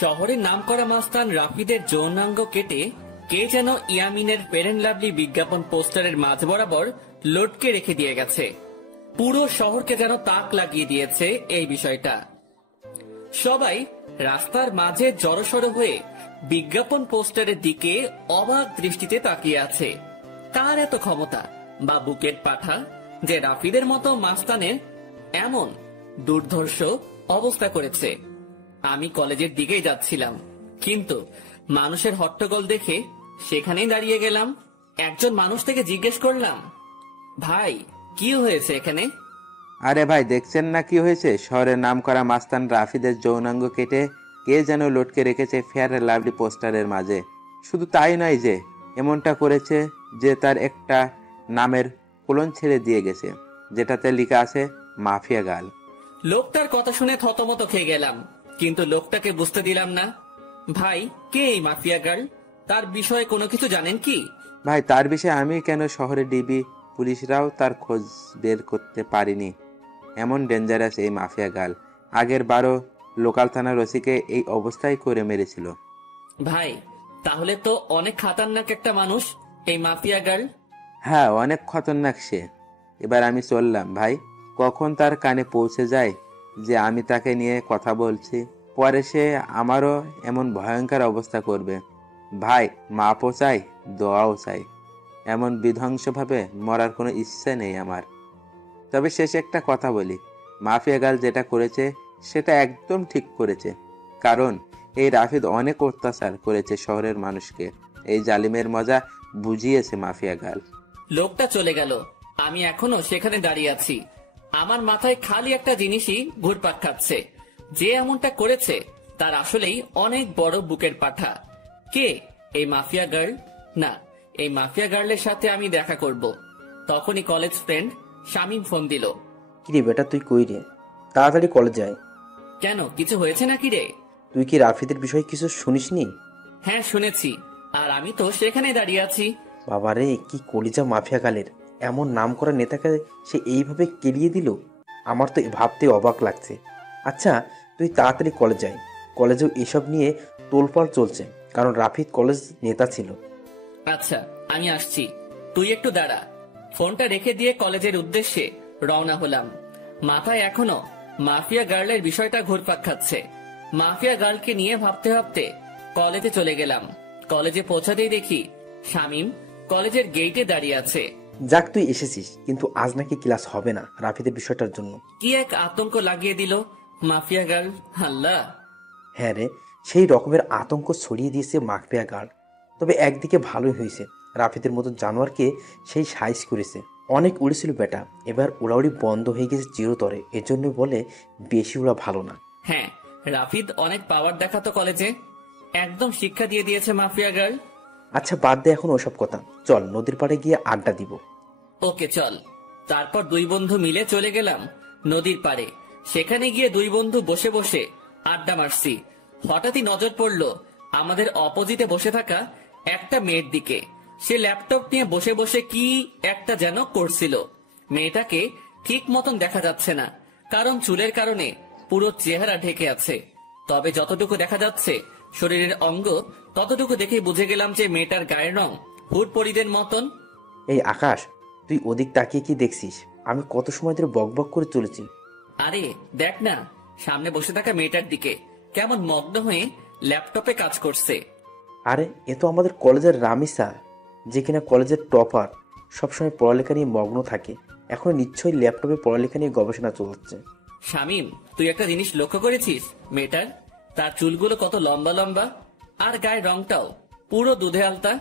শহরের নামকরা মাস্তান রাফিদের যৌনাঙ্গ কেটে কে যেন ইয়ামিনের ফেয়ার অ্যান্ড লাভলি বিজ্ঞাপন পোস্টারের মাঝ বরাবর লটকে রেখে দিয়ে গেছে। পুরো শহরকে যেন তাক লাগিয়ে দিয়েছে এই বিষয়টা। সবাই রাস্তার মাঝে জড়সড় হয়ে বিজ্ঞাপন পোস্টারের দিকে অবাক দৃষ্টিতে তাকিয়ে আছে। কার এত ক্ষমতা বা বুকের পাঠা যে রাফিদের মতো মাস্তানের এমন দুর্ধর্ষ অবস্থা করেছে। আমি কলেজের দিকেই যাচ্ছিলাম, কিন্তু মানুষের হট্টগোল দেখে সেখানেই দাঁড়িয়ে গেলাম। একজন মানুষ থেকে জিজ্ঞেস করলাম, ভাই কি হয়েছে এখানে? আরে ভাই, দেখছেন না কি হয়েছে? শহরের নামকরা মাস্তান রাফিদের যৌনাঙ্গ কেটে কে যেন লটকে রেখেছে ফেয়ার অ্যান্ড লাভলি পোস্টারের মাঝে। শুধু তাই নয়, যে এমনটা করেছে যে তার একটা নামের কোলন ছেড়ে দিয়ে গেছে, যেটাতে লেখা আছে মাফিয়া গার্ল। লোকটার কথা শুনে থতমত খেয়ে গেলাম, কিন্তু লোকটাকে বুঝতে দিলাম না। ভাই, কে এই মাফিয়া গার্ল? তার বিষয়ে কোনো কিছু জানেন কি? ভাই, তার বিষয়ে আমি কেন, শহরের ডিবি পুলিশরাও তার খোঁজ বের করতে পারিনি। এমন ডেঞ্জারাস এই মাফিয়া গার্ল। আগের বারও লোকাল থানার ওসিকে এই অবস্থায় করে মেরেছিল। ভাই, তাহলে তো অনেক খাতারনাক একটা মানুষ এই মাফিয়া গার্ল। হ্যাঁ, অনেক খতরনাক সে। এবার আমি চললাম ভাই। কখন তার কানে পৌঁছে যায় যে আমি তাকে নিয়ে কথা বলছি, পরে সে আমারও এমন ভয়ঙ্কর অবস্থা করবে। ভাই, মাপও চাই, দোয়াও চাই। এমন বিধ্বংসভাবে মরার কোনো ইচ্ছে নেই আমার। তবে শেষে একটা কথা বলি, মাফিয়া গার্ল যেটা করেছে সেটা একদম ঠিক করেছে। কারণ এই রাফিদ অনেক অত্যাচার করেছে শহরের মানুষকে। এই জালিমের মজা বুঝিয়েছে মাফিয়া গার্ল। লোকটা চলে গেল, আমি এখনো সেখানে দাঁড়িয়ে আছি। আমার মাথায় খালি একটা জিনিসই ঘুরপাক খাচ্ছে, যে এমনটা করেছে তার আসলেই অনেক বড় বুকের পাঠা। কে এই মাফিয়া গার্ল? না, এই মাফিয়া গার্লের সাথে আমি দেখা করব। তখনই কলেজ ফ্রেন্ড শামীম ফোন দিল। কিরে বেটা, তুই কই রে? তাড়াতাড়ি কলেজ যায়। কেন, কিছু হয়েছে নাকি রে? তুই কি রাফিদের বিষয়ে কিছু শুনিসনি? হ্যাঁ শুনেছি, আর আমি তো সেখানে দাঁড়িয়ে আছি। বাবারে, কি কলিজা মাফিয়া গালের! এমন নাম করা নেতাকে সে এইভাবে কেলিয়ে দিল। আমার তো ভাবতে অবাক লাগছে। আচ্ছা, তুই তাড়াতাড়ি কলেজ যাই। কলেজেও এসব নিয়ে তোলপাড় চলছে, কারণ রাফিদ কলেজ নেতা ছিল। আচ্ছা, আমি আসছি, তুই একটু দাঁড়া। ফোনটা রেখে দিয়ে কলেজের উদ্দেশ্যে রওনা হলাম। মাথায় এখনো মাফিয়া গার্লের বিষয়টা ঘুরপাক খাচ্ছে। মাফিয়া গার্লকে নিয়ে ভাবতে ভাবতে কলেজে চলে গেলাম। কলেজে পৌঁছাতেই দেখি শামীম কলেজের গেইটে দাঁড়িয়ে আছে। যাক, তুই এসেছিস, কিন্তু আজ নাকি ক্লাস হবে না রাফিদের বিষয়টার জন্য। কি এক আতঙ্ক লাগিয়ে দিল মাফিয়া গার্ল! আল্লাহ! হ্যাঁ রে, সেই রকমের আতঙ্ক ছড়িয়ে দিয়েছে মাফিয়া গার্ল। তবে একদিকে ভালোই হয়েছে, রাফিদের মতো জানোয়ারকে সেই সাইজ করেছে। অনেক উড়েছিল বেটা, এবার উড়াউড়ি বন্ধ হয়ে গেছে চিরতরে। এজন্য বলে বেশি উড়া ভালো না। হ্যাঁ, রাফিদ অনেক পাওয়ার দেখাতো কলেজে, একদম শিক্ষা দিয়ে দিয়েছে মাফিয়া গার্ল। আচ্ছা, বাদ দে এখন ওসব কথা, চল নদীর পাড়ে গিয়ে আড্ডা দিব। ওকে চল। তারপর দুই বন্ধু মিলে চলে গেলাম নদীর পাড়ে। সেখানে গিয়ে দুই বন্ধু বসে বসে আড্ডা মারছি। হঠাৎই নজর পড়ল আমাদের অপোজিটে বসে থাকা একটা মেয়ের দিকে। সে ল্যাপটপ নিয়ে বসে বসে কি একটা যেন করছিল। মেয়েটাকে ঠিক মতন দেখা যাচ্ছে না, কারণ চুলের কারণে পুরো চেহারা ঢেকে আছে। তবে যতটুকু দেখা যাচ্ছে শরীরের অঙ্গ, ততটুকু দেখে বুঝে গেলাম যে মেয়েটার গায়ের রং হুট পরিদের মতন। এই আকাশ, তুই ওদিক তাকিয়ে কি দেখছিস? আমি কত সময় ধরে বকবক করে চলেছি। আরে দেখ না, সামনে বসে থাকা মেয়েটার দিকে কেমন মগ্ন হয়ে ল্যাপটপে কাজ করছে। আরে, এ তো আমাদের কলেজের রামিসা, যে কিনা কলেজের টপার, সবসময় পড়ালেখা নিয়ে মগ্ন থাকে। এখন নিশ্চয়ই ল্যাপটপে পড়ালেখা নিয়ে গবেষণা চলছে। শামীম, তুই একটা জিনিস লক্ষ্য করেছিস? মেয়েটার তার চুলগুলো কত লম্বা লম্বা, আর গায়ের রংটাও পুরো দুধে আলতা।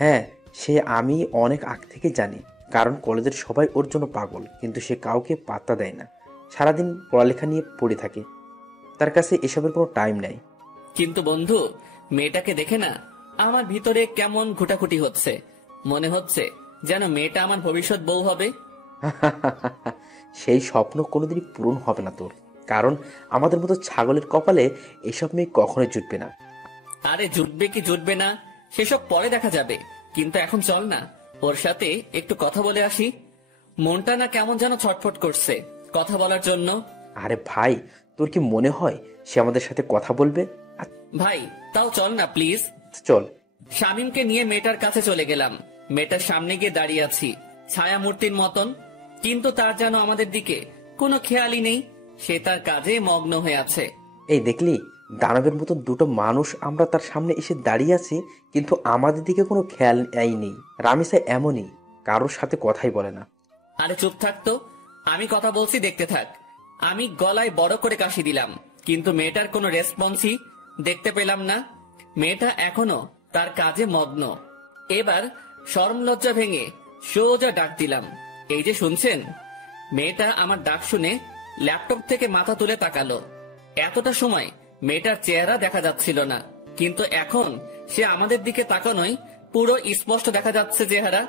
হ্যাঁ, সে আমি অনেক আগ থেকে জানি, কারণ কলেজের সবাই ওর জন্য পাগল, কিন্তু সে কাউকে পাত্তা দেয় না। সারাদিন পড়ালেখা নিয়ে পড়ে থাকে, তার কাছে এসবের কোনো টাইম নাই। কিন্তু বন্ধু, মেয়েটাকে দেখে না আমার ভিতরে কেমন ঘুটাঘুটি হচ্ছে। মনে হচ্ছে যেন মেয়েটা আমার ভবিষ্যৎ বউ হবে। সেই স্বপ্ন কোনোদিনই পূরণ হবে না তোর, কারণ আমাদের মতো ছাগলের কপালে এসব মেয়ে কখনোই জুটবে না। আরে জুটবে কি জুটবে না সেসব পরে দেখা যাবে, কিন্তু এখন চল না ওর সাথে একটু কথা বলে আসি। মনটা না কেমন যেন ছটফট করছে কথা বলার জন্য। আরে ভাই, তোর কি মনে হয় সে আমাদের সাথে কথা বলবে? ভাই তাও চল না প্লিজ। চল। শামীমকে নিয়ে মেয়েটার কাছে চলে গেলাম। মেয়েটার সামনে গিয়ে দাঁড়িয়ে আছি ছায়া মূর্তির মতন, কিন্তু তার যেন আমাদের দিকে কোনো খেয়ালই নেই। সে তার কাজে মগ্ন হয়ে আছে। এই দেখলি, দানবের মতন দুটো মানুষ আমরা তার সামনে এসে দাঁড়িয়ে আছি, কিন্তু আমাদের দিকে কোনো খেয়াল নেই। রামিসা এমনই, কারোর সাথে কথাই বলে না। আরে চুপ থাকতো, আমি কথা বলছি, দেখতে থাক। আমি গলায় বড় করে কাশি দিলাম, কিন্তু মেয়েটার কোনো রেসপন্সই দেখতে পেলাম না। মেয়েটা এখনো তার কাজে মগ্ন। এবার শরম লজ্জা ভেঙে সোজা ডাক দিলাম, এই যে শুনছেন। মেয়েটা আমার ডাক শুনে ল্যাপটপ থেকে মাথা তুলে তাকালো। এতটা সময় মেয়েটার চেহারা দেখা যাচ্ছিল না, কিন্তু এখন সে আমাদের দিকে তাকানোই পুরো স্পষ্ট দেখা যাচ্ছে চেহারা।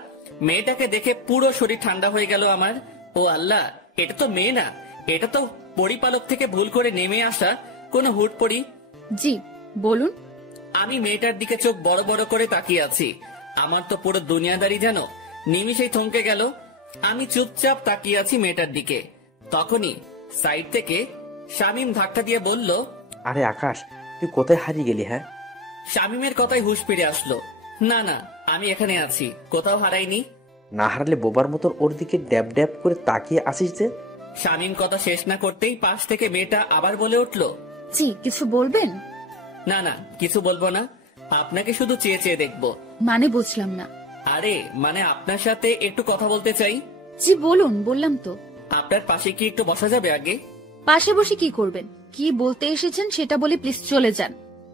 মেয়েটাকে দেখে পুরো শরীর ঠান্ডা হয়ে গেল আমার। ও আল্লাহ, এটা তো মেয়ে না, এটা তো পরিপালক থেকে ভুল করে নেমে আসা কোনো হুটপড়ি। জি বলুন। আমি মেয়েটার দিকে চোখ বড় বড় করে তাকিয়ে আছি। আমার তো পুরো দুনিয়াদারি যেন নিমিষেই থমকে গেল। আমি চুপচাপ তাকিয়ে আছি মেয়েটার দিকে। তখনই সাইড থেকে শামীম ধাক্কা দিয়ে বলল, আরে আকাশ, তুই কোথায় হারিয়ে গেলি? হ্যাঁ, শামীমের কথায় হুঁশ ফিরে আসলো। না না, আমি এখানে আছি, কোথাও হারাইনি। না হারালে বোবার মতন ওর দিকে ড্যাব ড্যাব করে তাকিয়ে আসিস যে। শামীম কথা শেষ না করতেই পাশ থেকে মেয়েটা আবার বলে উঠলো, জি কিছু বলবেন? না না, কিছু বলবো না, আপনাকে শুধু চেয়ে চেয়ে দেখবো। মানে বুঝলাম না। আরে মানে আপনার সাথে একটু কথা বলতে চাই। জি বলুন, বললাম তো। আপনার পাশে কি একটু বসা যাবে? আগে পাশে বসে কি করবেন? কি বলতে এসেছেন সেটা বলে প্লিজ চলে যান।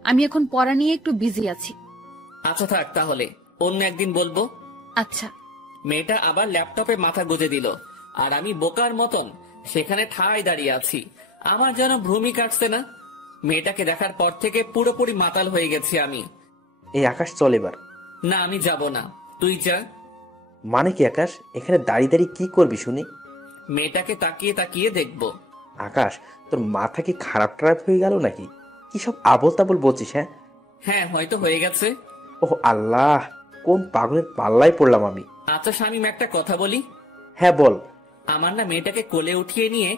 আমি এখন পড়া নিয়ে একটু বিজি আছি। আচ্ছা থাক, তাহলে অন্য একদিন বলবো। আচ্ছা। মেয়েটা আবার ল্যাপটপে মাথা গুজে দিল, আর আমি বোকার মতন সেখানে ঠায় দাঁড়িয়ে আছি। আমার যেন ভ্রুমি কাটছে না। মেয়েটাকে দেখার পর থেকে পুরোপুরি মাতাল হয়ে গেছি আমি। এই আকাশ, চল এবার। না, আমি যাব না, তুই যা। মানে কি আকাশ, এখানে দাঁড়িয়ে দাঁড়িয়ে কি করবি শুনি? মেয়েটাকে তাকিয়ে তাকিয়ে দেখবো। আকাশ, তোর মাথা কি খারাপ টারাপ হয়ে গেল নাকি? কি সব আবল তাবল বলছিস? হ্যাঁ হ্যাঁ, হয়তো হয়ে গেছে। ওহ আল্লাহ, কোন পাগলের পাল্লায় পড়লাম আমি। আচ্ছা শামীম, একটা কথা বলি। হ্যাঁ বল। আমার না মেয়েটাকে কোলে উঠিয়ে নিয়ে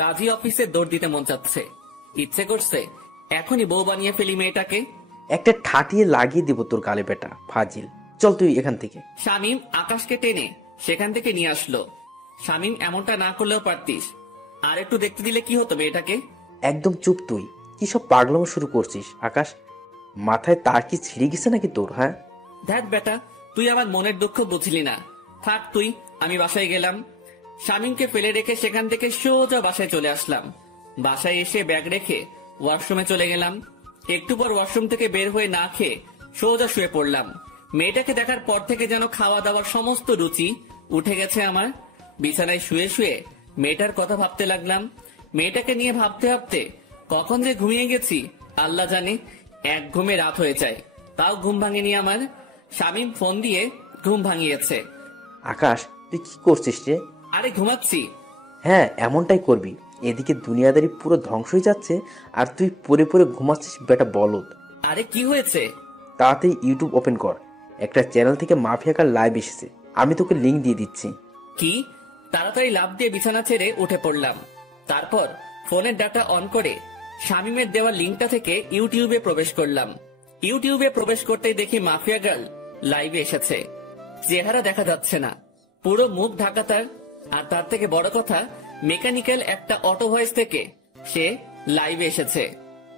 কাজী অফিসে দৌড় দিতে মন চাচ্ছে। ইচ্ছে করছে এখনই বউ বানিয়ে ফেলি মেয়েটাকে। একটা ঠাটিয়ে লাগিয়ে দিব তোর গালে, বেটা ফাজিল। চল তুই এখান থেকে। শামীম আকাশকে টেনে সেখান থেকে নিয়ে আসলো। শামীম, এমনটা না করলেও পারতিস, আর একটু দেখতে দিলে কি হতো মেয়েটাকে। একদম চুপ তুই। কি সব পাগলামো শুরু করছিস আকাশ? মাথায় তার কি ছিঁড়ে গেছে নাকি তোর? হ্যাঁ, দেখ বেটা, তুই আমার মনের দুঃখ বুঝলি না। থাক তুই, আমি বাসায় গেলাম। শামীমকে ফেলে রেখে সেখান থেকে সোজা বাসায় চলে আসলাম। বাসায় এসে ব্যাগ রেখে ওয়াশরুমে চলে গেলাম। একটু পর ওয়াশরুম থেকে বের হয়ে না খেয়ে সোজা শুয়ে পড়লাম। মেয়েটাকে দেখার পর থেকে যেন খাওয়া দাওয়ার সমস্ত রুচি উঠে গেছে আমার। বিছানায় শুয়ে শুয়ে মেয়েটার কথা ভাবতে লাগলাম। মেয়েটাকে নিয়ে ভাবতে ভাবতে কখন যে ঘুমিয়ে গেছি আল্লাহ জানে। এক ঘুমে রাত হয়ে যায়, তাও ঘুম ভাঙেনি আমার। শামীম ফোন দিয়ে ঘুম ভাঙিয়েছে। আকাশ তুই কি করছিস রে? আরে ঘুমাচ্ছি। হ্যাঁ, এমনটাই করবি। এদিকে দুনিয়াদারি পুরো ধ্বংস হয়ে যাচ্ছে, আর তুই পরে পরে ঘুমাচ্ছিস, বেটা বলদ। আরে কি হয়েছে? তাড়াতাড়ি ইউটিউব ওপেন কর। একটা চ্যানেল থেকে মাফিয়া কার লাইভ এসেছে, আমি তোকে লিংক দিয়ে দিচ্ছি। কি? তাড়াতাড়ি লাফ দিয়ে বিছানা ছেড়ে উঠে পড়লাম। তারপর ফোনের ডাটা অন করে শামীমের দেওয়া লিঙ্কটা থেকে ইউটিউবে প্রবেশ করলাম। ইউটিউবে প্রবেশ করতেই দেখি মাফিয়া গার্ল লাইভে এসেছে। চেহারা দেখা যাচ্ছে না, পুরো মুখ ঢাকা তার। আর তার থেকে বড় কথা, মেকানিক্যাল একটা অটো ভয়েস থেকে সে লাইভে এসেছে।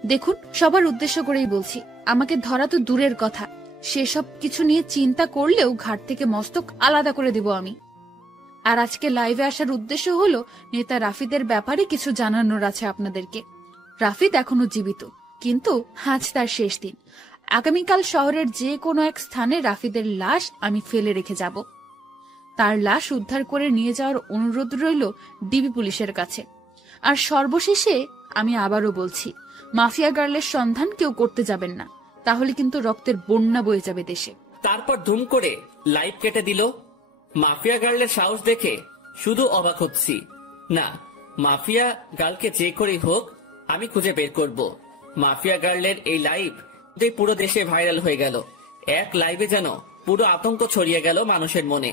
দেখুন, সবার উদ্দেশ্য করেই বলছি, আমাকে ধরা তো দূরের কথা, সেসব কিছু নিয়ে চিন্তা করলেও ঘাট থেকে মস্তক আলাদা করে দিব আমি। আর আজকে লাইভে আসার উদ্দেশ্য হলো নেতা রাফিদের ব্যাপারে কিছু জানানোর আছে আপনাদেরকে। রাফিদ এখনো জীবিত, কিন্তু আজ তার শেষ দিন। আগামীকাল শহরের যে কোনো এক স্থানে রাফিদের লাশ আমি ফেলে রেখে যাব। তার লাশ উদ্ধার করে নিয়ে যাওয়ার অনুরোধ রইল ডিবি পুলিশের কাছে। আর সর্বশেষে আমি আবারও বলছি, মাফিয়া গার্লের সন্ধান কেউ করতে যাবেন না, তাহলে কিন্তু রক্তের বন্যা বয়ে যাবে দেশে। তারপর ধুম করে লাইভ কেটে দিল। মাফিয়া গার্লের সাহস দেখে শুধু অবাক হচ্ছি। না, মাফিয়া গার্লকে যে করেই হোক আমি খুঁজে বের করব। মাফিয়া গার্লের এই লাইভ পুরো দেশে ভাইরাল হয়ে গেল। এক লাইভে যেন পুরো আতঙ্ক ছড়িয়ে গেল মানুষের মনে।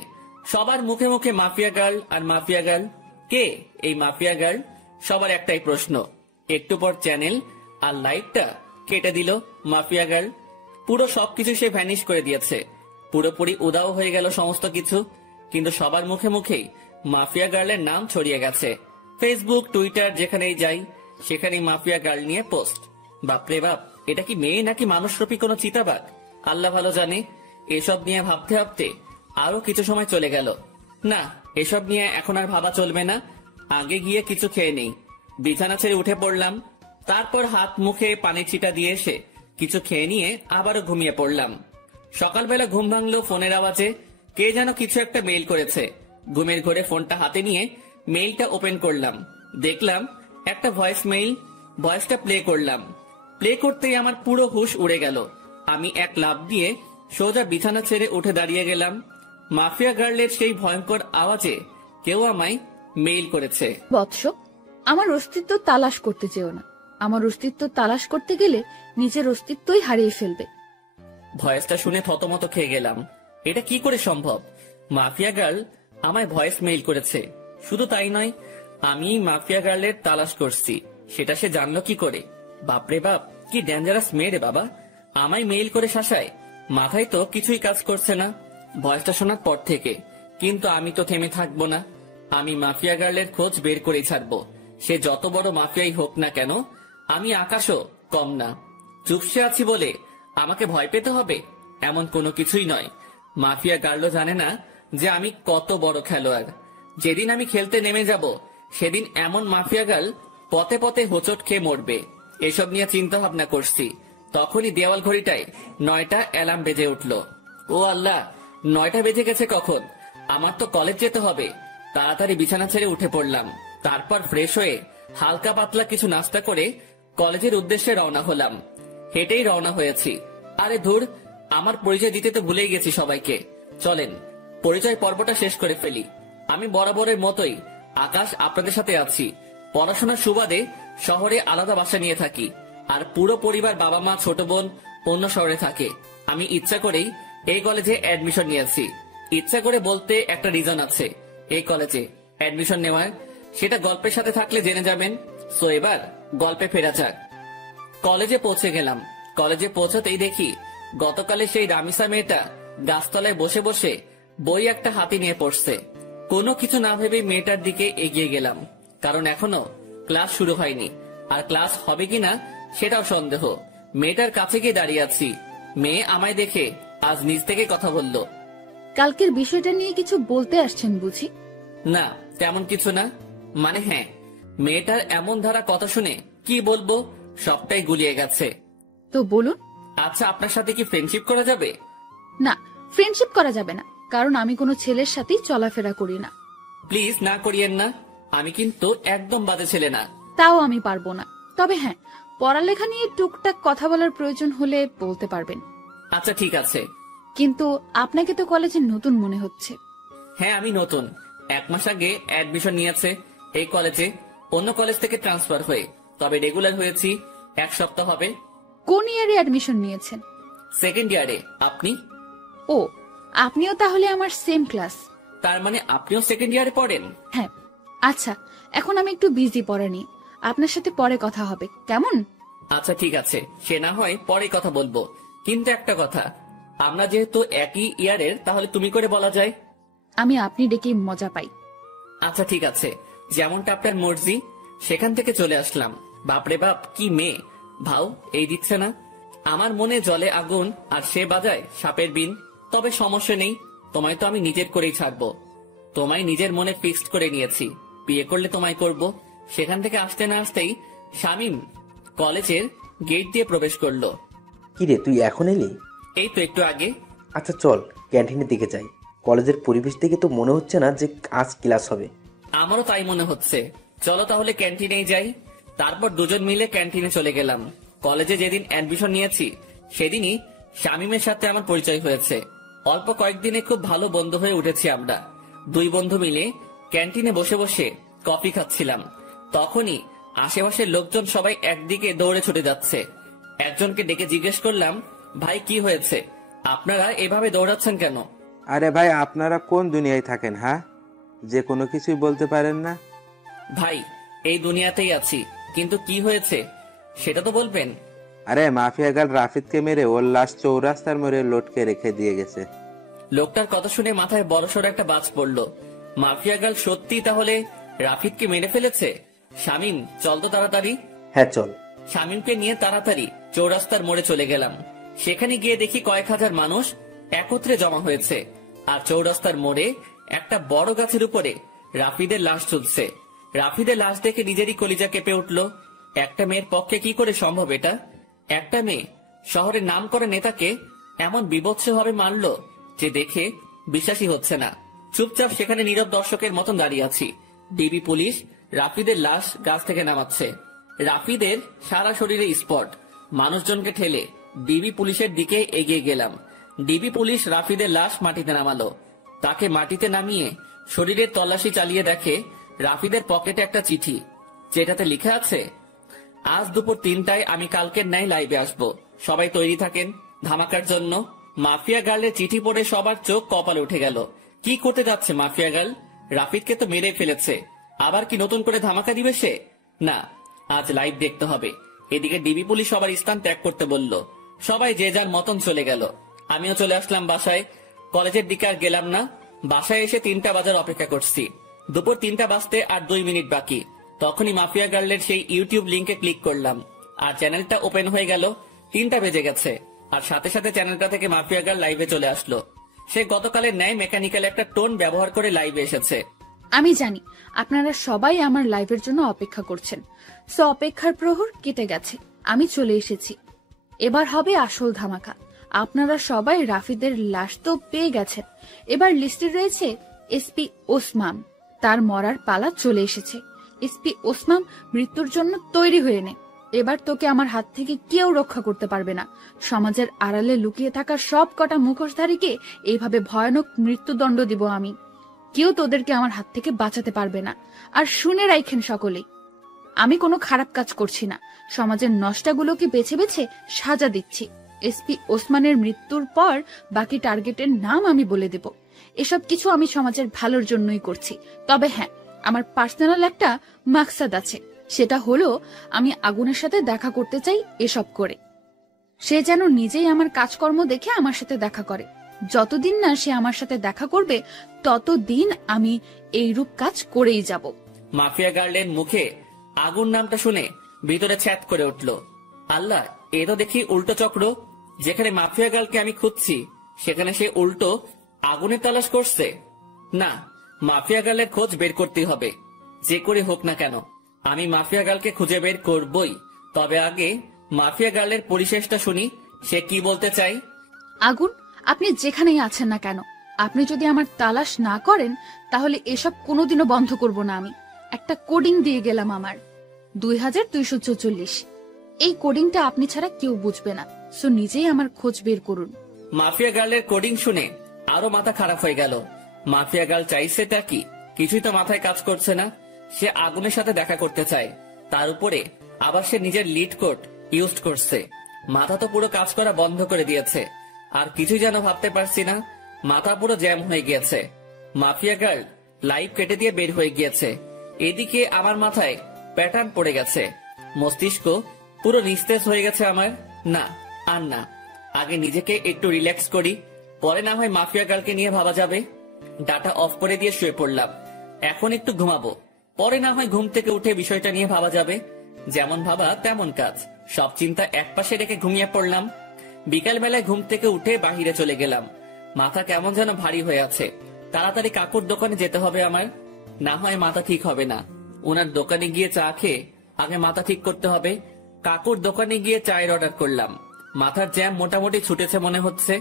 সবার মুখে মুখে মাফিয়া গার্ল আর মাফিয়া গার্ল। কে এই মাফিয়া গার্ল? সবার একটাই প্রশ্ন, একটু পর চ্যানেল আর লাইটটা কেটে দিল মাফিয়া গার্ল। পুরো সবকিছু সে ভ্যানিশ করে দিয়েছে, পুরোপুরি উদাও হয়ে গেল সমস্ত কিছু। কিন্তু সবার মুখে মুখেই মাফিয়া গার্লের নাম ছড়িয়ে গেছে। ফেসবুক, টুইটার, যেখানেই যাই সেখানেই মাফিয়া গার্ল নিয়ে পোস্ট। বাপরে বাপ, এটা কি মেয়ে নাকি মানুষরূপী কোনো চিতাবাঘ? আল্লাহ ভালো জানে। এসব নিয়ে ভাবতে ভাবতে আরো কিছু সময় চলে গেল। না, এসব নিয়ে এখন আর ভাবা চলবে না, আগে গিয়ে কিছু খেয়ে নেই। বিছানা ছেড়ে উঠে পড়লাম। তারপর হাত মুখে পানির ছিটা দিয়ে এসে কিছু খেয়ে নিয়ে আবারও ঘুমিয়ে পড়লাম। সকালবেলা ঘুম ভাঙলো ফোনের আওয়াজে। কে যেন কিছু একটা মেইল করেছে। ঘুমের ঘোরে ফোনটা হাতে নিয়ে মেইলটা ওপেন করলাম। দেখলাম একটা ভয়েস মেইল। ভয়েসটা প্লে করলাম। প্লে করতেই আমার পুরো হুঁশ উড়ে গেল। আমি এক লাফ দিয়ে সোজা বিছানা ছেড়ে উঠে দাঁড়িয়ে গেলাম। মাফিয়া গার্লের সেই ভয়ঙ্কর আওয়াজে কেউ আমায় মেইল করেছে। বৎস, আমার অস্তিত্ব তালাশ করতে চেও না। আমার অস্তিত্ব তালাশ করতে গেলে নিজের অস্তিত্বই হারিয়ে ফেলবে। ভয়েসটা শুনে থতমত খেয়ে গেলাম। এটা কি করে সম্ভব? মাফিয়া গার্ল আমায় ভয়েস মেইল করেছে। শুধু তাই নয়, আমি মাফিয়া গার্লের তালাশ করছি, সেটা সে জানলো কি করে? বাপরে বাপ, কি ডেঞ্জারাস মেয়ে রে বাবা! আমায় মেইল করে শাসায়। মাথায় তো কিছুই কাজ করছে না ভয়েসটা শোনার পর থেকে। কিন্তু আমি তো থেমে থাকবো না। আমি মাফিয়া গার্লের খোঁজ বের করেই ছাড়বো। সে যত বড় মাফিয়াই হোক না কেন, আমি আকাশও কম না। চুপসে আছি বলে আমাকে ভয় পেতে হবে এমন কোনো কিছুই নয়। মাফিয়া গার্লও জানে না যে আমি কত বড় খেলোয়াড়। যেদিন আমি খেলতে নেমে যাব সেদিন এমন মাফিয়া গার্ল পথে পথে হোঁচট খেয়ে মরবে। এসব নিয়ে চিন্তা ভাবনা করছি। তখনই দেওয়াল ঘড়িটায় 9টা অ্যালার্ম বেজে উঠল। ও আল্লাহ, 9টা বেজে গেছে কখন? আমার তো কলেজ যেতে হবে। তাড়াতাড়ি বিছানা ছেড়ে উঠে পড়লাম। তারপর ফ্রেশ হয়ে হালকা পাতলা কিছু নাস্তা করে কলেজের উদ্দেশ্যে রওনা হলাম। হেঁটেই রওনা হয়েছি। আরে ধুর, আমার পরিচয় দিতে তো ভুলেই গেছি সবাইকে। চলেন পরিচয় পর্বটা শেষ করে ফেলি। আমি বরাবরের মতোই আকাশ, আপনাদের সাথে আছি। পড়াশোনার সুবাদে শহরে আলাদা বাসা নিয়ে থাকি, আর পুরো পরিবার, বাবা মা, ছোট বোন অন্য শহরে থাকে। আমি ইচ্ছা করেই এই কলেজে অ্যাডমিশন নিয়েছি। ইচ্ছা করে বলতে একটা রিজন আছে এই কলেজে অ্যাডমিশন নেওয়ার, সেটা গল্পের সাথে থাকলে জেনে যাবেন। সো এবার গল্পে ফেরা যাক। কলেজে পৌঁছে গেলাম। কলেজে পৌঁছাতেই দেখি গতকালে সেই রামিসা মেয়েটা গাছতলায় বসে বসে বই একটা হাতে নিয়ে পড়ছে। কোনো কিছু না ভেবে মেয়েটার দিকে এগিয়ে গেলাম, কারণ এখনো ক্লাস শুরু হয়নি, আর ক্লাস হবে কিনা সেটাও সন্দেহ। মেয়েটার কাছে গিয়ে দাঁড়িয়ে আছি। মেয়ে আমায় দেখে আজ নিজ থেকে কথা বলল। কালকের বিষয়টা নিয়ে কিছু বলতে আসছেন বুঝি? না, তেমন কিছু না। মানে হ্যাঁ, মেয়েটার এমন ধারা কথা শুনে কি বলবো, সবটাই গুলিয়ে গেছে। তো বলুন। আচ্ছা, আপনার সাথে কি ফ্রেন্ডশিপ করা যাবে? না, ফ্রেন্ডশিপ করা যাবে না, কারণ আমি কোনো ছেলের সাথেই চলাফেরা করি না। প্লিজ না করিয়েন না। আমি কিন্তু একদম বাজে ছেলে না। তাও আমি পারবো না। তবে হ্যাঁ, পড়ালেখা নিয়ে টুকটাক কথা বলার প্রয়োজন হলে বলতে পারবেন। আচ্ছা ঠিক আছে। কিন্তু আপনাকে তো কলেজে নতুন মনে হচ্ছে। হ্যাঁ, আমি নতুন। 1 মাস আগে অ্যাডমিশন নিয়েছে এই কলেজে, অন্য কলেজ থেকে ট্রান্সফার হয়ে। তবে রেগুলার হয়েছি 1 সপ্তাহ হবে। কোন ইয়ারে অ্যাডমিশন নিয়েছেন? সেকেন্ড ইয়ারে। আপনি? ও, আপনিও তাহলে আমার সেম ক্লাস। তার মানে আপনিও সেকেন্ড ইয়ারে পড়েন? হ্যাঁ। আচ্ছা, এখন আমি একটু বিজি পড়া নিয়ে। আপনার সাথে পরে কথা হবে, কেমন? আচ্ছা ঠিক আছে, সে না হয় পরে কথা বলবো। কিন্তু একটা কথা, আমরা যেহেতু একই ইয়ারের, তাহলে তুমি করে বলা যায়। আমি আপনি ডেকেই মজা পাই। আচ্ছা ঠিক আছে, যেমনটা আপনার মর্জি। সেখান থেকে চলে আসলাম। বাপরে বাপ, কি মেয়ে! ভাও এই দিচ্ছে না। আমার মনে জলে আগুন, আর সে বাজায় সাপের বিন। তবে সমস্যা নেই, তোমায় তো আমি নিজের করেই ছাড়বো। তোমায় নিজের মনে ফিক্সড করে নিয়েছি, বিয়ে করলে তোমায় করব। সেখান থেকে আসতে না আসতেই শামীম কলেজের গেট দিয়ে প্রবেশ করলো। কিরে, তুই এখন এলি? এই তো একটু আগে। আচ্ছা চল ক্যান্টিনের দিকে যাই। কলেজের পরিবেশ দেখে তো মনে হচ্ছে না যে আজ ক্লাস হবে। আমারও তাই মনে হচ্ছে। চলো তাহলে ক্যান্টিনেই যাই। তারপর দুজন মিলে ক্যান্টিনে চলে গেলাম। কলেজে যেদিন অ্যাডমিশন নিয়েছি সেদিনই শামীমের সাথে আমার পরিচয় হয়েছে। অল্প কয়েকদিনে খুব ভালো বন্ধু হয়ে উঠেছি আমরা। 2 বন্ধু মিলে ক্যান্টিনে বসে বসে কফি খাচ্ছিলাম। তখনই আশেপাশের লোকজন সবাই একদিকে দৌড়ে ছুটে যাচ্ছে। একজনকে ডেকে জিজ্ঞেস করলাম, ভাই কি হয়েছে? আপনারা এভাবে দৌড়াচ্ছেন কেন? আরে ভাই, আপনারা কোন দুনিয়ায় থাকেন? হ্যাঁ, যে কোনো কিছুই বলতে পারেন না? ভাই, এই দুনিয়াতেই আছি, কিন্তু কি হয়েছে সেটা তো বলবেন। আরে মাফিয়া গার্ল রাফিদকে মেরে ওর লাশ চৌরাস্তার মোড়ে লটকে রেখে দিয়ে গেছে। লোকটার কথা শুনে মাথায় বড়সড় একটা বাজ পড়লো। মাফিয়া গার্ল সত্যি তাহলে রাফিদকে মেরে ফেলেছে। শামীম, চল তো তাড়াতাড়ি। হ্যাঁ চল। শামীমকে নিয়ে তাড়াতাড়ি চৌরাস্তার মোড়ে চলে গেলাম। সেখানে গিয়ে দেখি কয়েক হাজার মানুষ একত্রে জমা হয়েছে, আর চৌরাস্তার মোড়ে একটা বড় গাছের উপরে রাফিদের লাশ ঝুলছে। রাফিদের লাশ দেখে নিজেরই কলিজা কেঁপে উঠল। একটা মেয়ের পক্ষে কি করে সম্ভব এটা? একটা মেয়ে শহরের নামকরা নেতাকে এমন বিভৎসভাবে মারল যে দেখে বিশ্বাসই হচ্ছে না। চুপচাপ সেখানে নীরব দর্শকের মতন দাঁড়িয়ে আছি। ডিবি পুলিশ রাফিদের লাশ গাছ থেকে নামাচ্ছে। রাফিদের সারা শরীরে স্পট। মানুষজনকে ঠেলে ডিবি পুলিশের দিকে এগিয়ে গেলাম। ডিবি পুলিশ রাফিদের লাশ মাটিতে নামালো। তাকে মাটিতে নামিয়ে শরীরের তল্লাশি চালিয়ে দেখে রাফিদের পকেটে একটা চিঠি, যেটাতে লেখা আছে, আজ দুপুর 3টায় আমি কালকের ন্যায় লাইভে আসবো, সবাই তৈরি থাকেন ধামাকার জন্য। মাফিয়া গার্লের চিঠি পড়ে সবার চোখ কপালে উঠে গেল। কি করতে যাচ্ছে মাফিয়া গার্ল? রাফিদকে তো মেরে ফেলেছে, আবার কি নতুন করে ধামাকা দিবে সে? না, আজ লাইভ দেখতে হবে। এদিকে ডিবি পুলিশ সবার স্থান ত্যাগ করতে বলল। সবাই যে যার মতন চলে গেল। আমিও চলে আসলাম বাসায়। কলেজের দিকে আর গেলাম না। বাসায় এসে 3টা বাজার অপেক্ষা করছি। দুপুর 3টা বাজতে আর 2 মিনিট বাকি। তখনই মাফিয়া গার্লের সেই ইউটিউব লিংকে ক্লিক করলাম, আর চ্যানেলটা ওপেন হয়ে গেল। 3টা বেজে গেছে, আর সাথে সাথে চ্যানেলটা থেকে মাফিয়া গার্ল লাইভে চলে আসলো। সে গতকালের ন্যায় মেকানিক্যাল একটা টোন ব্যবহার করে লাইভে এসেছে। আমি জানি আপনারা সবাই আমার লাইভের জন্য অপেক্ষা করছেন, সো অপেক্ষার প্রহর কেটে গেছে, আমি চলে এসেছি। এবার হবে আসল ধামাকা। আপনারা সবাই রাফিদের লাশ তো পেয়ে গেছেন, এবার লিস্টে রয়েছে এসপি ওসমান। তার মরার পালা চলে এসেছে। এসপি ওসমান, মৃত্যুর জন্য তৈরি হয়ে নে। এবার তোকে আমার হাত থেকে কেউ রক্ষা করতে পারবে না। সমাজের আড়ালে লুকিয়ে থাকা সব কটা মুখোশধারীকে এইভাবে ভয়ানক মৃত্যুদণ্ড দিব আমি। কেউ তোদেরকে আমার হাত থেকে বাঁচাতে পারবে না। আর শুনে রাখেন সকলেই, আমি কোনো খারাপ কাজ করছি না, সমাজের নষ্টাগুলোকে বেছে বেছে সাজা দিচ্ছি। এসপি ওসমানের মৃত্যুর পর বাকি টার্গেটের নাম আমি বলে দেব। এসব কিছু আমি সমাজের ভালোর জন্যই করছি। তবে হ্যাঁ, আমার পার্সোনাল একটা মাকসাদ আছে, সেটা হলো আমি আগুনের সাথে দেখা করতে চাই। এসব করে সে যেন নিজেই আমার কাজকর্ম দেখে আমার সাথে দেখা করে। যতদিন না সে আমার সাথে দেখা করবে ততদিন আমি এইরূপ কাজ করেই যাব। মাফিয়া গার্লের মুখে আগুন নামটা শুনে ভিতরে ছ্যাত করে উঠল। আল্লাহ, এ তো দেখি উল্টো চক্র। যেখানে মাফিয়া গার্লকে আমি খুঁজছি সেখানে সে উল্টো আগুনের তালাশ করছে। না, মাফিয়া গার্লের খোঁজ বের করতেই হবে, যে করে হোক না কেন। আমি মাফিয়া গার্লকে খুঁজে বের করবই। তবে আগে মাফিয়া গার্লের পরিশেষটা শুনি, সে কি বলতে চাই। আগুন, আপনি যেখানেই আছেন না কেন, আপনি যদি আমার তালাশ না করেন তাহলে এসব কোনোদিনও বন্ধ করব না আমি। একটা কোডিং দিয়ে গেলাম আমার, 2244। এই কোডিংটা আপনি ছাড়া কেউ বুঝবে না, সো নিজেই আমার খোঁজ বের করুন। মাফিয়া গার্লের কোডিং শুনে আরো মাথা খারাপ হয়ে গেল। মাফিয়া গার্ল চাইছেটা কি? কিছুই তো মাথায় কাজ করছে না। সে আগুনের সাথে দেখা করতে চায়, তার উপরে আবার সে নিজের লিড কোড ইউজ করছে। মাথা তো পুরো কাজ করা বন্ধ করে দিয়েছে, আর কিছুই যেন ভাবতে পারছি না। মাথা পুরো জ্যাম হয়ে গিয়েছে। মাফিয়া গার্ল লাইভ কেটে দিয়ে বের হয়ে গিয়েছে। এদিকে আমার মাথায় প্যাটার্ন পড়ে গেছে, মস্তিষ্ক পুরো নিস্তেজ হয়ে গেছে আমার। না, আর না, আগে নিজেকে একটু রিল্যাক্স করি, পরে না হয় মাফিয়া গার্লকে নিয়ে ভাবা যাবে। ডাটা অফ করে দিয়ে শুয়ে পড়লাম। এখন একটু ঘুমাবো, পরে না হয় ঘুম থেকে উঠে বিষয়টা নিয়ে ভাবা যাবে। যেমন ভাবা তেমন কাজ, সব চিন্তা একপাশে রেখে ঘুমিয়ে পড়লাম। বিকাল বেলায় ঘুম থেকে উঠে বাহিরে চলে গেলাম। মাথা কেমন যেন ভারী হয়ে আছে। তাড়াতাড়ি কাকুর দোকানে যেতে হবে আমার, না হয় মাথা ঠিক হবে না। ওনার দোকানে গিয়ে চা খেয়ে আগে মাথা ঠিক করতে হবে। কাকুর দোকানে গিয়ে চায়ের অর্ডার করলাম। মাথার জ্যাম মোটামুটি ছুটেছে মনে হচ্ছে।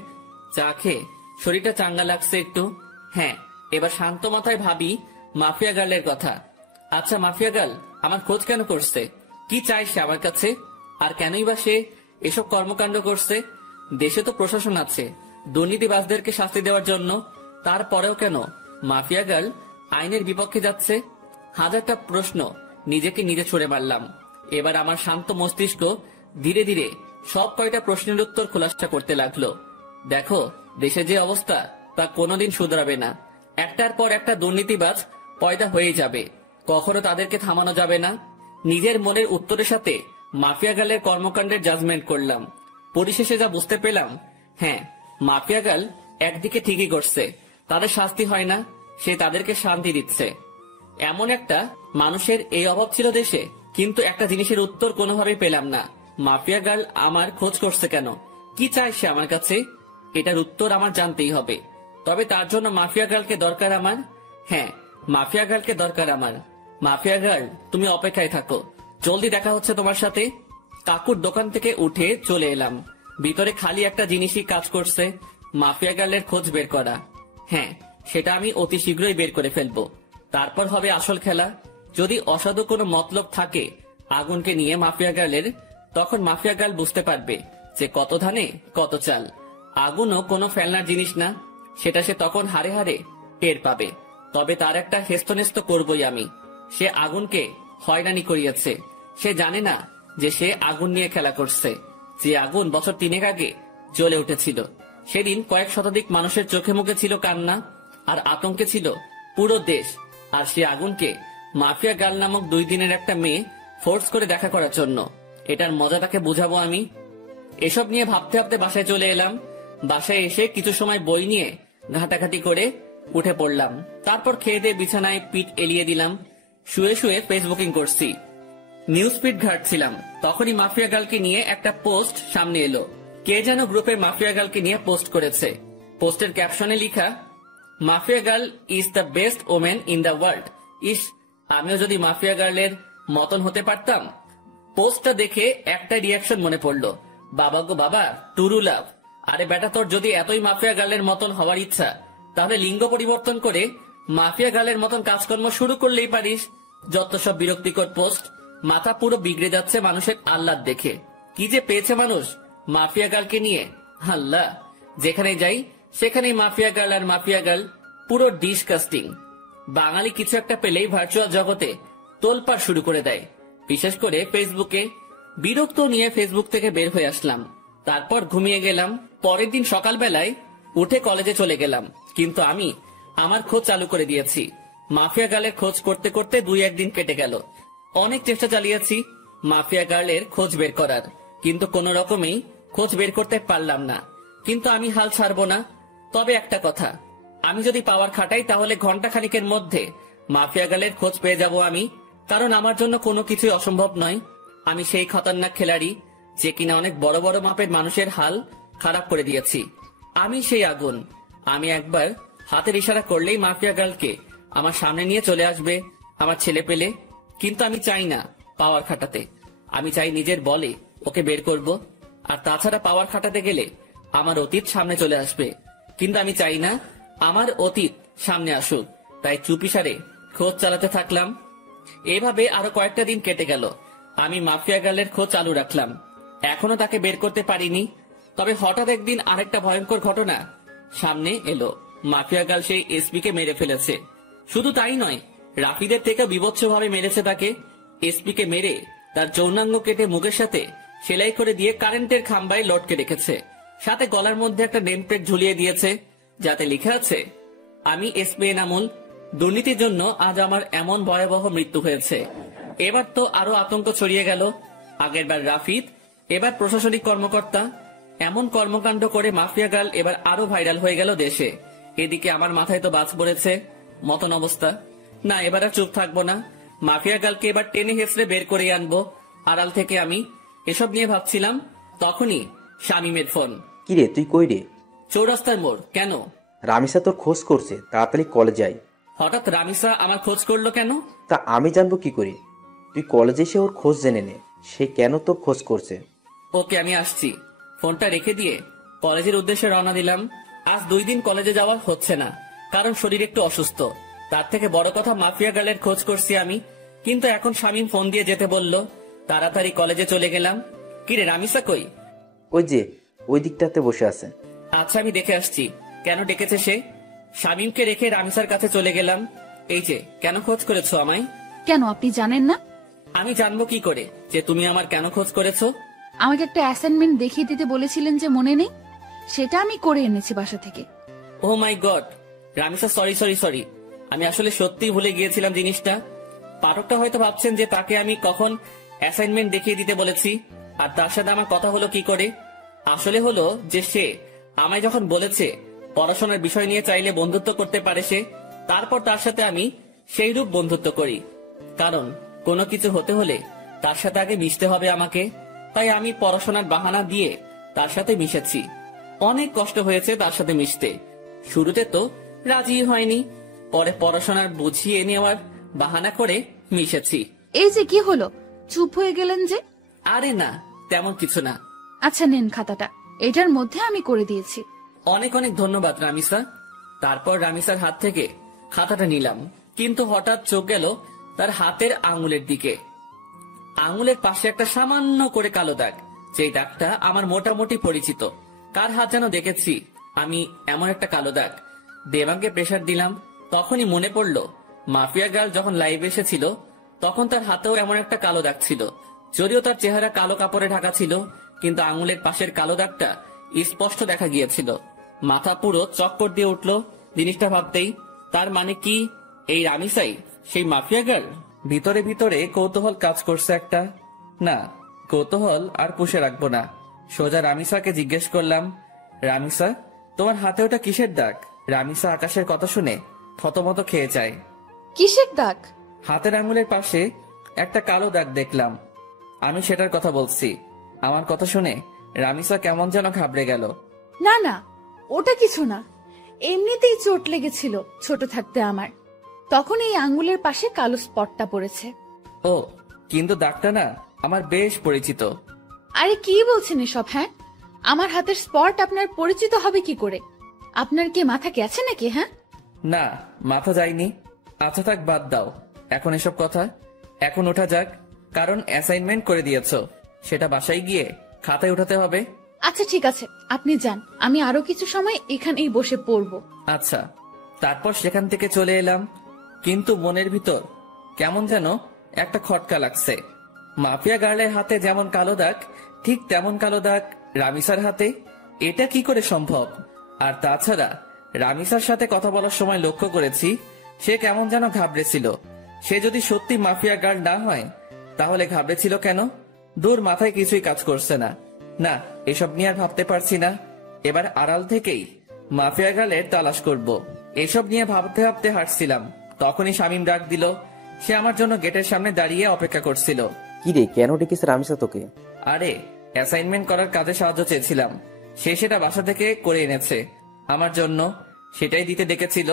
চা খেয়ে শরীরটা চাঙ্গা লাগছে একটু। হ্যাঁ, এবার শান্ত মাথায় ভাবি মাফিয়া গার্লের কথা। আচ্ছা, মাফিয়া গার্ল আমার খোঁজ কেন করছে? কি চাই সে আমার কাছে? আর কেনই বা সে এসব কর্মকাণ্ড করছে? দেশে তো প্রশাসন আছে দুর্নীতিবাজদেরকে শাস্তি দেওয়ার জন্য, তারপরেও কেন মাফিয়া গার্ল আইনের বিপক্ষে যাচ্ছে? হাজারটা প্রশ্ন নিজেকে নিজে ছুড়ে মারলাম। এবার আমার শান্ত মস্তিষ্ক ধীরে ধীরে সব কয়টা প্রশ্নের উত্তর খোলাসা করতে লাগলো। দেখো, দেশে যে অবস্থা তা কোনোদিন শুধরাবে না। একটার পর একটা দুর্নীতিবাজ পয়দা হয়ে যাবে, কখনো তাদেরকে থামানো যাবে না। নিজের মনের উত্তরের সাথে মাফিয়া গালের কর্মকাণ্ডের জাজমেন্ট করলাম। পরিশেষে যা বুঝতে পেলাম, হ্যাঁ, মাফিয়া গাল একদিকে ঠিকই করছে, তাদের শাস্তি হয় না, সে তাদেরকে শান্তি দিচ্ছে। এমন একটা মানুষের এই অভাব ছিল দেশে, কিন্তু একটা জিনিসের উত্তর কোনোভাবেই পেলাম না। মাফিয়া গার্ল আমার খোঁজ করছে কেন, কি চায় সে আমার কাছে, এটার উত্তর আমার জানতেই হবে। তবে তার জন্য মাফিয়া গার্লকে দরকার আমার। হ্যাঁ, মাফিয়া গার্লকে দরকার আমার। মাফিয়া গার্ল, তুমি অপেক্ষায় থাকো, জলদি দেখা হচ্ছে তোমার সাথে। কাকুর দোকান থেকে উঠে চলে এলাম। ভিতরে খালি একটা জিনিসই কাজ করছে, মাফিয়া গার্লের খোঁজ বের করা। হ্যাঁ, সেটা আমি অতি শীঘ্রই বের করে ফেলবো। তারপর হবে আসল খেলা। যদি অসাধু কোনো মতলব থাকে আগুনকে নিয়ে মাফিয়া গার্লের, তখন মাফিয়া গার্ল বুঝতে পারবে যে কত ধানে কত চাল। আগুনও কোনো ফেলনার জিনিস না, সেটা সে তখন হারে হারে টের পাবে। তবে তার একটা হেস্তনেস্ত করবই আমি। সে আগুনকে হয়রানি করিয়েছে, সে জানে না যে সে আগুন নিয়ে খেলা করছে। যে আগুন বছর 3 আগে জ্বলে উঠেছিল, সেদিন কয়েক শতাধিক মানুষের চোখে মুখে ছিল কান্না, আর আতঙ্কে ছিল পুরো দেশ। আর সে আগুনকে মাফিয়া গার্ল নামক 2 দিনের একটা মেয়ে ফোর্স করে দেখা করার জন্য। এটার মজা তাকে বুঝাবো আমি। এসব নিয়ে ভাবতে ভাবতে বাসায় চলে এলাম। বাসায় এসে কিছু সময় বই নিয়ে ঘাটাঘাটি করে উঠে পড়লাম। তারপর খেয়ে দিয়ে বিছানায় পিঠ এলিয়ে দিলাম। শুয়ে শুয়ে ফেসবুকিং করছি, নিউজ ফিড ঘাটছিলাম। তখনই মাফিয়া গার্লকে নিয়ে একটা পোস্ট সামনে এলো। কে যেন গ্রুপে মাফিয়া গার্লকে নিয়ে পোস্ট করেছে। পোস্টের ক্যাপশনে লেখা, mafia girl is the best women in the world. ইস, আমিও যদি মাফিয়া গার্লের মতন হতে পারতাম। পোস্টটা দেখে একটা রিয়াকশন মনে পড়লো, বাবা গো বাবা, টুরু লাভ। আরে বেটা, তোর যদি এতই মাফিয়া গার্লের মতন হওয়ার ইচ্ছা, তাহলে লিঙ্গ পরিবর্তন করে মাফিয়া গার্লের মতন কাজকর্ম শুরু করলেই পারিস। যত সব বিরক্তিকর পোস্ট, মাথা পুরো বিগড়ে যাচ্ছে মানুষের আহ্লাদ দেখে। কি যে পেয়েছে মানুষ মাফিয়া গার্লকে নিয়ে, আল্লাহ। যেখানে যাই সেখানেই মাফিয়া গার্ল আর মাফিয়া গার্ল, পুরো ডিসকাস্টিং। বাঙালি কিছু একটা পেলেই ভার্চুয়াল জগতে তোলপাড় শুরু করে দেয়, বিশেষ করে ফেসবুকে। বিরক্ত নিয়ে ফেসবুক থেকে বের হয়ে আসলাম। তারপর ঘুমিয়ে গেলাম। পরের দিন সকালবেলায় উঠে কলেজে চলে গেলাম, কিন্তু আমি আমার খোঁজ চালু করে দিয়েছি। মাফিয়া গার্লের খোঁজ করতে করতে 2-1 দিন কেটে গেল। অনেক চেষ্টা চালিয়েছি মাফিয়া গার্লের খোঁজ বের করার, কিন্তু কোনো রকমেই খোঁজ বের করতে পারলাম না। কিন্তু আমি হাল ছাড়বো না। তবে একটা কথা, আমি যদি পাওয়ার খাটাই তাহলে ঘন্টা খানিকের মধ্যে মাফিয়া গার্লের খোঁজ পেয়ে যাব আমি। কারণ আমার জন্য কোনো কিছুই অসম্ভব নয়। আমি সেই খতরনাক খেলাড়ি যে কিনা অনেক বড় বড় মাপের মানুষের হাল খারাপ করে দিয়েছি। আমি সেই আগুন। আমি একবার হাতের ইশারা করলেই মাফিয়া গার্লকে আমার সামনে নিয়ে চলে আসবে আমার ছেলে পেলে। কিন্তু আমি চাই না পাওয়ার খাটাতে, আমি চাই নিজের বলে ওকে বের করব। আর তাছাড়া পাওয়ার খাটাতে গেলে আমার অতীত সামনে চলে আসবে, কিন্তু আমি চাই না আমার অতীত সামনে আসুক। তাই চুপিসারে খোঁজ চালাতে থাকলাম। এভাবে আরো কয়েকটা দিন কেটে গেল। আমি মাফিয়া গার্লের খোঁজ চালু রাখলাম। এখনো তাকে বের করতে পারিনি। তবে হঠাৎ একদিন আরেকটা ভয়ঙ্কর ঘটনা সামনে এলো। মাফিয়া গার্ল সেই এসপি কে মেরে ফেলেছে। শুধু তাই নয়, রাফিদের থেকে বিভৎসভাবে মেরেছে তাকে। এসপি কে মেরে তার যৌনাঙ্গ কেটে মুখের সাথে সেলাই করে দিয়ে কারেন্টের খাম্বায় লটকে রেখেছে। সাথে গলার মধ্যে একটা নেম প্লেট ঝুলিয়ে দিয়েছে, যাতে লেখা আছে, আমি এসপি এনামুল, দুর্নীতির জন্য আজ আমার এমন ভয়াবহ মৃত্যু হয়েছে। এবার তো আরো আতঙ্ক ছড়িয়ে গেল। আগেরবার রাফিদ, এবার প্রশাসনিক কর্মকর্তা। এমন কর্মকাণ্ড করে মাফিয়া গার্ল এবার আরো ভাইরাল হয়ে গেল দেশে। এদিকে আমার মাথায় তো বাজ পড়েছে মতন অবস্থা। না, এবার আর চুপ থাকবো না। মাফিয়া গার্লকে এবার টেনে হেসড়ে বের করে আনবো আড়াল থেকে। আমি এসব নিয়ে ভাবছিলাম, তখনই শামীমের ফোন। কিরে, তুই কই রে? চৌরাস্তার মোড়। কেন? রামিসা তোর খোঁজ করছে, তাড়াতাড়ি কলেজে যাই। হঠাৎ রামিসা আমার খোঁজ করলো কেন? তা আমি জানবো কি করে? তুই কলেজে এসে ওর খোঁজ জেনে নে, সে কেন তোর খোঁজ করছে। ওকে, আমি আসছি। ফোনটা রেখে দিয়ে কলেজের উদ্দেশ্যে রওনা দিলাম। আজ 2 দিন কলেজে যাওয়া হচ্ছে না, কারণ শরীর একটু অসুস্থ। তার থেকে বড় কথা, মাফিয়া গার্লের খোঁজ করছি আমি। কিন্তু এখন শামীম ফোন দিয়ে যেতে বলল। তাড়াতাড়ি কলেজে চলে গেলাম। কিরে, রামিসা কই? ওই যে ওই দিকটাতে বসে আছে। আচ্ছা, আমি দেখে আসছি। কেন ডেকেছে সে? শামীমকে রেখে রামিসার কাছে চলে গেলাম। এই যে, কেন খোঁজ করেছো আমায়? কেন, আপনি জানেন না? আমি জানবো কি করে যে তুমি আমার কেন খোঁজ করেছো? আমাকে একটা অ্যাসাইনমেন্ট দেখিয়ে দিতে বলেছিলেন যে, মনে নেই? সেটা আমি করে এনেছি বাসা থেকে। Oh my god, Ramisa, sorry sorry sorry. আমি আসলে সত্যিই ভুলে গিয়েছিলাম জিনিসটা। পাঠকটা হয়তো ভাবছেন যে তাকে আমি কখন অ্যাসাইনমেন্ট দেখিয়ে দিতে বলেছি আর তার সাথে আমার কথা হলো কি করে। আসলে হলো যে সে আমায় যখন বলেছে পড়াশোনার বিষয় নিয়ে চাইলে বন্ধুত্ব করতে পারে সে, তারপর তার সাথে আমি সেই রূপ বন্ধুত্ব করি। কারণ কোনো কিছু হতে হলে তার সাথে আগে মিশতে হবে আমাকে, তাই আমি পড়াশোনার বাহানা দিয়ে তার সাথে মিশেছি। অনেক কষ্ট হয়েছে তার সাথে মিশতে। শুরুতে তো রাজি হয়নি, পরে পড়াশোনার বুঝিয়ে নেওয়ার বাহানা করে মিশেছি। এই যে কি হলো, চুপ হয়ে গেলেন যে? আরে না, তেমন কিছু না। আচ্ছা নেন খাতাটা, এটার মধ্যে আমি করে দিয়েছি। অনেক অনেক ধন্যবাদ রামিসা। তারপর রামিসার হাত থেকে খাতাটা নিলাম, কিন্তু হঠাৎ চোখ গেল তার হাতের আঙুলের দিকে। আঙুলের পাশে একটা সামান্য করে কালো দাগ, যেই দাগটা আমার মোটামুটি পরিচিত। কার হাত যেন দেখেছি আমি এমন একটা কালো দাগ। দেবাঙ্গে প্রেসার দিলাম, তখনই মনে পড়লো মাফিয়া গার্ল যখন লাইভে এসেছিল তখন তার হাতেও এমন একটা কালো দাগ ছিল। যদিও তার চেহারা কালো কাপড়ে ঢাকা ছিল, কিন্তু আঙুলের পাশের কালো দাগটা স্পষ্ট দেখা গিয়েছিল। মাথা পুরো চক্কর দিয়ে উঠলো জিনিসটা ভাবতেই। তার মানে কি এই রামিসাই সেই মাফিয়া গার্ল? ভিতরে ভিতরে কৌতূহল কাজ করছে একটা। না, কৌতূহল আর পুষে রাখবো না। সোজা রামিসাকে জিজ্ঞেস করলাম, রামিসা তোমার হাতে ওটা কিসের দাগ? রামিসা আকাশের কথা শুনে থতমত খেয়ে যায়। কিসের দাগ? হাতের আঙুলের পাশে একটা কালো দাগ দেখলাম। আমি সেটার কথা বলছি। আমার কথা শুনে রামিসা কেমন যেন ঘাবড়ে গেল। না না, ওটা কিছু না, এমনিতেই চোট লেগেছিল ছোট থাকতে আমার, তখন এই আঙ্গুলের পাশে কালো স্পটটা পড়েছে। ও, কিন্তু দাগটা না আমার বেশ পরিচিত। আরে কি বলছেন এসব? হ্যাঁ, আমার হাতের স্পট আপনার পরিচিত হবে কি করে? আপনার কি মাথা গেছে নাকি? হ্যাঁ না, মাথা যায়নি। আচ্ছা থাক, বাদ দাও এখন এসব কথা। এখন ওঠা যাক, কারণ অ্যাসাইনমেন্ট করে দিয়েছো, সেটা বাসায় গিয়ে খাতায় উঠাতে হবে। আচ্ছা ঠিক আছে, আপনি যান, আমি আরো কিছু সময় এখানেই বসে পড়বো। আচ্ছা। তারপর সেখান থেকে চলে এলাম, কিন্তু মনের ভিতর কেমন যেন একটা খটকা লাগছে। মাফিয়া গার্লের হাতে যেমন কালো দাগ, ঠিক তেমন কালো দাগ রামিসার হাতে। এটা কি করে সম্ভব? আর তাছাড়া রামিসার সাথে কথা বলার সময় লক্ষ্য করেছি সে কেমন যেন ঘাবড়েছিল। সে যদি সত্যি মাফিয়া গার্ল না হয় তাহলে ঘাবড়েছিল কেন? দূর, মাথায় কিছুই কাজ করছে না। না, এসব নিয়ে আর ভাবতে পারছি না। এবার আড়াল থেকেই মাফিয়া গার্লের তালাশ করব। এসব নিয়ে ভাবতে ভাবতে হাঁটছিলাম, তখনই শামীম ডাক দিল। সে আমার জন্য গেটের সামনে দাঁড়িয়ে অপেক্ষা করছিল। কি রে, কেন ডেকেছে রামিসা তোকে? আরে, অ্যাসাইনমেন্ট করার কাজে সাহায্য চেয়েছিলাম, সে সেটা বাসা থেকে করে এনেছে আমার জন্য, সেটাই দিতে ডেকেছিল।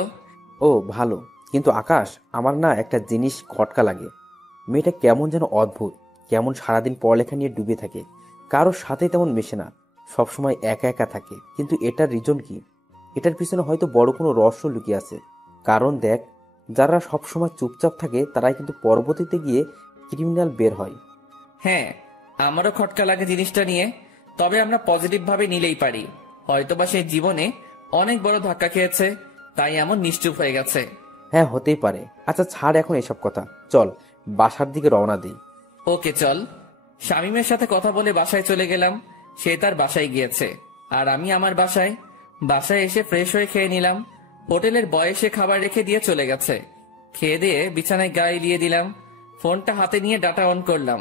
ও ভালো, কিন্তু আকাশ, আমার না একটা জিনিস খটকা লাগে। মেয়েটা কেমন যেন অদ্ভুত, কেমন সারাদিন পড়ালেখা নিয়ে ডুবে থাকে, কারোর সাথে তেমন মেশে না, সবসময় একা একা থাকে। কিন্তু এটার রিজন কি? এটার পিছনে হয়তো বড় কোনো রহস্য লুকিয়ে আছে। কারণ দেখ, যারা সবসময় চুপচাপ থাকে তারাই কিন্তু পরবর্তীতে গিয়ে ক্রিমিনাল বের হয়। হ্যাঁ, আমারও খটকা লাগে জিনিসটা নিয়ে, তবে আমরা পজিটিভ ভাবে নিলেই পারি। হয়তোবা সে জীবনে অনেক বড় ধাক্কা খেয়েছে, তাই এমন নিশ্চুপ হয়ে গেছে। হ্যাঁ, হতেই পারে। আচ্ছা ছাড় এখন এসব কথা, চল বাসার দিকে রওনা দিই। ওকে চল। শামীমের সাথে কথা বলে বাসায় চলে গেলাম। সে তার বাসায় গিয়েছে আর আমি আমার বাসায়। বাসায় এসে ফ্রেশ হয়ে খেয়ে নিলাম। হোটেলের বয় এসে খাবার রেখে দিয়ে চলে গেছে। খেয়ে দিয়ে বিছানায় গায়ে দিয়ে দিলাম। ফোনটা হাতে নিয়ে ডাটা অন করলাম,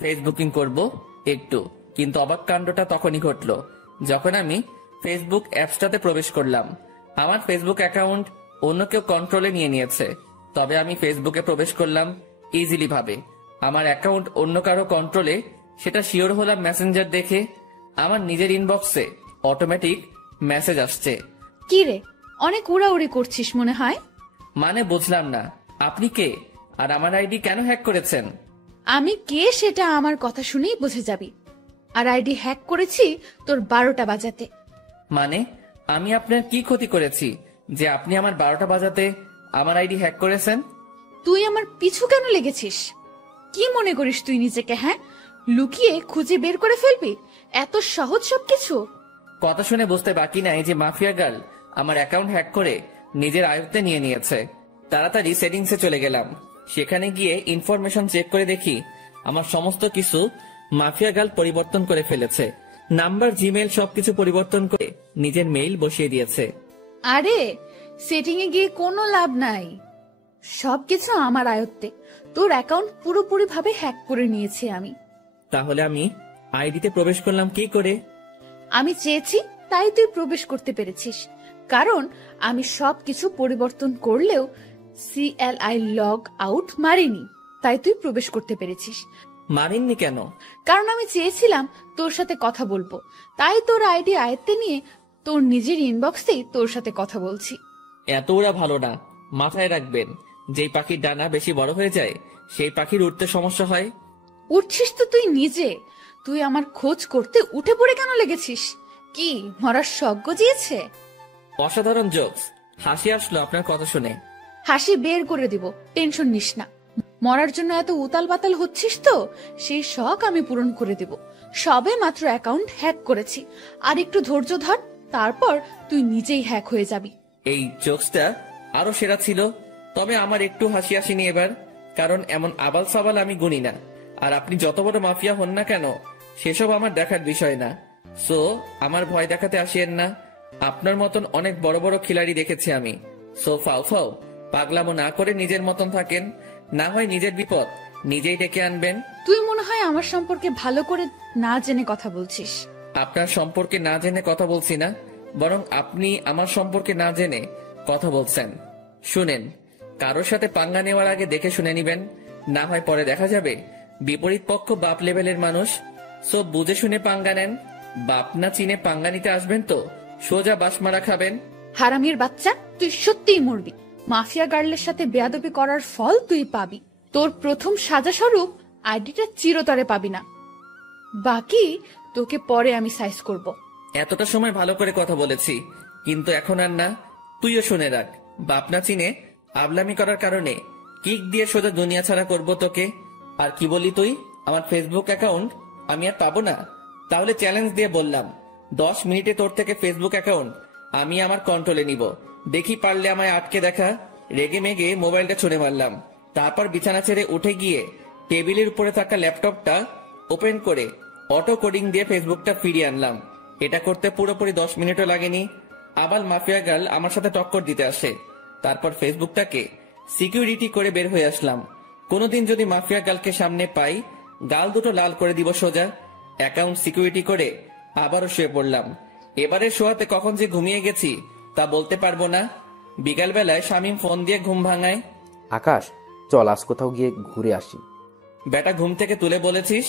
ফেসবুকিং করব একটু। কিন্তু অবাক কাণ্ডটা তখনই ঘটলো যখন আমি ফেসবুক অ্যাপসটাতে প্রবেশ করলাম। আমার ফেসবুক অ্যাকাউন্ট অন্য কেউ কন্ট্রোলে নিয়ে নিয়েছে, তবে আমি ফেসবুকে প্রবেশ করলাম ইজিলি ভাবে। আমার অ্যাকাউন্ট অন্য কারো কন্ট্রোলে, সেটা শিওর হলাম মেসেঞ্জার দেখে। আমার নিজের ইনবক্সে অটোমেটিক মেসেজ আসছে। কি রে, অনেক উড়াউড়ি করছিস মনে হয়। মানে বুঝলাম না, আপনি কে আর আমার আইডি কেন হ্যাক করেছেন? আমি কে সেটা আমার কথা শুনেই বুঝে যাবি। আর আইডি হ্যাক করেছি তোর 12টা বাজাতে। মানে আমি আপনার কি ক্ষতি করেছি যে আপনি আমার 12টা বাজাতে আমার আইডি হ্যাক করেছেন? তুই আমার পিছু কেন লেগেছিস? কি মনে করিস তুই নিজেকে? হ্যাঁ, লুকিয়ে খুঁজে বের করে ফেলবি? এত সহজ সবকিছু? কথা শুনে বুঝতে বাকি নাই যে মাফিয়া গার্ল আমার অ্যাকাউন্ট হ্যাক করে নিজের আয়ত্তে নিয়ে নিয়েছে। তাড়াতাড়ি সেটিংসে চলে গেলাম। সেখানে গিয়ে ইনফরমেশন চেক করে দেখি আমার সমস্ত কিছু মাফিয়া গার্ল পরিবর্তন করে ফেলেছে। নাম্বার, জিমেল সবকিছু পরিবর্তন করে নিজের মেইল বসিয়ে দিয়েছে। আরে, সেটিং এ গিয়ে কোনো লাভ নাই। সবকিছু আমার আয়ত্তে। তোর অ্যাকাউন্ট পুরোপুরি ভাবে হ্যাক করে নিয়েছি আমি। তাহলে আমি আইডিতে প্রবেশ করলাম কি করে? আমি চেয়েছি তাই তুই প্রবেশ করতে পেরেছিস, কারণ আমি সবকিছু পরিবর্তন করলেও CLI লগ আউট মারিনি, তাই তুই প্রবেশ করতে পেরেছিস। মারেননি কেন? কারণ আমি চেয়েছিলাম তোর সাথে কথা বলবো, তাই তোর আইডি আয়ত্তে নিয়ে তোর নিজের ইনবক্সেই তোর সাথে কথা বলছি। এত ওরা ভালো না, মাথায় রাখবেন। যেই পাখির ডানা বেশি বড় হয়ে যায় সেই পাখির উঠতে সমস্যা হয়। উঠছিস তো তুই নিজে, তুই আমার খোঁজ করতে উঠে পড়ে কেন লেগেছিস? কি মরার শখ গজিয়েছে? অসাধারণ জোকস, হাসি আসলো আপনার কথা শুনে। হাসি বের করে দিব, টেনশন নিস না। মরার জন্য এত উতাল পাতাল হচ্ছিস তো, সেই শখ আমি পূরণ করে দিব। সবে মাত্র অ্যাকাউন্ট হ্যাক করেছি, আর একটু ধৈর্য ধর, তারপর তুই নিজেই হ্যাক হয়ে যাবি। এই জোকসটা আরো সেরা ছিল, তবে আমার একটু হাসি আসেনি এবার, কারণ এমন আবাল সাবাল আমি গুনি না। আর আপনি যত বড় মাফিয়া হন না কেন, সেসব আমার দেখার বিষয় না। সো আমার ভয় দেখাতে আসিয়েন না। আপনার মতন অনেক বড় বড় খিলাড়ি দেখেছি আমি। সো ফাও ফাও পাগলামো না করে নিজের মতন থাকেন, না হয় নিজের বিপদ নিজেই ডেকে আনবেন। তুই মনে হয় আমার সম্পর্কে ভালো করে না জেনে কথা বলছিস। আপনার সম্পর্কে না জেনে কথা বলছি না, বরং আপনি আমার সম্পর্কে না জেনে কথা বলছেন। শুনেন, কারোর সাথে পাঙ্গা নেওয়ার আগে দেখে শুনে নিবেন, না হয় পরে দেখা যাবে বিপরীত পক্ষ বাপ লেভেলের মানুষ। সব বুঝে শুনে পাঙ্গা নেন। বাপ না চিনে পাঙ্গা নিতে আসবেন তো সোজা বাসমারা খাবেন। হারামির বাচ্চা, তুই সত্যিই মরবি। মাফিয়া গার্লের সাথে বেয়াদবি করার ফল তুই পাবি। তোর প্রথম সাজা স্বরূপ আইডিটা চিরতরে পাবি না, বাকি তোকে পরে আমি সাইজ করব। এতটা সময় ভালো করে কথা বলেছি, কিন্তু এখন আর না। তুইও শুনে রাখ, বাপ না চিনে আবলামি করার কারণে কিক দিয়ে সোজা দুনিয়া ছাড়া করব তোকে। আর কি বলি তুই, আমার ফেসবুক অ্যাকাউন্ট আমি আর পাবো না? তাহলে চ্যালেঞ্জ দিয়ে বললাম, 10 মিনিটে তোর থেকে ফেসবুক অ্যাকাউন্ট আমি আমার কন্ট্রোলে নিব। দেখি পারলে আমায় আটকে দেখা। রেগে মেগে মোবাইলটা ছুঁড়ে মারলাম। তারপর বিছানা ছেড়ে উঠে গিয়ে টেবিলের উপরে থাকা ল্যাপটপটা ওপেন করে অটো কোডিং দিয়ে ফেসবুকটা ফিরিয়ে আনলাম। এটা করতে পুরোপুরি 10 মিনিটও লাগেনি। আবার মাফিয়া গার্ল আমার সাথে টক্কর দিতে আসে। তারপর ফেসবুকটাকে সিকিউরিটি করে বের হয়ে আসলাম। কোনোদিন যদি মাফিয়া গার্লকে সামনে পাই, গাল দুটো লাল করে দিব সোজা। অ্যাকাউন্ট সিকিউরিটি করে আবারও শুয়ে পড়লাম। এবারে শোয়াতে কখন যে ঘুমিয়ে গেছি তা বলতে পারবো না। বিকালবেলায় শামীম ফোন দিয়ে ঘুম ভাঙায়। আকাশ, চল আজ কোথাও গিয়ে ঘুরে আসি। বেটা ঘুম থেকে তুলে বলেছিস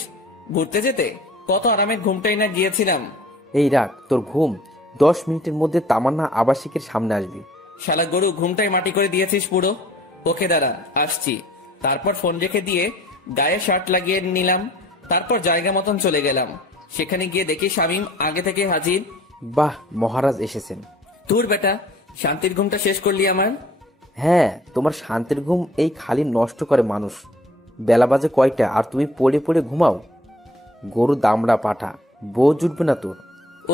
ঘুরতে যেতে? কত আরামের ঘুমটাই না গিয়েছিলাম। এই রাখ তোর ঘুম, 10 মিনিটের মধ্যে তামান্না আবাসিকের সামনে আসবি। শালা গরু, ঘুমটাই মাটি করে দিয়েছিস পুরো। ওকে দাঁড়া, আসছি। তারপর ফোন রেখে দিয়ে গায়ে শার্ট লাগিয়ে নিলাম। তারপর জায়গা মতন চলে গেলাম। সেখানে গিয়ে দেখি শামীম আগে থেকে হাজির। বাহ, মহারাজ এসেছেন। তোর বেটা, শান্তির ঘুমটা শেষ করলি আমার। হ্যাঁ, তোমার শান্তির ঘুম এই খালি নষ্ট করে মানুষ। বেলা বাজে কয়টা আর তুমি পড়ে পড়ে ঘুমাও? গরু দামড়া পাঠা, বউ জুটবে না তোর।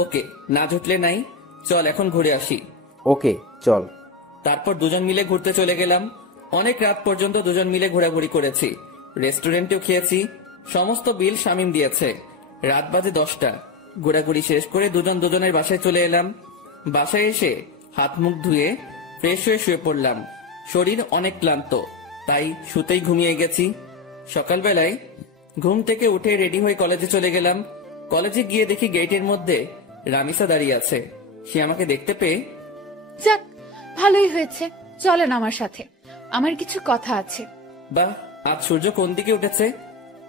ওকে, না জুটলে নাই, চল এখন ঘুরে আসি। ওকে চল। তারপর দুজন মিলে ঘুরতে চলে গেলাম। অনেক রাত পর্যন্ত দুজন মিলে ঘোরাঘুরি করেছি। রেস্টুরেন্টেও খেয়েছি। সমস্ত বিল শামীম দিয়েছে। রাত বাজে 10টা। ঘোরাঘুরি শেষ করে দুজন দুজনের বাসায় চলে এলাম। বাসায় এসে হাত মুখ ধুয়ে ফ্রেশ হয়ে শুয়ে পড়লাম। শরীর অনেক ক্লান্ত, তাই শুতেই ঘুমিয়ে গেছি। সকালবেলায় ঘুম থেকে উঠে রেডি হয়ে কলেজে চলে গেলাম। কলেজে গিয়ে দেখি গেটের মধ্যে রামিসা দাঁড়িয়ে আছে। সে আমাকে দেখতে পেয়ে, যাক, ভালোই হয়েছে, চলেন আমার সাথে, আমার কিছু কথা আছে। বাহ, আজ সূর্য কোন দিকে উঠেছে।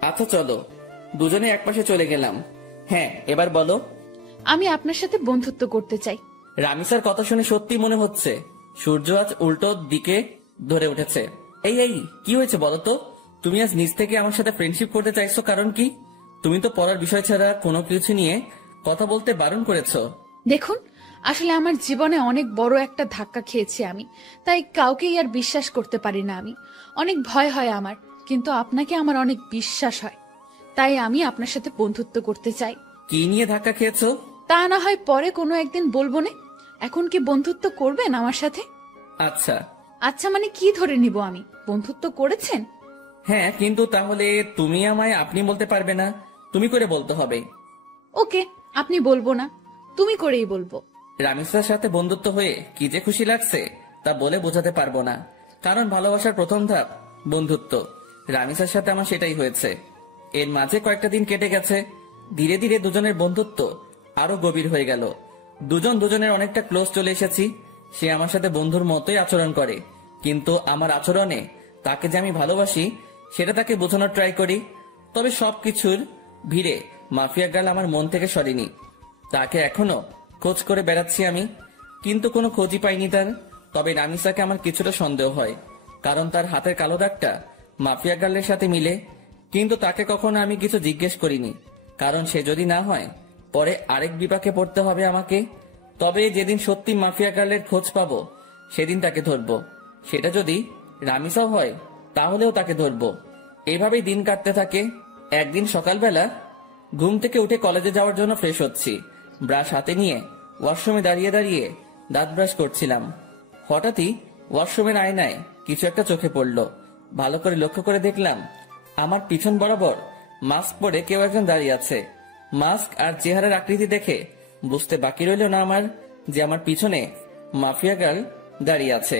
আচ্ছা চলো। দুজনে একপাশে চলে গেলাম। হ্যাঁ, এবার বলো। আমি আপনার সাথে বন্ধুত্ব করতে চাই। রামিসার কথা শুনে সত্যি মনে হচ্ছে সূর্য আজ উল্টো দিকে ধরে উঠেছে। এই এই কি হয়েছে বলো তো? তুমি আজ নিজ থেকে আমার সাথে ফ্রেন্ডশিপ করতে চাইছো, কারণ কি? তুমি তো পড়ার বিষয় ছাড়া কোনো কিছু নিয়ে কথা বলতে বারণ করেছো। দেখুন, আসলে আমার জীবনে অনেক বড় একটা ধাক্কা খেয়েছি আমি, তাই কাউকেই আর বিশ্বাস করতে পারি না আমি। অনেক ভয় হয় আমার, কিন্তু আপনাকে আমার অনেক বিশ্বাস হয়, তাই আমি আপনার সাথে বন্ধুত্ব করতে চাই। কি নিয়ে ধাক্কা খেয়েছো? তা না হয় পরে কোনো একদিন বলবো না। এখন কি বন্ধুত্ব করবেন আমার সাথে? আচ্ছা। আচ্ছা মানে কি ধরে নিব আমি? বন্ধুত্ব করেছেন? হ্যাঁ, কিন্তু তাহলে তুমি আমায় আপনি বলতে পারবে না, তুমি করে বলতে হবে। ওকে, আপনি বলবো না, তুমি করেই বলবো। রামিসার সাথে বন্ধুত্ব হয়ে কি যে খুশি লাগছে তা বলে বোঝাতে পারবো না। কারণ ভালোবাসার প্রথম ধাপ বন্ধুত্ব। রামিসার সাথে আমার সেটাই হয়েছে। এর মাঝে কয়েকটা দিন কেটে গেছে। ধীরে ধীরে দুজনের বন্ধুত্ব আরো গভীর হয়ে গেল। দুজন দুজনের অনেকটা ক্লোজ চলে এসেছি। সে আমার সাথে বন্ধুর মতোই আচরণ করে, কিন্তু আমার আচরণে তাকে যে আমি ভালোবাসি সেটা তাকে বোঝানোর ট্রাই করি। তবে সবকিছুর ভিড়ে মাফিয়া গার্ল আমার মন থেকে সরেনি। তাকে এখনো খোঁজ করে বেড়াচ্ছি আমি, কিন্তু কোনো খোঁজই পাইনি তার। তবে রামিসাকে আমার কিছুটা সন্দেহ হয়, কারণ তার হাতের কালো দাগটা মাফিয়া গার্লের সাথে মিলে। কিন্তু তাকে কখনো আমি কিছু জিজ্ঞেস করিনি, কারণ সে যদি না হয় পরে আরেক বিপাকে পড়তে হবে আমাকে। তবে যেদিন সত্যি মাফিয়া গার্লের খোঁজ পাবো সেদিন তাকে ধরবো। সেটা যদি রামিসাও হয় তাহলেও তাকে ধরবো। এভাবেই দিন কাটতে থাকে। একদিন সকালবেলা ঘুম থেকে উঠে কলেজে যাওয়ার জন্য ফ্রেশ হচ্ছি। ব্রাশ হাতে নিয়ে ওয়াশরুমে দাঁড়িয়ে দাঁড়িয়ে দাঁত ব্রাশ করছিলাম। হঠাৎই ওয়াশরুমের আয়নায় কিছু একটা চোখে পড়লো। ভালো করে লক্ষ্য করে দেখলাম আমার পিছন বরাবর মাস্ক পরে কেউ একজন দাঁড়িয়ে আছে। মাস্ক আর চেহারার আকৃতি দেখে বুঝতে বাকি রইল না আমার যে আমার পিছনে মাফিয়া গার্ল দাঁড়িয়ে আছে।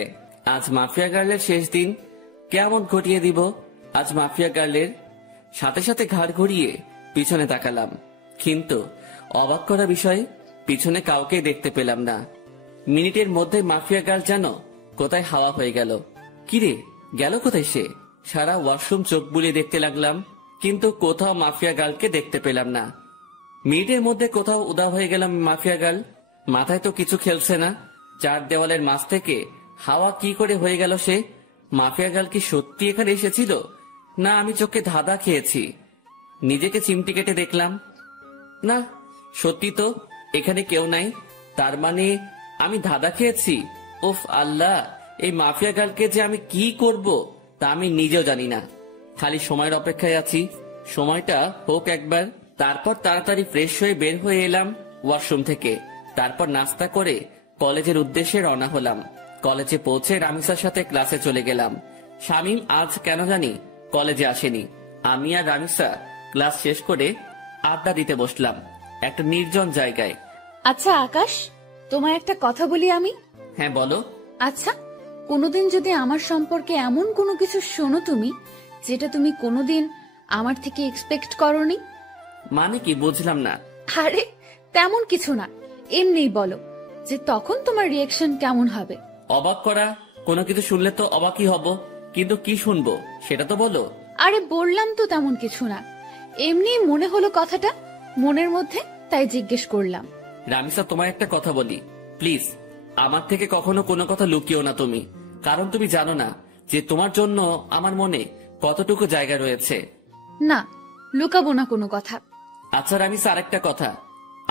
আজ মাফিয়া গার্লের শেষ দিন, কেমন ঘটিয়ে দিব আজ মাফিয়া গার্লের। সাথে সাথে ঘাড় ঘুরিয়ে পিছনে তাকালাম, কিন্তু অবাক করা বিষয়, পিছনে কাউকে দেখতে পেলাম না। মিনিটের মধ্যে মাফিয়া গার্ল যেন কোথায় হাওয়া হয়ে গেল। কিরে, গেল কোথায় সে? সারা ওয়াশরুম চোখ বুলিয়ে দেখতে লাগলাম, কিন্তু কোথাও মাফিয়া গার্লকে দেখতে পেলাম না। মিনিটের মধ্যে কোথাও উদা হয়ে গেলাম মাফিয়া গার্ল। মাথায় তো কিছু খেলছে না। চার দেওয়ালের মাঝ থেকে হাওয়া কি করে হয়ে গেল সে? মাফিয়া গার্ল কি সত্যি এখানে এসেছিল, না আমি চোখে ধাঁধা খেয়েছি? নিজেকে চিমটি কেটে দেখলাম, না সত্যি তো এখানে কেউ নাই। তার মানে আমি ধাঁধা খেয়েছি। উফ আল্লাহ, এই মাফিয়া গার্লকে যে আমি কি করব তা আমি নিজেও জানি না। খালি সময়ের অপেক্ষায় আছি, সময়টা হোক একবার। তারপর তাড়াতাড়ি ফ্রেশ হয়ে বের হয়ে এলাম ওয়াশরুম থেকে। তারপর নাস্তা করে কলেজের উদ্দেশ্যে রওনা হলাম। কলেজে পৌঁছে রামিসার সাথে ক্লাসে চলে গেলাম। শামীম আজ কেন জানি কলেজে আসেনি। আমি আর রামিসা ক্লাস শেষ করে আড্ডা দিতে বসলাম একটা নির্জন জায়গায়। আচ্ছা আকাশ, তোমায় একটা কথা বলি আমি। হ্যাঁ বলো। আচ্ছা, কোনোদিন যদি আমার সম্পর্কে এমন কোনো কিছু শোনো তুমি, যেটা তুমি কোনোদিন আমার থেকে এক্সপেক্ট করনি। মানে কি, বুঝলাম না। আরে তেমন কিছু না, এমনিই বলো যে তখন তোমার রিয়াকশন কেমন হবে। অবাক করা কোনো কিছু শুনলে তো অবাকই হব, কিন্তু কি শুনবো সেটা তো বলো। আরে বললাম তো তেমন কিছু না, এমনি মনে হলো কথাটা মনের মধ্যে, তাই জিজ্ঞেস করলাম। রামিসা, তোমার একটা কথা বলি প্লিজ, আমার থেকে কখনো কোনো কথা লুকিও না তুমি। কারণ তুমি জানো না যে তোমার জন্য আমার মনে কতটুকু জায়গা রয়েছে। না, লুকাবো না কোনো কথা। আচ্ছা রামিসা, আরেকটা কথা,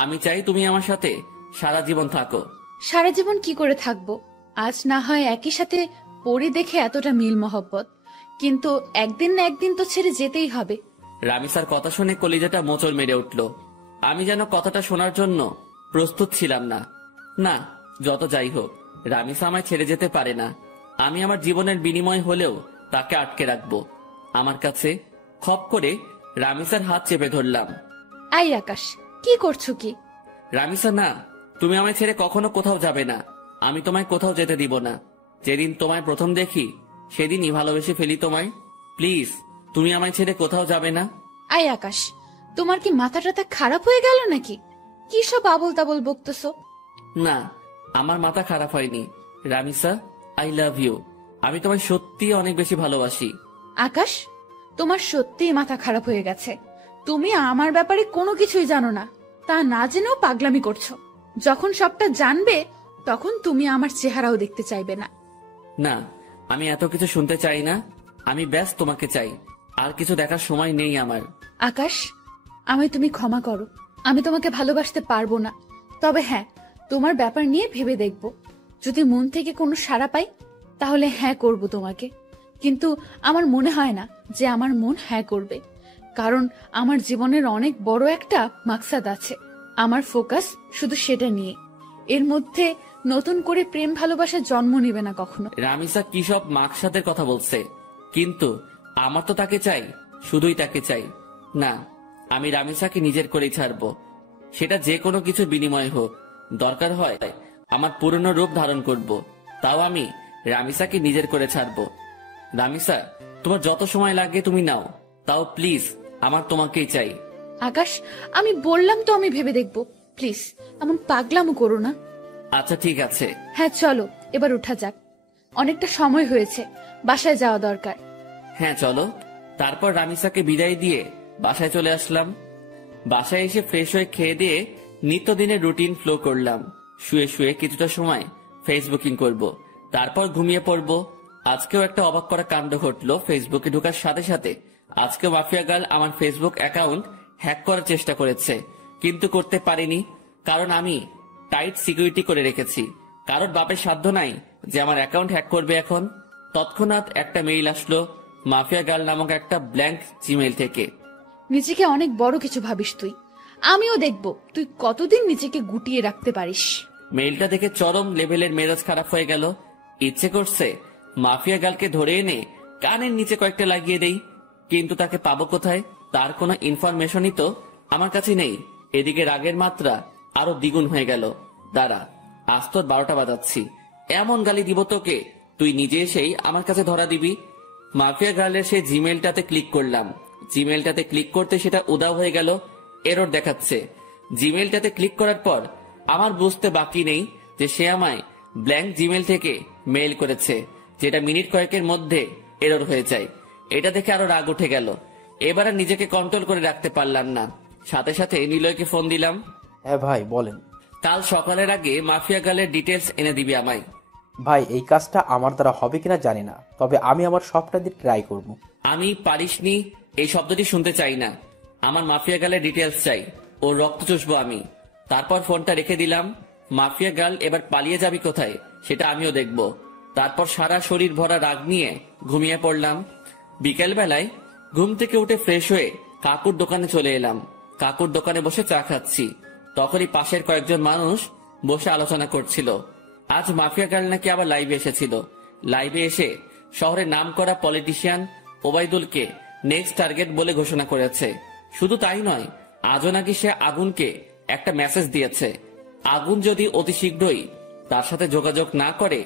আমি চাই তুমি আমার সাথে সারা জীবন থাকো। সারা জীবন কি করে থাকবো? আজ না হয় একই সাথে পড়ে দেখে এতটা মিল মহব্বত, কিন্তু একদিন না একদিন তো ছেড়ে যেতেই হবে। রামিসার কথা শুনে কলিজাটা মোচড় মেরে উঠল। আমি যেন কথাটা শোনার জন্য প্রস্তুত ছিলাম না। না, যত যাই হোক, রামিসা আমায় ছেড়ে যেতে পারে না। আমি আমার জীবনের বিনিময় হলেও তাকে আটকে রাখবো আমার কাছে। খপ করে রামিসার হাত চেপে ধরলাম। আই আকাশ, কি করছো কি? রামিসা, না, তুমি আমায় ছেড়ে কখনো কোথাও যাবে না। আমি তোমায় কোথাও যেতে দিব না। যেদিন তোমায় প্রথম দেখি সেদিনই ভালোবেসে ফেলি তোমায়। প্লিজ, তুমি আমায় ছেড়ে কোথাও যাবে না। আই আকাশ, তোমার কি মাথা টাথা খারাপ হয়ে গেল নাকি? কি সব আবল তাবল বকতেছো? না, আমার মাথা খারাপ হয়নি। Ramisa, I love you. আমি তোমায় সত্যি অনেক বেশি ভালোবাসি। আকাশ, তোমার সত্যিই মাথা খারাপ হয়ে গেছে। তুমি আমার ব্যাপারে কোনো কিছুই জানো না, তা না জেনেও পাগলামি করছো। যখন সবটা জানবে তখন তুমি আমার চেহারাও দেখতে চাইবে না। না, আমি এত কিছু শুনতে চাই না। আমি ব্যাস তোমাকে চাই, আর কিছু দেখার সময় নেই আমার। আকাশ, আমায় তুমি ক্ষমা করো। আমি তোমাকে ভালোবাসতে পারবো না। তবে হ্যাঁ, তোমার ব্যাপার নিয়ে ভেবে দেখব। যদি মন থেকে কোনো সাড়া পাই তাহলে হ্যাঁ করব তোমাকে। কিন্তু আমার মনে হয় না যে আমার মন হ্যাঁ করবে, কারণ আমার জীবনের অনেক বড় একটা মাকসাদ আছে। আমার ফোকাস শুধু সেটা নিয়ে। এর মধ্যে নতুন করে প্রেম ভালোবাসা জন্ম নেবে না কখনো। রামিসা কি সব মাকসাদের কথা বলছে, কিন্তু আমার তো তাকে চাই, শুধুই তাকে চাই। না, আমি রামিসাকে নিজের করেই ছাড়বো, সেটা যে কোনো কিছু বিনিময় হোক। দরকার হয় আমার পুরনো রূপ ধারণ করব, তাও আমি রামিসাকে নিজের করে ছাড়বো। রামিসা, তোমার যত সময় লাগে তুমি নাও, তাও প্লিজ আমার তোমাকেই চাই। আকাশ, আমি বললাম তো আমি ভেবে দেখবো, প্লিজ এমন পাগলামো করো না। আচ্ছা ঠিক আছে। হ্যাঁ চলো এবার উঠা যাক, অনেকটা সময় হয়েছে, বাসায় যাওয়া দরকার। হ্যাঁ চলো। তারপর রামিসাকে বিদায় দিয়ে বাসায় চলে আসলাম। বাসায় এসে ফ্রেশ হয়ে খেয়ে দিয়ে নিত্যদিনের রুটিন ফ্লো করলাম। শুয়ে শুয়ে কিছুটা সময় ফেসবুকিং করব, তারপর ঘুমিয়ে পড়ব। আজকেও একটা অবাক করা কাণ্ড ঘটলো ফেসবুকে ঢোকার সাথে সাথে। আজকে মাফিয়া গার্ল আমার ফেসবুক অ্যাকাউন্ট হ্যাক করার চেষ্টা করেছে, কিন্তু করতে পারিনি, কারণ আমি টাইট সিকিউরিটি করে রেখেছি। কারোর বাপের সাধ্য নাই যে আমার অ্যাকাউন্ট হ্যাক করবে এখন। তৎক্ষণাৎ একটা মেইল আসলো মাফিয়া গার্ল নামক একটা ব্ল্যাঙ্ক জিমেইল থেকে। নিজেকে অনেক বড় কিছু ভাবিস তুই, আমিও দেখব তুই কতদিন নিজেকে গুটিয়ে রাখতে পারিস। মেইলটা দেখে চরম লেভেলের মেজাজ খারাপ হয়ে গেল। ইচ্ছে করছে মাফিয়া গার্লকে ধরে এনে কানের নিচে কয়েকটা লাগিয়ে দেই, কিন্তু তাকে পাবো কোথায়? তার কোনো ইনফরমেশনই তো আমার কাছে নেই। এদিকে রাগের মাত্রা আরো দ্বিগুণ হয়ে গেল। দাঁড়া, আজ তোর 12টা বাজাচ্ছি, এমন গালি দিব তোকে তুই নিজে এসেই আমার কাছে ধরা দিবি। মাফিয়া গার্লের সেই জিমেইলটাতে ক্লিক করলাম। জিমেইলটাতে ক্লিক করতে সেটা উধাও হয়ে গেল, এরর দেখাচ্ছে। জিমেইলটাতে ক্লিক করার পর আমার বুঝতে বাকি নেই যে সে আমায় ব্ল্যাঙ্ক জিমেইল থেকে মেইল করেছে, যেটা মিনিট কয়েকের মধ্যে এরর হয়ে যায়। এটা দেখে আরো রাগ উঠে গেল। এবার আর নিজেকে কন্ট্রোল করে রাখতে পারলাম না, সাথে সাথে নিলয়কে ফোন দিলাম। হ্যাঁ ভাই বলেন। কাল সকালের আগে মাফিয়া গার্লের ডিটেলস এনে দিবি আমায়। ভাই এই কাজটা আমার দ্বারা হবে কিনা জানি না, তবে আমি আমার সবটা দিয়ে ট্রাই করব। আমি পারিসনি এই শব্দটি শুনতে চাই না, আমার মাফিয়া গার্লের ডিটেলস চাই, ওর রক্ত চুষবো আমি। তারপর ফোনটা রেখে দিলাম। মাফিয়া গার্ল এবার পালিয়ে যাবি কোথায় সেটা আমিও দেখব। তারপর সারা শরীর ভরা রাগ নিয়ে ঘুমিয়ে পড়লাম। বিকেল বেলায় ঘুম থেকে উঠে ফ্রেশ হয়ে কাকুর দোকানে চলে এলাম। কাকুর দোকানে বসে চা খাচ্ছি, তখনই পাশের কয়েকজন মানুষ বসে আলোচনা করছিল। আজ মাফিয়া গার্ল নাকি আবার লাইভে এসেছিল। লাইভে এসে শহরের নামকরা পলিটিশিয়ান ওবায়দুলকে নেক্সট টার্গেট বলে ঘোষণা করেছে। শুধু তাই নয়, আজও নাকি সে আগুনকে একটা মেসেজ দিয়েছে। আগুন যদি অতি শীঘ্রই তার সাথে যোগাযোগ না করে,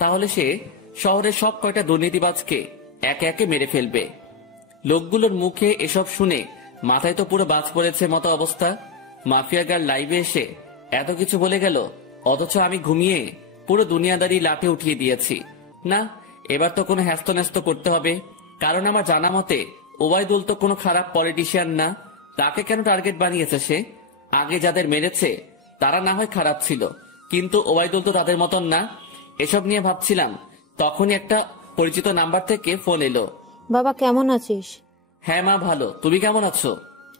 তাহলে সে শহরের সব কয়টা দুর্নীতিবাজকে একে একে মেরে ফেলবে। লোকগুলোর মুখে এসব শুনে মাথায় তো পুরো বাজ পড়েছে মতো অবস্থা। মাফিয়া গার্ল লাইভে এসে এত কিছু বলে গেল, অথচ আমি ঘুমিয়ে পুরো দুনিয়াদারি লাঠে উঠিয়ে দিয়েছি। না, এবার তো কোনো হ্যাস্ত করতে হবে, কারণ আমার জানা মতে ওবায়দুল তো কোনো খারাপ পলিটিশিয়ান না। তাকে কেন টার্গেট বানিয়েছে সে? আগে যাদের মেরেছে তারা না হয় খারাপ ছিল, কিন্তু ওবায়দুল তো তাদের মতন না। এসব নিয়ে ভাবছিলাম, তখনই একটা পরিচিত নাম্বার থেকে ফোন এলো। বাবা কেমন আছিস? হ্যাঁ মা ভালো, তুমি কেমন আছো?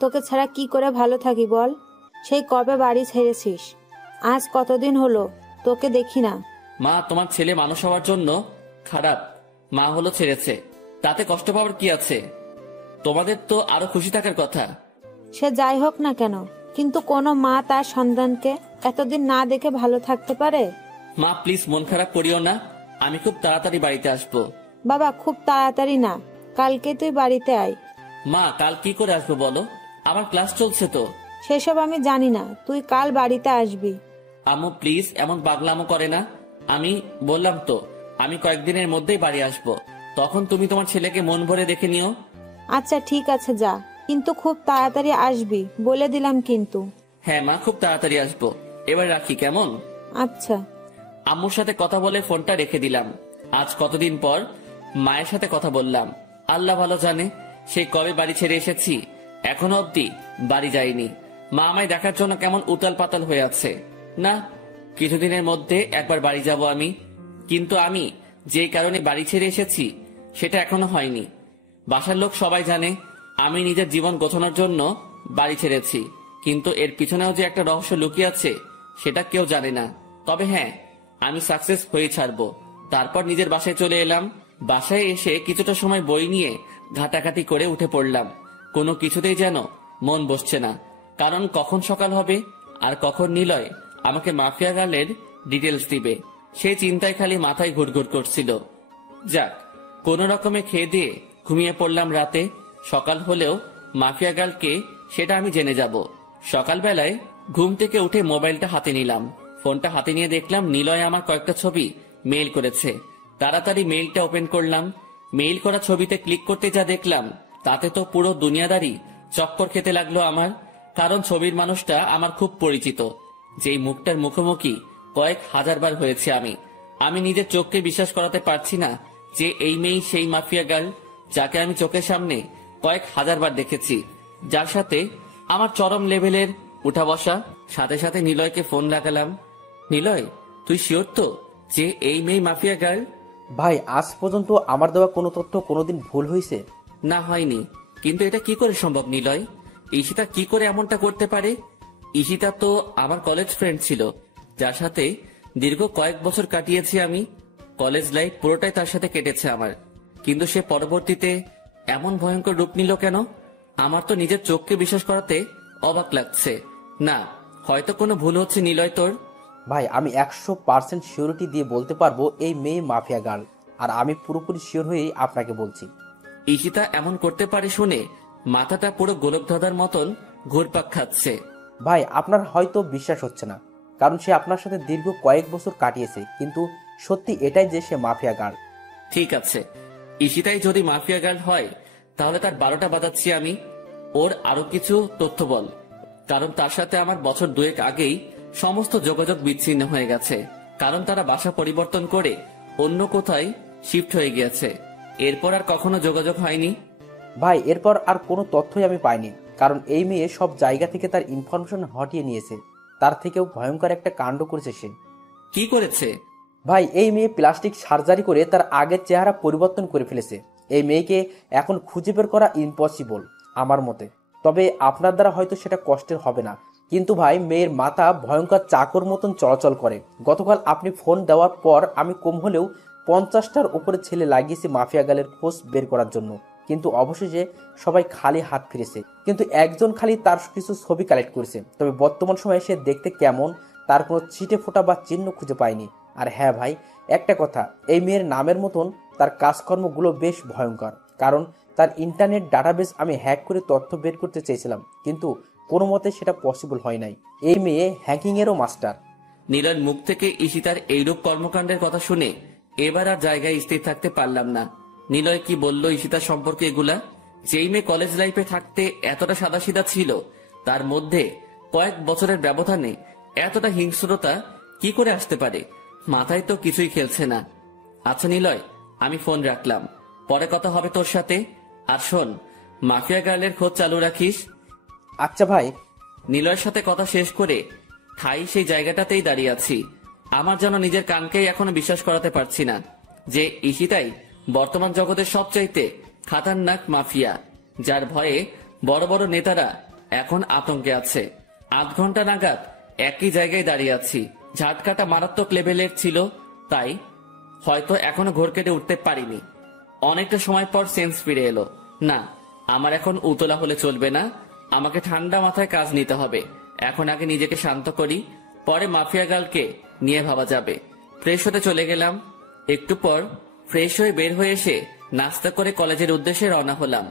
তোকে ছাড়া কি করে ভালো থাকি বল? সেই কবে বাড়ি ছেড়েছিস? আজ কতদিন হলো তোকে দেখি না। মা, তোমার ছেলে মানুষ হওয়ার জন্য খারাপ, মা হলো ছেড়েছে, তাতে কষ্ট পাওয়ার কি আছে? তোমাদের তো আরো খুশি থাকার কথা। সে যাই হোক না কেন, কিন্তু কোনো মা তার সন্তানকে এতদিন না দেখে ভালো থাকতে পারে? মা প্লিজ মন খারাপ করিও না, আমি খুব তাড়াতাড়ি বাড়িতে আসবো। বাবা খুব তাড়াতাড়ি না, কালকে তুই বাড়িতে আয়। মা কাল কি করে আসবো বলো, আমার ক্লাস চলছে তো। সেসব আমি জানি না, তুই কাল বাড়িতে আসবি। আম্মু প্লিজ এমন পাগলামো করে না। আমি বললাম তো আমি কয়েকদিনের মধ্যেই বাড়ি আসবো, তখন তুমি তোমার ছেলেকে মন ভরে দেখে নিও। আচ্ছা ঠিক আছে যা, কিন্তু খুব তাড়াতাড়ি আসবি বলে দিলাম কিন্তু। হ্যাঁ মা, খুব তাড়াতাড়ি আসবো। এবার রাখি কেমন? আচ্ছা। আম্মুর সাথে কথা বলে ফোনটা রেখে দিলাম। আজ কতদিন পর মায়ের সাথে কথা বললাম। আল্লাহ ভালো জানে সেই কবে বাড়ি ছেড়ে এসেছি, এখনো অব্দি বাড়ি যাইনি। মা আমায় দেখার জন্য কেমন উতাল পাতাল হয়ে আছে। না, কিছুদিনের মধ্যে একবার বাড়ি যাব আমি, কিন্তু আমি যে কারণে বাড়ি ছেড়ে এসেছি সেটা এখনো হয়নি। বাসার লোক সবাই জানে আমি নিজের জীবন গোছানোর জন্য বাড়ি ছেড়েছি, কিন্তু এর পিছনেও যে একটা রহস্য লুকিয়ে আছে সেটা কেউ জানে না। তবে হ্যাঁ, আমি সাকসেস হয়ে ছাড়বো। তারপর নিজের বাসায় চলে এলাম। বাসায় এসে কিছুটা সময় বই নিয়ে ঘাটাঘাটি করে উঠে পড়লাম। কোনো কিছুতেই যেন মন বসছে না, কারণ কখন সকাল হবে আর কখন নিলয় আমাকে মাফিয়া গার্লের ডিটেলস দিবে, সেই চিন্তায় খালি মাথায় ঘুরঘুর করছিল। যাক, কোনো রকমে খেয়ে দিয়ে ঘুমিয়ে পড়লাম রাতে। সকাল হলেও মাফিয়া গার্লকে সেটা আমি জেনে যাব। সকালবেলায় ঘুম থেকে উঠে মোবাইলটা হাতে নিলাম। ফোনটা হাতে নিয়ে দেখলাম নিলয় আমার কয়েকটা ছবি মেইল করেছে। তাড়াতাড়ি মেইলটা ওপেন করলাম। মেইল করা ছবিতে ক্লিক করতে যা দেখলাম তাতে তো পুরো দুনিয়াদারি চক্কর খেতে লাগলো আমার। কারণ ছবির মানুষটা আমার খুব পরিচিত, যেই মুখটার মুখোমুখি কয়েক হাজারবার হয়েছে আমি নিজের চোখকে বিশ্বাস করাতে পারছি না যে এই মেয়ে সেই মাফিয়া গার্ল যাকে আমি চোখের সামনে কয়েক হাজারবার দেখেছি, যার সাথে আমার চরম লেভেলের উঠা বসা। সাথে সাথে নিলয়কে ফোন লাগালাম। নিলয়, তুই শিওর তো যে এই মেয়ে মাফিয়া গার্ল? ভাই, আজ পর্যন্ত আমার দেওয়া কোনো তথ্য কোনোদিন ভুল হয়েছে? না, হয়নি। কিন্তু এটা কি করে সম্ভব নিলয়? ঈশিতা কি করে এমনটা করতে পারে? ঈশিতা তো আমার কলেজ ফ্রেন্ড ছিল, যার সাথে দীর্ঘ কয়েক বছর কাটিয়েছি আমি। কলেজ লাইফ পুরোটাই তার সাথে কেটেছে আমার। কিন্তু সে পরবর্তীতে এমন ভয়ঙ্কর রূপ নিল কেন? আমার তো নিজের চোখকে বিশ্বাস করাতে অবাক লাগছে। না, হয়তো কোনো ভুল হচ্ছে নিলয় তোর। ভাই, আমি 100% সিওরিটি দিয়ে বলতে পারবো এই মেয়ে মাফিয়া গার্ল, আর আমি পুরোপুরি শিওর হয়েই আপনাকে বলছি। ঈশিতা এমন করতে পারে শুনে মাথাটা পুরো গোলকধাঁধার মতন ঘুরপাক খাচ্ছে। ভাই, আপনার হয়তো বিশ্বাস হচ্ছে না, কারণ সে আপনার সাথে দীর্ঘ কয়েক বছর কাটিয়েছে, কিন্তু সত্যি এটাই যে সে মাফিয়া গার্ল। ঠিক আছে, ঈশিতাই যদি মাফিয়া গার্ল হয় তাহলে তার 12টা বাজাচ্ছি আমি। ওর আরো কিছু তথ্য বল, কারণ তার সাথে আমার বছর 2 আগেই সমস্ত যোগাযোগ বিচ্ছিন্ন হয়ে গেছে। কারণ তারা বাসা পরিবর্তন করে অন্য কোথায় শিফট হয়ে গিয়েছে। এরপর আর কখনো যোগাযোগ হয়নি। ভাই, এরপর আর কোনো তথ্যই আমি পাইনি, কারণ এই মেয়ে সব জায়গা থেকে তার ইনফরমেশন হটিয়ে নিয়েছে। তার থেকেও ভয়ঙ্কর একটা কাণ্ড করেছে সে। কি করেছে? ভাই, এই মেয়ে প্লাস্টিক সার্জারি করে তার আগের চেহারা পরিবর্তন করে ফেলেছে। এই মেয়েকে এখন খুঁজে বের করা ইম্পসিবল আমার মতে। তবে আপনার দ্বারা হয়তো সেটা কষ্টের হবে না, কিন্তু ভাই, মেয়ের মাথা ভয়ঙ্কর চাকর মতন চলাচল করে। গতকাল আপনি ফোন দেওয়ার পর আমি কম হলেও 50টার উপরে ছেলে লাগিয়েছি মাফিয়া গালের খোঁজ বের করার জন্য, কিন্তু অবশেষে সবাই খালি হাত ফিরেছে। কিন্তু একজন খালি তার কিছু ছবি কালেক্ট করেছে। তবে বর্তমান সময়ে সে দেখতে কেমন তার কোনো ছিটে ফোঁটা বা চিহ্ন খুঁজে পায়নি। আর হ্যাঁ ভাই, একটা কথা, এই মেয়ের নামের মতন তার কাজকর্মগুলো বেশ ভয়ঙ্কর। কারণ তার ইন্টারনেট ডাটাবেস আমি হ্যাক করে তথ্য বের করতে চেয়েছিলাম, কিন্তু কোনো মতে সেটা পসিবল হয় নাই। এই মেয়ে হ্যাকিংয়েরও মাস্টার। নীলার মুখ থেকে ঈশিতার এইরূপ কর্মকাণ্ডের কথা শুনে এবার আর জায়গায় স্থির থাকতে পারলাম না। নিলয় কি বলল ঈশিতার সম্পর্কে এগুলা? যেই মেয়ে কলেজ লাইফে থাকতে এতটা সাদাসিধা ছিল, তার মধ্যে কয়েক বছরের ব্যবধানে এতটা হিংস্রতা কি করে আসতে পারে? মাথায় তো কিছুই খেলছে না। আচ্ছা নিলয়, আমি ফোন রাখলাম, পরে কথা হবে তোর সাথে। আর শোন, মাফিয়া গার্লের খোঁজ চালু রাখিস। আচ্ছা ভাই। নিলয়ের সাথে কথা শেষ করে ঠাই সেই জায়গাটাতেই দাঁড়িয়ে আছি। আমার যেন নিজের কানকেই এখনো বিশ্বাস করাতে পারছি না যে ঈশিতাই বর্তমান জগতের সবচাইতে খাতারনাক মাফিয়া, যার ভয়ে বড় বড় নেতারা এখন আতঙ্কে আছে। 8 ঘন্টা নাগাদ একই জায়গায় দাঁড়িয়ে আছি। ঝাটকাটা মারাত্মক লেভেলের ছিল, তাই হয়তো এখনো ঘোর কেটে উঠতে পারিনি। অনেকটা সময় পর সেন্স ফিরে এলো। না, আমার এখন উতলা হলে চলবে না, আমাকে ঠান্ডা মাথায় কাজ নিতে হবে। এখন আগে নিজেকে শান্ত করি, পরে মাফিয়া গার্লকে নিয়ে ভাবা যাবে। ফ্রেশ হতে চলে গেলাম। একটু পর ফ্রেশ হয়ে বের হয়ে এসে নাস্তা করে কলেজের উদ্দেশ্যে রওনা হলাম।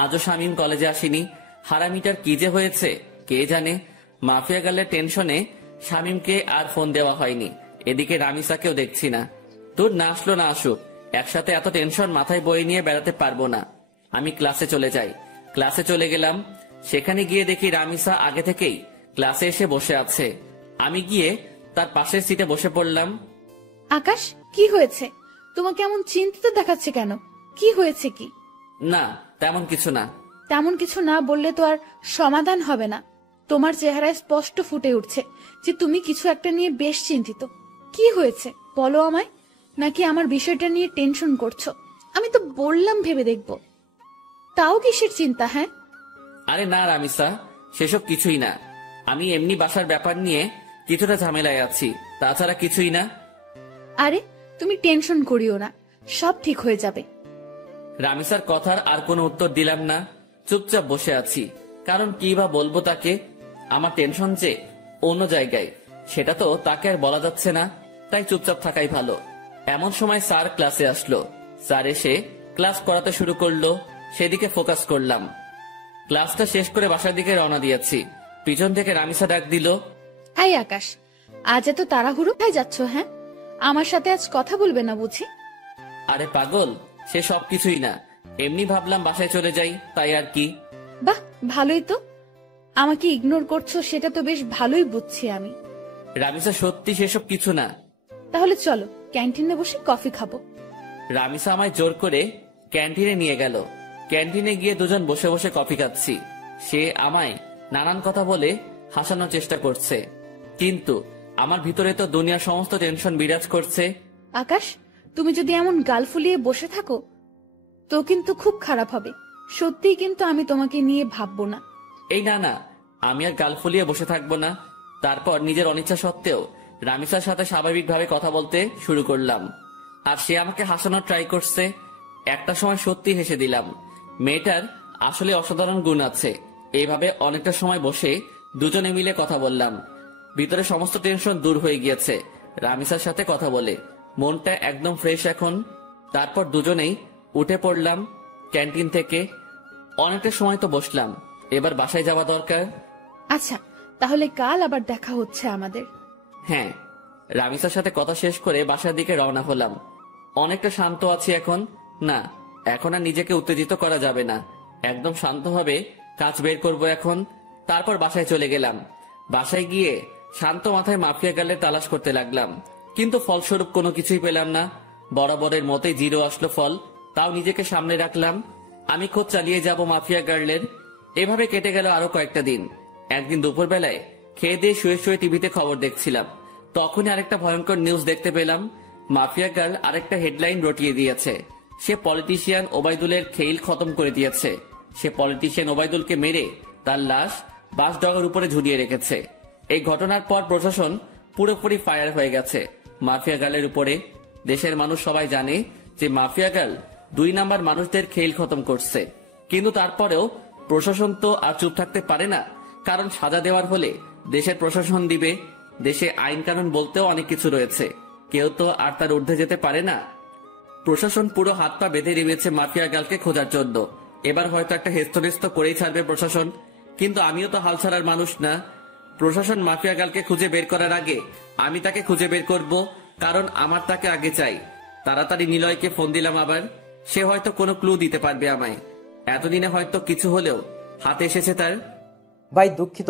আজও শামীম কলেজে আসেনি। হারামিটার কি যে হয়েছে কে জানে। মাফিয়া গার্লের টেনশনে শামীমকে আর ফোন দেওয়া হয়নি। এদিকে রামিসাকেও দেখছি না। তোর না আসলো না আসুক, একসাথে এত টেনশন মাথায় বয়ে নিয়ে বেড়াতে পারবো না। আমি ক্লাসে চলে যাই। ক্লাসে চলে গেলাম। সেখানে গিয়ে দেখি রামিসা আগে থেকেই ক্লাসে এসে বসে আছে। আমি গিয়ে তার পাশের সিটে বসে পড়লাম। আকাশ, কি হয়েছে? তোমাকে এমন চিন্তিত দেখাচ্ছে কেন? কি হয়েছে কি? না, তেমন কিছু না। তেমন কিছু না বললে তো আর সমাধান হবে না। তোমার চেহারায় স্পষ্ট ফুটে উঠছে যে তুমি কিছু একটা নিয়ে বেশ চিন্তিত। কি হয়েছে বলো আমায়? নাকি আমার বিষয়টা নিয়ে টেনশন করছো? আমি তো বললাম ভেবে দেখবো। তাও কিসের চিন্তা? হ্যাঁ, আরে না রামিসা, সেসব কিছুই না। আমি এমনি বাসার ব্যাপার নিয়ে কিছুটা ঝামেলায় আছি, তাছাড়া কিছুই না। আরে তুমি টেনশন করিও না, সব ঠিক হয়ে যাবে। রামিসার কথার আর কোনো উত্তর দিলাম না। চুপচাপ বসে আছি। কারণ কি বা বলবো তাকে? আমার টেনশন যে অন্য জায়গায়, সেটা তো তাকে আর বলা যাচ্ছে না। তাই চুপচাপ থাকাই ভালো। এমন সময় স্যার ক্লাসে আসলো। স্যার এসে ক্লাস করাতে শুরু করলো। সেদিকে ফোকাস করলাম। ক্লাসটা শেষ করে বাসার দিকে রওনা দিয়েছি। পিছন থেকে রামিসা ডাক দিল, এই আকাশ, আজ এত তাড়াহুড়ো কোথায় যাচ্ছ? হ্যাঁ, আমার সাথে আজ কথা বলবে না বুঝি? আরে পাগল, সে সবকিছুই না, এমনি ভাবলাম বাসায় চলে যাই, তাই আর কি। বাহ, ভালোই তো। আমাকে ইগনোর করছো সেটা তো বেশ ভালোই বুঝছি আমি। রামিসা সত্যি সেসব কিছু না। তাহলে চলো ক্যান্টিনে বসে কফি খাবো। রামিসা আমায় জোর করে ক্যান্টিনে নিয়ে গেল। ক্যান্টিনে গিয়ে দুজন বসে বসে কফি খাচ্ছি। সে আমায় নানান কথা বলে হাসানোর চেষ্টা করছে, কিন্তু আমার ভিতরে তো দুনিয়ার সমস্ত টেনশন বিরাজ করছে। আকাশ, তুমি যদি এমন গাল ফুলিয়ে বসে থাকো তো কিন্তু খুব খারাপ হবে। সত্যিই কিন্তু আমি তোমাকে নিয়ে ভাববো না। এই না না, আমি আর গাল ফুলিয়ে বসে থাকবো না। তারপর নিজের অনিচ্ছা সত্ত্বেও রামিসার সাথে স্বাভাবিকভাবে কথা বলতে শুরু করলাম, আর সে আমাকে হাসানোর ট্রাই করছে। একটা সময় সত্যি হেসে দিলাম। মেয়েটার আসলে অসাধারণ গুণ আছে। এইভাবে অনেকটা সময় বসে দুজনে মিলে কথা বললাম। ভিতরে সমস্ত টেনশন দূর হয়ে গিয়েছে রামিসার সাথে কথা বলে। মনটা একদম ফ্রেশ এখন। তারপর দুজনেই উঠে পড়লাম ক্যান্টিন থেকে। অনেকটা সময় তো বসলাম, এবার বাসায় যাওয়া দরকার। আচ্ছা, তাহলে কাল আবার দেখা হচ্ছে আমাদের। হ্যাঁ। রামিসার সাথে কথা শেষ করে বাসার দিকে রওনা হলাম। অনেকটা শান্ত আছি এখন। না, এখন আর নিজেকে উত্তেজিত করা যাবে না। একদম শান্তভাবে কাজ বের করব এখন। তারপর বাসায় চলে গেলাম। বাসায় গিয়ে শান্ত মাথায় মাফিয়া গার্লের তালাশ করতে লাগলাম, কিন্তু ফলস্বরূপ কোনো কিছুই পেলাম না। বরাবরের মতোই 0 আসলো ফল। তাও নিজেকে সামনে রাখলাম, আমি খোঁজ চালিয়ে যাব মাফিয়া গার্লের। এভাবে কেটে গেল আরো কয়েকটা দিন। একদিন দুপুরবেলায় খেয়ে দিয়ে শুয়ে শুয়ে টিভিতে খবর দেখছিলাম, তখনই আরেকটা ভয়ঙ্কর নিউজ দেখতে পেলাম। মাফিয়া গার্ল আরেকটা হেডলাইন রটিয়ে দিয়েছে। সে পলিটিশিয়ান ওবায়দুলের খেইল খতম করে দিয়েছে। সে পলিটিশিয়ান ওবায়দুলকে মেরে তার লাশ বাসডগার উপরে ঝুলিয়ে রেখেছে। এই ঘটনার পর প্রশাসন পুরোপুরি ফায়ার হয়ে গেছে মাফিয়া গার্লের উপরে। দেশের মানুষ সবাই জানে যে মাফিয়া গার্ল 2 নাম্বার মানুষদের খেইল খতম করছে, কিন্তু তারপরেও প্রশাসন তো আর চুপ থাকতে পারে না। কারণ সাজা দেওয়ার হলে দেশের প্রশাসন দিবে। দেশে আইন কানুন বলতেও অনেক কিছু রয়েছে, কেউ তো আর তার ঊর্ধ্বে যেতে পারে না। প্রশাসন পুরো হাত পা বেঁধে নেমেছে মাফিয়া গার্লকে খোঁজার জন্য। এবার হয়তো একটা হেস্তনেস্ত করেই ছাড়বে প্রশাসন, কিন্তু আমিও তো হাল ছাড়ার মানুষ না। প্রশাসন মাফিয়া গার্লকে খুঁজে বের করার আগে আমি তাকে খুঁজে বের করব, কারণ আমার তাকে আগে চাই। তাড়াতাড়ি নিলয়কে ফোন দিলাম আবার। সে হয়তো কোনো ক্লু দিতে পারবে আমায়। এতদিনে হয়তো কিছু হলেও হাতে এসেছে তার। ভাই দুঃখিত,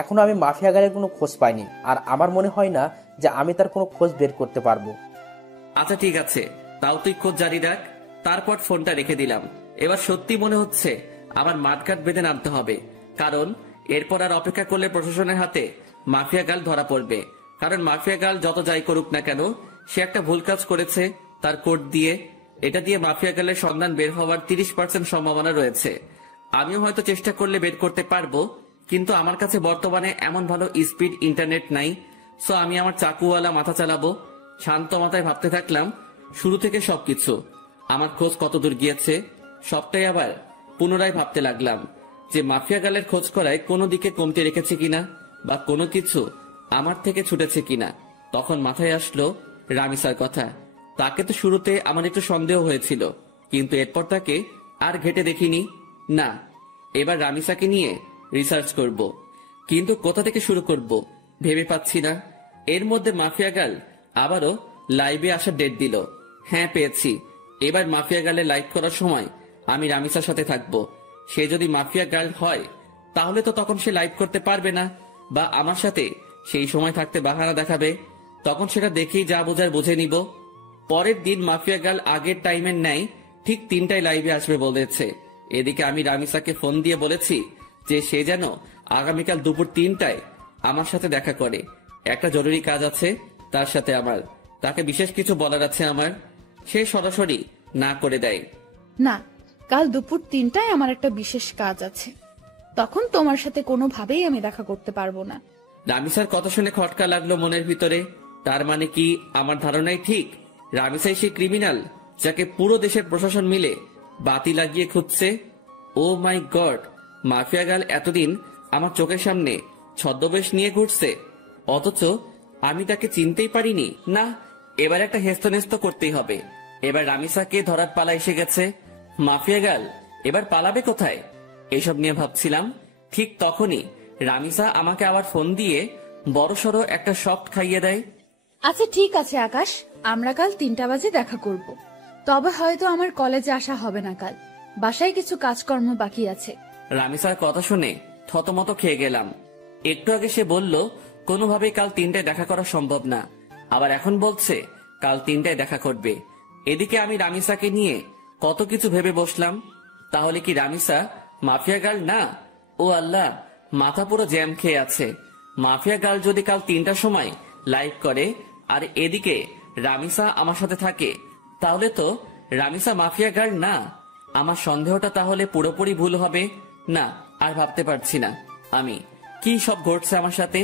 এখনো আমি মাফিয়া গাড়ির কোনো খোঁজ পাইনি, আর আমার মনে হয় না যে আমি তার কোনো খোঁজ বের করতে পারবো। আচ্ছা ঠিক আছে, তাও তুই খোঁজ জারি রাখ। তারপর ফোনটা রেখে দিলাম। এবার সত্যি মনে হচ্ছে আমার মাঠঘাট বেঁধে নামতে হবে, কারণ এরপর আর অপেক্ষা করলে প্রশাসনের হাতে মাফিয়া গার্ল ধরা পড়বে। কারণ মাফিয়া গার্ল যত যাই করুক না কেন, সে একটা ভুল কাজ করেছে তার কোড দিয়ে। এটা দিয়ে মাফিয়া গার্লের সন্ধান বের হওয়ার 30% সম্ভাবনা রয়েছে। আমিও হয়তো চেষ্টা করলে বের করতে পারবো, কিন্তু আমার কাছে বর্তমানে এমন ভালো স্পিড ইন্টারনেট নাই। সো আমি আমার চাকুওয়ালা মাথা চালাবো। শান্ত মাথায় ভাবতে থাকলাম শুরু থেকে সবকিছু। আমার খোঁজ কত দূর গিয়েছে সবটাই আবার পুনরায় ভাবতে লাগলাম যে মাফিয়া গার্লের খোঁজ করায় কোনো দিকে কমতে রেখেছে কিনা, বা কোনো কিছু আমার থেকে ছুটেছে কিনা। তখন মাথায় আসলো রামিসার কথা। তাকে তো শুরুতে আমার একটু সন্দেহ হয়েছিল, কিন্তু এরপর তাকে আর ঘেটে দেখিনি। না, এবার রামিসাকে নিয়ে রিসার্চ করব, কিন্তু কোথা থেকে শুরু করব ভেবে পাচ্ছি না। এর মধ্যে মাফিয়া গার্ল আবারও লাইভে আসার ডেট দিল। হ্যাঁ পেয়েছি। এবার মাফিয়া গার্লের লাইভ করার সময় আমি রামিসার সাথে থাকবো। সে যদি মাফিয়া গার্ল হয় তাহলে তো তখন সে লাইভ করতে পারবে না, বা আমার সাথে সেই সময় থাকতে বাহানা দেখাবে। তখন সেটা দেখেই যা বোঝার বুঝে নিব। পরের দিন মাফিয়া গার্ল আগের টাইমের ন্যায় ঠিক 3টায় লাইভে আসবে বলেছে। এদিকে আমি রামিসাকে ফোন দিয়ে বলেছি যে সে যেন আগামীকাল দুপুর 3টায় আমার সাথে দেখা করে। একটা জরুরি কাজ আছে তার সাথে আমার, তাকে বিশেষ কিছু বলার আছে আমার। সে সরাসরি না করে দেয়। না, কাল দুপুর 3টায় আমার একটা বিশেষ কাজ আছে, তখন তোমার সাথে কোনোভাবেই আমি দেখা করতে পারবো না। রামিসার কথা শুনে খটকা লাগলো মনের ভিতরে। তার মানে কি আমার ধারণাই ঠিক? রামিসাই সেই ক্রিমিনাল যাকে পুরো দেশের প্রশাসন মিলে বাতি লাগিয়ে খুঁজছে। ও মাই গড, মাফিয়া গার্ল এতদিন আমার চোখের সামনে ছদ্মবেশ নিয়ে ঘুরছে, অথচ আমি তাকে চিনতেই পারিনি। না, এবার একটা হেস্তনেস্ত করতেই হবে। এবার রামিসাকে ধরার পালা এসে গেছে। মাফিয়া গার্ল এবার পালাবে কোথায় এইসব নিয়ে ভাবছিলাম। ঠিক তখনই রামিসা আমাকে আবার ফোন দিয়ে বড়সড় একটা শক খাইয়ে দেয়। আচ্ছা ঠিক আছে আকাশ, আমরা কাল 3টা বাজে দেখা করব। তবে হয়তো আমার কলেজে আসা হবে না কাল, বাসায় কিছু কাজকর্ম বাকি আছে। রামিসার কথা শুনে থতমত খেয়ে গেলাম। একটু আগে সে বলল কোনোভাবেই কাল 3টায় দেখা করা সম্ভব না, আবার এখন বলছে কাল 3টায় দেখা করবে। এদিকে আমি রামিসাকে নিয়ে কত কিছু ভেবে বসলাম। তাহলে কি রামিসা মাফিয়া গার্ল না? ও আল্লাহ, মাথা পুরো জ্যাম খেয়ে আছে। মাফিয়া গার্ল যদি কাল 3টার সময় লাইভ করে আর এদিকে রামিসা আমার সাথে থাকে, তাহলে তো রামিসা মাফিয়া গার্ল না। আমার সন্দেহটা তাহলে পুরোপুরি ভুল হবে না। আর ভাবতে পারছি না আমি কি সব ঘটছে আমার সাথে।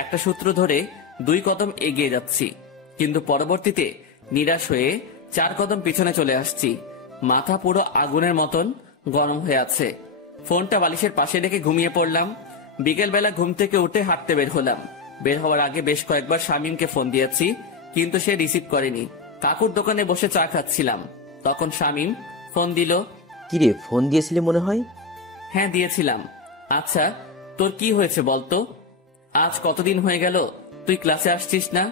একটা সূত্র ধরে 2 কদম এগিয়ে যাচ্ছি, কিন্তু পরবর্তীতে নিরাশ হয়ে 4 কদম পিছনে চলে আসছি। মাথা পুরো আগুনের মতন গরম হয়ে আছে। ফোনটা বালিশের পাশে রেখে ঘুমিয়ে পড়লাম। বিকেলবেলা ঘুম থেকে উঠে হাঁটতে বের হলাম। বের হওয়ার আগে বেশ কয়েকবার শামীমকে ফোন দিয়েছি, কিন্তু সে রিসিভ করেনি। কাকুর দোকানে বসে চা খাচ্ছিলাম, তখন শামীম ফোন দিল। কিরে, ফোন দিয়েছিলি মনে হয়? হ্যাঁ দিয়েছিলাম। আচ্ছা তোর কি হয়েছে বলতো? আজ কতদিন হয়ে গেল তুই ক্লাসে আসছিস না,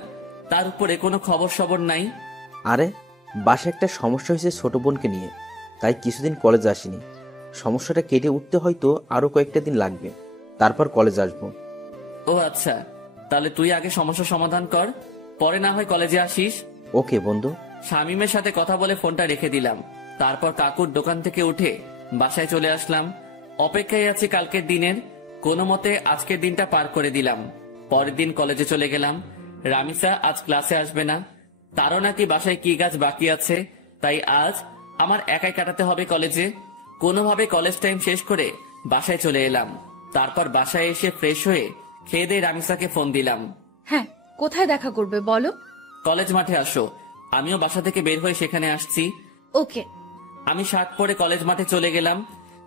তার উপরে কোনো খবর সবর নাই। আরে বাসায় একটা সমস্যা হয়েছে ছোট বোনকে নিয়ে, তাই কিছুদিন কলেজ আসিনি। সমস্যাটা কেটে উঠতে হয়তো আরো কয়েকটা দিন লাগবে, তারপর কলেজ আসবো। ও আচ্ছা, তাহলে তুই আগে সমস্যা সমাধান কর, পরে না হয় কলেজে আসিস। ওকে বন্ধু। শামীমের সাথে কথা বলে ফোনটা রেখে দিলাম। তারপর কাকুর দোকান থেকে উঠে বাসায় চলে আসলাম। অপেক্ষায় আছি কালকের দিনের। কোনো মতে আজকের দিনটা পার করে দিলাম। পরের দিন কলেজে চলে গেলাম। রামিসা আজ ক্লাসে আসবে না, তারও নাকি বাসায় কি কাজ বাকি আছে, তাই আজ আমার একাই কাটাতে হবে কলেজে। কোনোভাবে কলেজ টাইম শেষ করে বাসায় চলে এলাম। তারপর বাসায় এসে ফ্রেশ হয়ে খেয়ে দিয়ে রামিসাকে ফোন দিলাম। হ্যাঁ, কোথায় দেখা করবে বলো? কলেজ মাঠে আসো। আমিও বাসা থেকে বের হয়ে সেখানে আসছি। ওকে। আমি শার্ট পরে কলেজ মাঠে চলে গেলাম।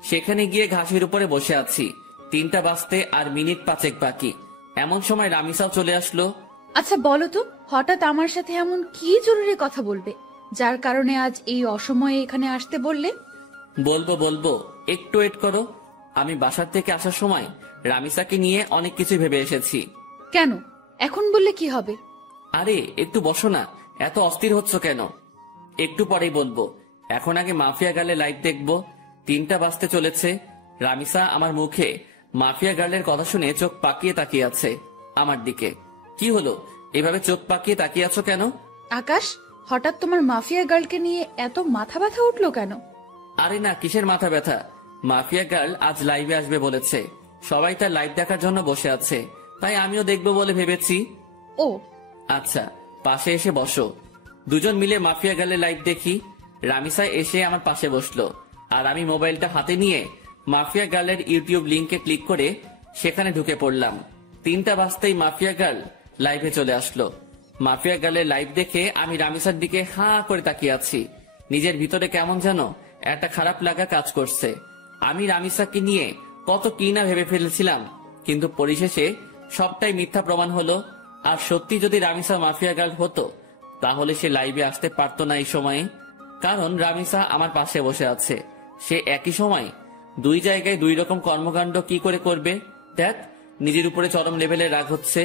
সেখানে গিয়ে ঘাসের উপরে বসে আছি। 3টা বাজতে আর মিনিট 5 বাকি। এমন সময় রামিসাও চলে আসলো। আচ্ছা বলো তো, হঠাৎ আমার সাথে এমন কি জরুরি কথা বলবে যার কারণে আজ এই অসময়ে এখানে আসতে বললে? বলবো, একটু ওয়েট করো। আমি বাসার থেকে আসার সময় রামিসাকে নিয়ে অনেক কিছু ভেবে এসেছি। কেন, এখন বললে কি হবে? আরে একটু বসো না, এত অস্থির হচ্ছ কেন? একটু পরেই বলবো। এখন আগে মাফিয়া গার্লে লাইভ দেখবো। 3টা বাজতে চলেছে। রামিসা আমার মুখে মাফিয়া গার্লের কথা শুনে চোখ পাকিয়ে তাকিয়ে আছে আমার দিকে। কি হলো, এভাবে চোখ পাকিয়ে তাকিয়ে আছো কেন? আকাশ, হঠাৎ তোমার মাফিয়া গার্লকে নিয়ে এত মাথা ব্যথা উঠলো কেন? আরে না, কিসের মাথা ব্যথা? মাফিয়া গার্ল আজ লাইভে আসবে বলেছে। সবাই তার লাইভ দেখার জন্য বসে আছে, তাই আমিও দেখবো বলে ভেবেছি। ও আচ্ছা, পাশে এসে বসো। দুজন মিলে মাফিয়া গার্লের লাইভ দেখি। রামিসা এসে আমার পাশে বসলো, আর আমি মোবাইলটা হাতে নিয়ে মাফিয়া গার্লের ইউটিউব লিংকে ক্লিক করে সেখানে ঢুকে পড়লাম। 3টা বাজতেই মাফিয়া গার্ল লাইভে চলে আসলো। মাফিয়া গার্লের লাইভ দেখে আমি রামিসার দিকে হাঁ করে তাকিয়ে আছি। নিজের ভিতরে কেমন যেন একটা খারাপ লাগা কাজ করছে। আমি রামিসাকে নিয়ে কত কি না ভেবে ফেলেছিলাম, কিন্তু পরিশেষে সবটাই মিথ্যা প্রমাণ হলো। আর সত্যি যদি রামিসা মাফিয়া গার্ল হতো, তাহলে সে লাইভে আসতে পারতো না এই সময়ে। কারণ রামিসা আমার পাশে বসে আছে। সে একই সময় 2 জায়গায় 2 রকম কর্মকাণ্ড কি করে করবে? দেখ, নিজের উপরে চরম লেভেলের রাগ হচ্ছে।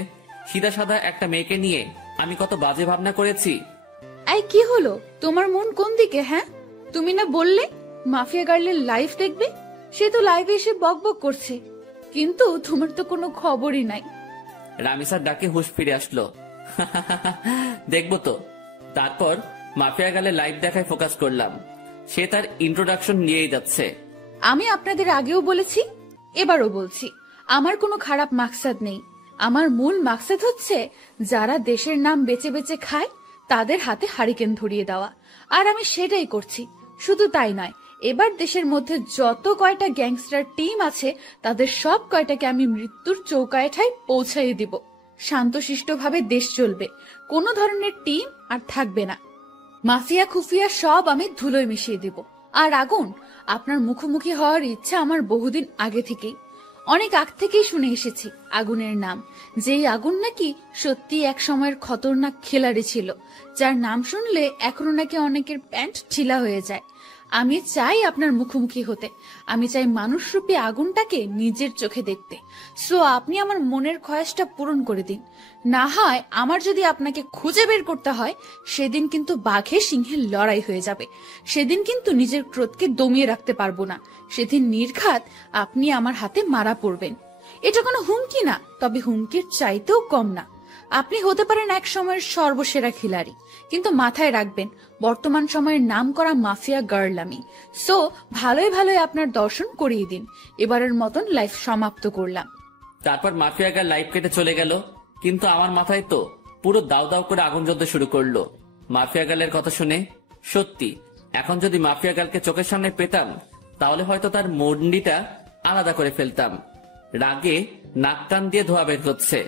সিধা সাদা একটা মেয়েকে নিয়ে আমি কত বাজে ভাবনা করেছি। এই কি হলো, তোমার মন কোন দিকে? হ্যাঁ, তুমি না বললে মাফিয়া গার্লের লাইভ দেখবে? সে তো লাইভে এসে বকবক করছে, কিন্তু তোমার তো কোনো খবরই নাই। রামিসার ডাকে হুঁশ ফিরে আসলো। দেখবো তো। তারপর মাফিয়া গার্লের লাইভ দেখায় ফোকাস করলাম। সে তার ইন্ট্রোডাকশন নিয়েই যাচ্ছে। আমি আপনাদের আগেও বলেছি, এবারও বলছি, আমার কোনো খারাপ মাকসাদ নেই। আমার মূল মাকসাদ হচ্ছে যারা দেশের নাম বেচে বেচে খায় তাদের হাতে হারিকেন ধরিয়ে দেওয়া, আর আমি সেটাই করছি। শুধু তাই নয়, এবার দেশের মধ্যে যত কয়টা গ্যাংস্টার টিম আছে তাদের সব কয়টাকে আমি মৃত্যুর চৌকাঠেয় পৌঁছাইয়ে দিব। শান্তশিষ্টভাবে দেশ চলবে, কোনো ধরনের টিম আর থাকবে না। মাফিয়া খুফিয়া সব আমি ধুলোয় মিশিয়ে দিব। আর আগুন, আপনার মুখোমুখি হওয়ার ইচ্ছা আমার বহুদিন আগে থেকেই, অনেক আগ থেকেই শুনে এসেছি আগুনের নাম। যেই আগুন নাকি সত্যি এক সময়ের খতরনাক খেলাড়ি ছিল, যার নাম শুনলে এখনো নাকি অনেকের প্যান্ট ঢিলা হয়ে যায়। আমি চাই আপনার মুখোমুখি হতে, আমি চাই মানুষরূপী আগুনটাকে নিজের চোখে দেখতে। সো আপনি আমার মনের খয়াসটা পূরণ করে দিন। না হয় আমার যদি আপনাকে খুঁজে বের করতে হয়, সেদিন কিন্তু বাঘে সিংহের লড়াই হয়ে যাবে। সেদিন কিন্তু নিজের ক্রোধকে দমিয়ে রাখতে পারবো না। সেদিন নির্ঘাত আপনি আমার হাতে মারা পড়বেন। এটা কোনো হুমকি না, তবে হুমকির চাইতেও কম না। আপনি হতে পারেন এক সময়ের সর্বসেরা খিলাড়ি, কিন্তু মাথায় রাখবেন বর্তমান সময়ের নাম করা মাফিয়া গার্ল আমি। সো ভালোই ভালোই আপনার দর্শন করিয়ে দিন। এবারের মতন লাইফ সমাপ্ত করলাম। তারপর মাফিয়া গার্ল লাইফ কেটে চলে গেল, কিন্তু আমার মাথায় তো পুরো দাউ দাউ করে আগুন জ্বলতে শুরু করলো মাফিয়া গার্লের কথা শুনে। সত্যি এখন যদি মাফিয়া গার্লকে চোখের সামনে পেতাম, তাহলে হয়তো তার মুন্ডিটা আলাদা করে ফেলতাম। রাগে নাক কান দিয়ে ধোয়া বের হচ্ছে।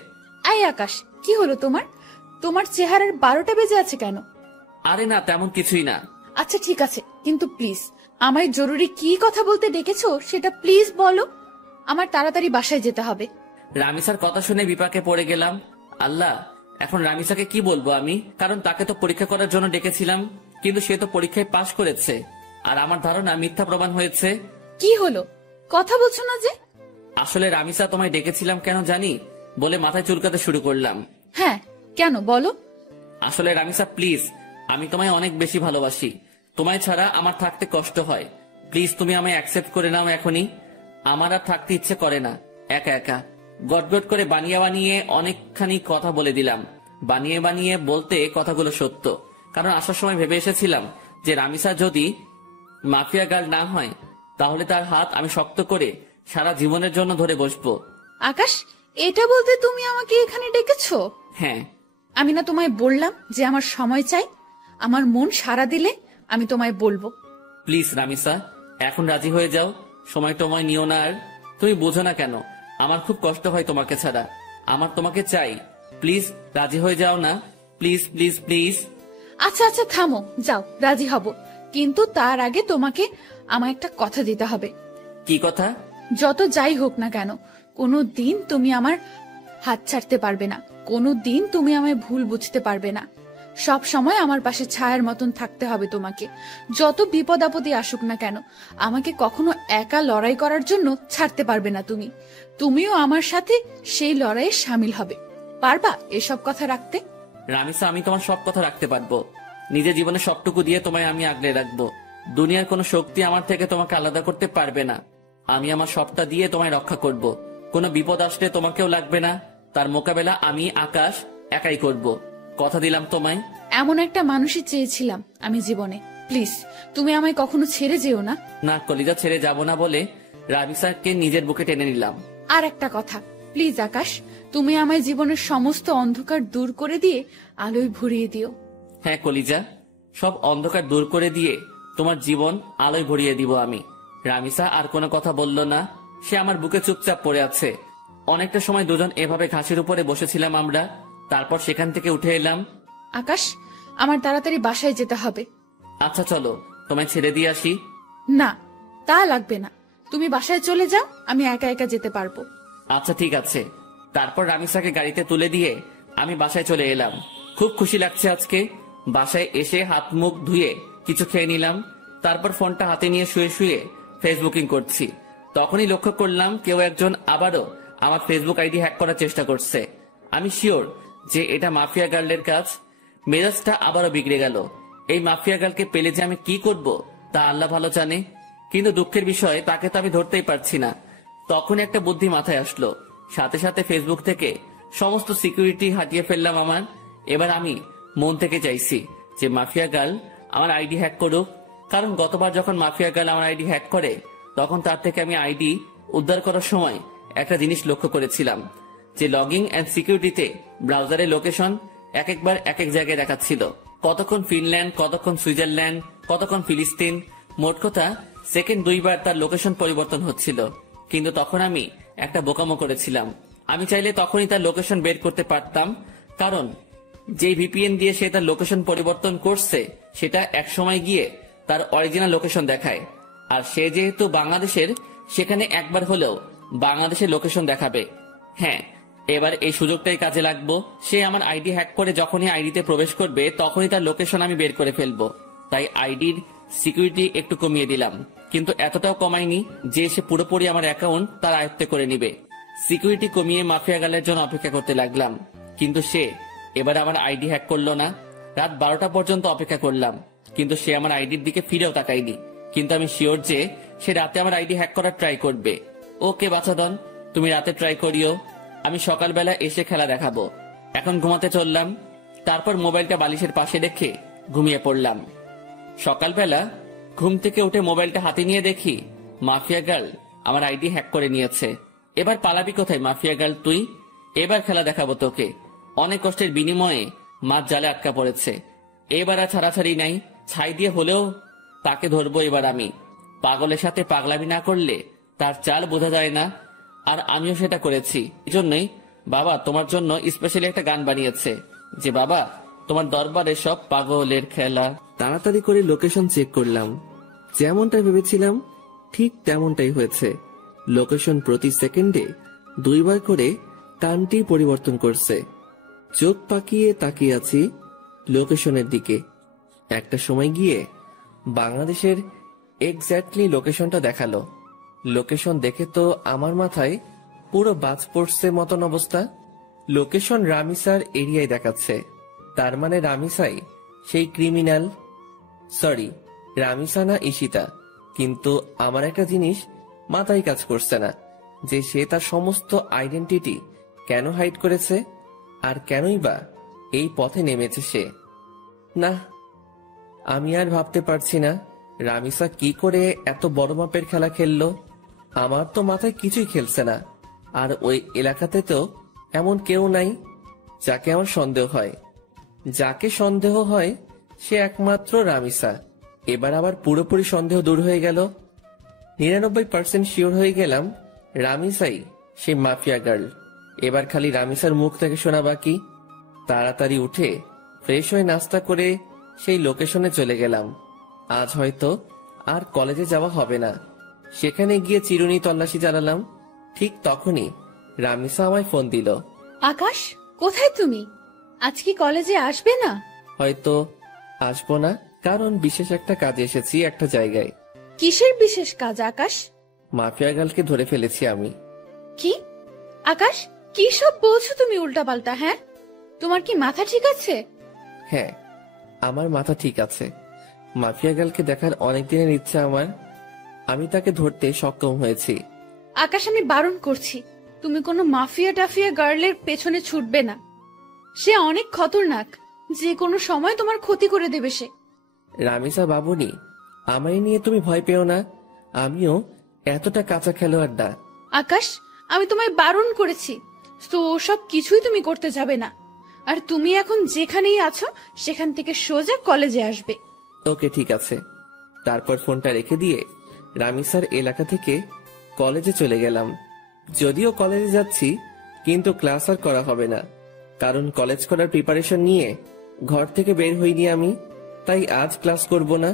আই আকাশ, কি হলো তোমার? তোমার চেহারার 12টা বেজে আছে কেন? আরে না, তেমন কিছুই না। আচ্ছা ঠিক আছে, কিন্তু প্লিজ আমায় জরুরি কি কথা বলতে ডেকেছো সেটা প্লিজ বলো। আমার তাড়াতাড়ি বাসায় যেতে হবে। রামিসার কথা শুনে বিপাকে পড়ে গেলাম। আল্লাহ, এখন রামিসাকে কি বলবো আমি? কারণ তাকে তো পরীক্ষা করার জন্য ডেকেছিলাম, কিন্তু সে তো পরীক্ষায় পাশ করেছে, আর আমার ধারণা মিথ্যা প্রমাণ হয়েছে। কি হলো, কথা বলছো না যে? আসলে রামিসা, তোমায় ডেকেছিলাম কেন জানি বলে মাথায় চুলকাতে শুরু করলাম। হ্যাঁ, কেন বলো। আসলে রামিসা প্লিজ, আমি তোমায় অনেক বেশি ভালোবাসি। তোমায় ছাড়া আমার থাকতে কষ্ট হয়। প্লিজ তুমি আমায় অ্যাকসেপ্ট করে নাও এখনই। আমার আর থাকতে ইচ্ছে করে না একা একা। গটগট করে বানিয়ে বানিয়ে অনেকখানি কথা বলে দিলাম। বানিয়ে বানিয়ে বলতে কথাগুলো সত্য, কারণ আসার সময় ভেবে এসেছিলাম যে রামিসা যদি মাফিয়া গার্ল না হয়, তাহলে তার হাত আমি শক্ত করে সারা জীবনের জন্য ধরে বসবো। আকাশ, এটা বলতে তুমি আমাকে এখানে ডেকেছো? হ্যাঁ। আমি না তোমায় বললাম যে আমার সময় চাই? আমার মন সাড়া দিলে আমি তোমায় বলবো। প্লিজ রামিসা, এখন রাজি হয়ে যাও। সময় টময় নিও না আর। তুমি বোঝো না কেন আমার খুব কষ্ট হয় তোমাকে ছাড়া। আমার তোমাকে চাই। প্লিজ রাজি হয়ে যাও না। Please please please. আচ্ছা আচ্ছা থামো, যাও, রাজি হব, কিন্তু তার আগে তোমাকে আমায় একটা কথা দিতে হবে। কি কথা? যত যাই হোক না কেন, কোনো দিন তুমি আমার হাত ছাড়তে পারবে না। কোনো দিন তুমি আমায় ভুল বুঝতে পারবে না। সব সময় আমার পাশে ছায়ার মতন থাকতে হবে তোমাকে। যত বিপদ আপদে আসুক না কেন, আমাকে কখনো একা লড়াই করার জন্য ছাড়তে পারবে না তুমি। তুমিও আমার সাথে সেই লড়াইয়ে সামিল হবে। পারবা এসব কথা রাখতে? রামিসা, আমি তোমার সব কথা রাখতে পারবো। নিজের জীবনে সবটুকু দিয়ে তোমায় আমি আগলে রাখবো। দুনিয়ার কোনো শক্তি আমার থেকে তোমাকে আলাদা করতে পারবে না। আমি আমার সবটা দিয়ে তোমায় রক্ষা করব। কোনো বিপদ আসলে তোমাকেও লাগবে না। তার মোকাবেলা আমি আকাশ একাই করব। কথা দিলাম তোমায়। এমন একটা মানুষই চেয়েছিলাম আমি জীবনে। প্লিজ তুমি আমায় কখনো ছেড়ে যেও না। না, কলিজা ছেড়ে যাব না বলে রামিসাকে নিজের বুকে টেনে নিলাম। আর একটা কথা, প্লিজ আকাশ, তুমি আমায় জীবনের সমস্ত অন্ধকার দূর করে দিয়ে আলোয় ভরিয়ে দিও। হ্যাঁ কলিজা, সব অন্ধকার দূর করে দিয়ে তোমার জীবন আলোয় ভরিয়ে দিব আমি। রামিসা আর কোনো কথা বলল না। সে আমার বুকে চুপচাপ পড়ে আছে। অনেকটা সময় দুজন এভাবে ঘাসের উপরে বসেছিলাম আমরা। তারপর সেখান থেকে উঠে এলাম। আকাশ, আমার তাড়াতাড়ি বাসায় যেতে হবে। আচ্ছা চলো, তোমায় ছেড়ে দিয়ে আসি। না, তা লাগবে না, তুমি বাসায় চলে যাও, আমি একা একা যেতে পারবো। আচ্ছা ঠিক আছে। তারপর রামিসাকে গাড়িতে তুলে দিয়ে আমি বাসায় চলে এলাম। খুব খুশি লাগছে আজকে। বাসায় এসে হাত মুখ ধুয়ে কিছু খেয়ে নিলাম। তারপর ফোনটা হাতে নিয়ে শুয়ে শুয়ে ফেসবুকিং করছি। তখনই লক্ষ্য করলাম কেউ একজন আবারও আমার ফেসবুক আইডি হ্যাক করার চেষ্টা করছে। আমি শিওর যে এটা মাফিয়া গার্লের কাজ। মেজাজটা আবারও বিগড়ে গেল। এই মাফিয়া গার্লকে পেলে যে আমি কি করব তা আল্লাহ ভালো জানে। কিন্তু দুঃখের বিষয়, তাকে তো আমি ধরতেই পারছি না। তখন একটা বুদ্ধি মাথায় আসলো। সাথে সাথে ফেসবুক থেকে সমস্ত সিকিউরিটি হাটিয়ে ফেললাম আমার। এবার আমি মন থেকে চাইছি যে মাফিয়া গার্ল আমার আইডি হ্যাক করুক। কারণ গতবার যখন মাফিয়া গার্ল আমার আইডি হ্যাক করে, তখন তার থেকে আমি আইডি উদ্ধার করার সময় একটা জিনিস লক্ষ্য করেছিলাম, যে লগিং এন্ড সিকিউরিটিতে ব্রাউজারের লোকেশন এক একবার এক এক জায়গায় দেখাচ্ছিল। কতক্ষণ ফিনল্যান্ড, কতক্ষণ সুইজারল্যান্ড, কতক্ষণ ফিলিস্তিন, মোট কথা সেকেন্ড 2 বার তার লোকেশন পরিবর্তন হচ্ছিল। কিন্তু তখন আমি একটা বোকামো করেছিলাম। আমি চাইলে তখনই তার লোকেশন বের করতে পারতাম, কারণ যেই ভিপিএন দিয়ে সে তার লোকেশন পরিবর্তন করছে সেটা এক সময় গিয়ে তার অরিজিনাল লোকেশন দেখায়। আর সে যেহেতু বাংলাদেশের, সেখানে একবার হলেও বাংলাদেশের লোকেশন দেখাবে। হ্যাঁ, এবার এই সুযোগটাই কাজে লাগবো। সে আমার আইডি হ্যাক করে যখনই আইডিতে প্রবেশ করবে, তখনই তার লোকেশন আমি বের করে ফেলবো। তাই আইডির সিকিউরিটি একটু কমিয়ে দিলাম, কিন্তু এতটাও কমাইনি যে সে পুরোপুরি আমার অ্যাকাউন্ট তার আয়ত্তে করে নিবে। সিকিউরিটি কমিয়ে মাফিয়া গার্লের জন্য অপেক্ষা করতে লাগলাম, কিন্তু সে এবার আমার আইডি হ্যাক করলো না। রাত 12টা পর্যন্ত অপেক্ষা করলাম, কিন্তু সে আমার আইডির দিকে ফিরেও তাকায়নি। কিন্তু আমি শিওর যে সে রাতে আমার আইডি হ্যাক করার ট্রাই করবে। ওকে বাছাধন, তুমি রাতে ট্রাই করিও, আমি সকালবেলা এসে খেলা দেখাবো। এখন ঘুমাতে চললাম, তারপর মোবাইলটা বালিশের পাশে রেখে ঘুমিয়ে পড়লাম। সকালবেলা ঘুম থেকে উঠে মোবাইলটা হাতে নিয়ে দেখি মাফিয়া গার্ল আমার আইডি হ্যাক করে নিয়েছে। এবার পালাবি কোথায় মাফিয়া গার্ল তুই? এবার খেলা দেখাবো তোকে। অনেক কষ্টের বিনিময়ে মাছ জালে আটকা পড়েছে, এবার আর ছাড়াছাড়ি নাই। ছাই দিয়ে হলেও তাকে ধরবো এবার আমি। পাগলের সাথে পাগলামি না করলে তার চাল বোঝা যায় না, আর আমিও সেটা করেছি। এজন্যই বাবা তোমার জন্য স্পেশালি একটা গান বানিয়েছে, যে বাবা তোমার দরবারে সব পাগলের খেলা। তাড়াতাড়ি করে লোকেশন চেক করলাম, যেমনটা ভেবেছিলাম ঠিক তেমনটাই হয়েছে। লোকেশন প্রতি সেকেন্ডে 2 বার করে কানটি পরিবর্তন করছে। চোখ পাকিয়ে তাকিয়ে আছি লোকেশনের দিকে। একটা সময় গিয়ে বাংলাদেশের এক্স্যাক্টলি লোকেশনটা দেখালো। লোকেশন দেখে তো আমার মাথায় পুরো বাজ পড়ছে মতন অবস্থা। লোকেশন রামিসার এরিয়ায় দেখাচ্ছে, তার মানে রামিসাই সেই ক্রিমিনাল। সরি, রামিসা না ঈশিতা। কিন্তু আমার একটা জিনিস মাথায় কাজ করছে না, যে সে তার সমস্ত আইডেন্টিটি কেন হাইড করেছে, আর কেনই বা এই পথে নেমেছে সে। না, আমি আর ভাবতে পারছি না রামিসা কি করে এত বড় মাপের খেলা খেললো। আমার তো মাথায় কিছুই খেলছে না। আর ওই এলাকাতে তো এমন কেউ নাই যাকে আমার সন্দেহ হয়। যাকে সন্দেহ হয় সে একমাত্র রামিসা। এবার আবার পুরোপুরি সন্দেহ দূর হয়ে গেল। 99% শিওর হয়ে গেলাম রামিসাই সে মাফিয়া গার্ল। এবার খালি রামিসার মুখ থেকে শোনা বাকি। তাড়াতাড়ি উঠে ফ্রেশ হয়ে নাস্তা করে সেই লোকেশনে চলে গেলাম। আজ হয়তো আর কলেজে যাওয়া হবে না। সেখানে গিয়ে চিরুনি তল্লাশি চালালাম। ঠিক তখনই রামিসা আমায় ফোন দিল। আকাশ, কোথায় তুমি? আজ কি কলেজে আসবে না? হয়তো আসবো না, কারণ বিশেষ একটা কাজে এসেছি একটা জায়গায়। কিসের বিশেষ কাজ আকাশ? মাফিয়া গার্লকে ধরে ফেলেছি আমি। কি আকাশ, কি সব বলছো তুমি উল্টাপাল্টা? হ্যাঁ, তোমার কি মাথা ঠিক আছে? হ্যাঁ, আমার মাথা ঠিক আছে। মাফিয়া গার্লকে দেখার অনেক দিনের ইচ্ছা আমার। আমি তাকে ধরতে সক্ষম হয়েছি। আকাশ, আমি বারণ করছি, তুমি কোনো মাফিয়া টাফিয়া গার্লের পেছনে ছুটবে না। সে অনেক খতরনাক, যে কোনো সময় তোমার ক্ষতি করে দেবে সে। রামিসা বাবুনি, আমায় নিয়ে তুমি ভয় পেও না। আমিও এতটা কাঁচা খেলোয়াড় না। আকাশ, আমি তোমায় বারণ করেছি, তো সব কিছুই তুমি করতে যাবে না। আর তুমি এখন যেখানেই আছো সেখান থেকে সোজা কলেজে আসবে। ওকে, ঠিক আছে। তারপর ফোনটা রেখে দিয়ে রামিসার এলাকা থেকে কলেজে চলে গেলাম। যদিও কলেজে যাচ্ছি, কিন্তু ক্লাস আর করা হবে না, কারণ কলেজ করার প্রিপারেশন নিয়ে ঘর থেকে বের হইনি আমি। তাই আজ ক্লাস করব না।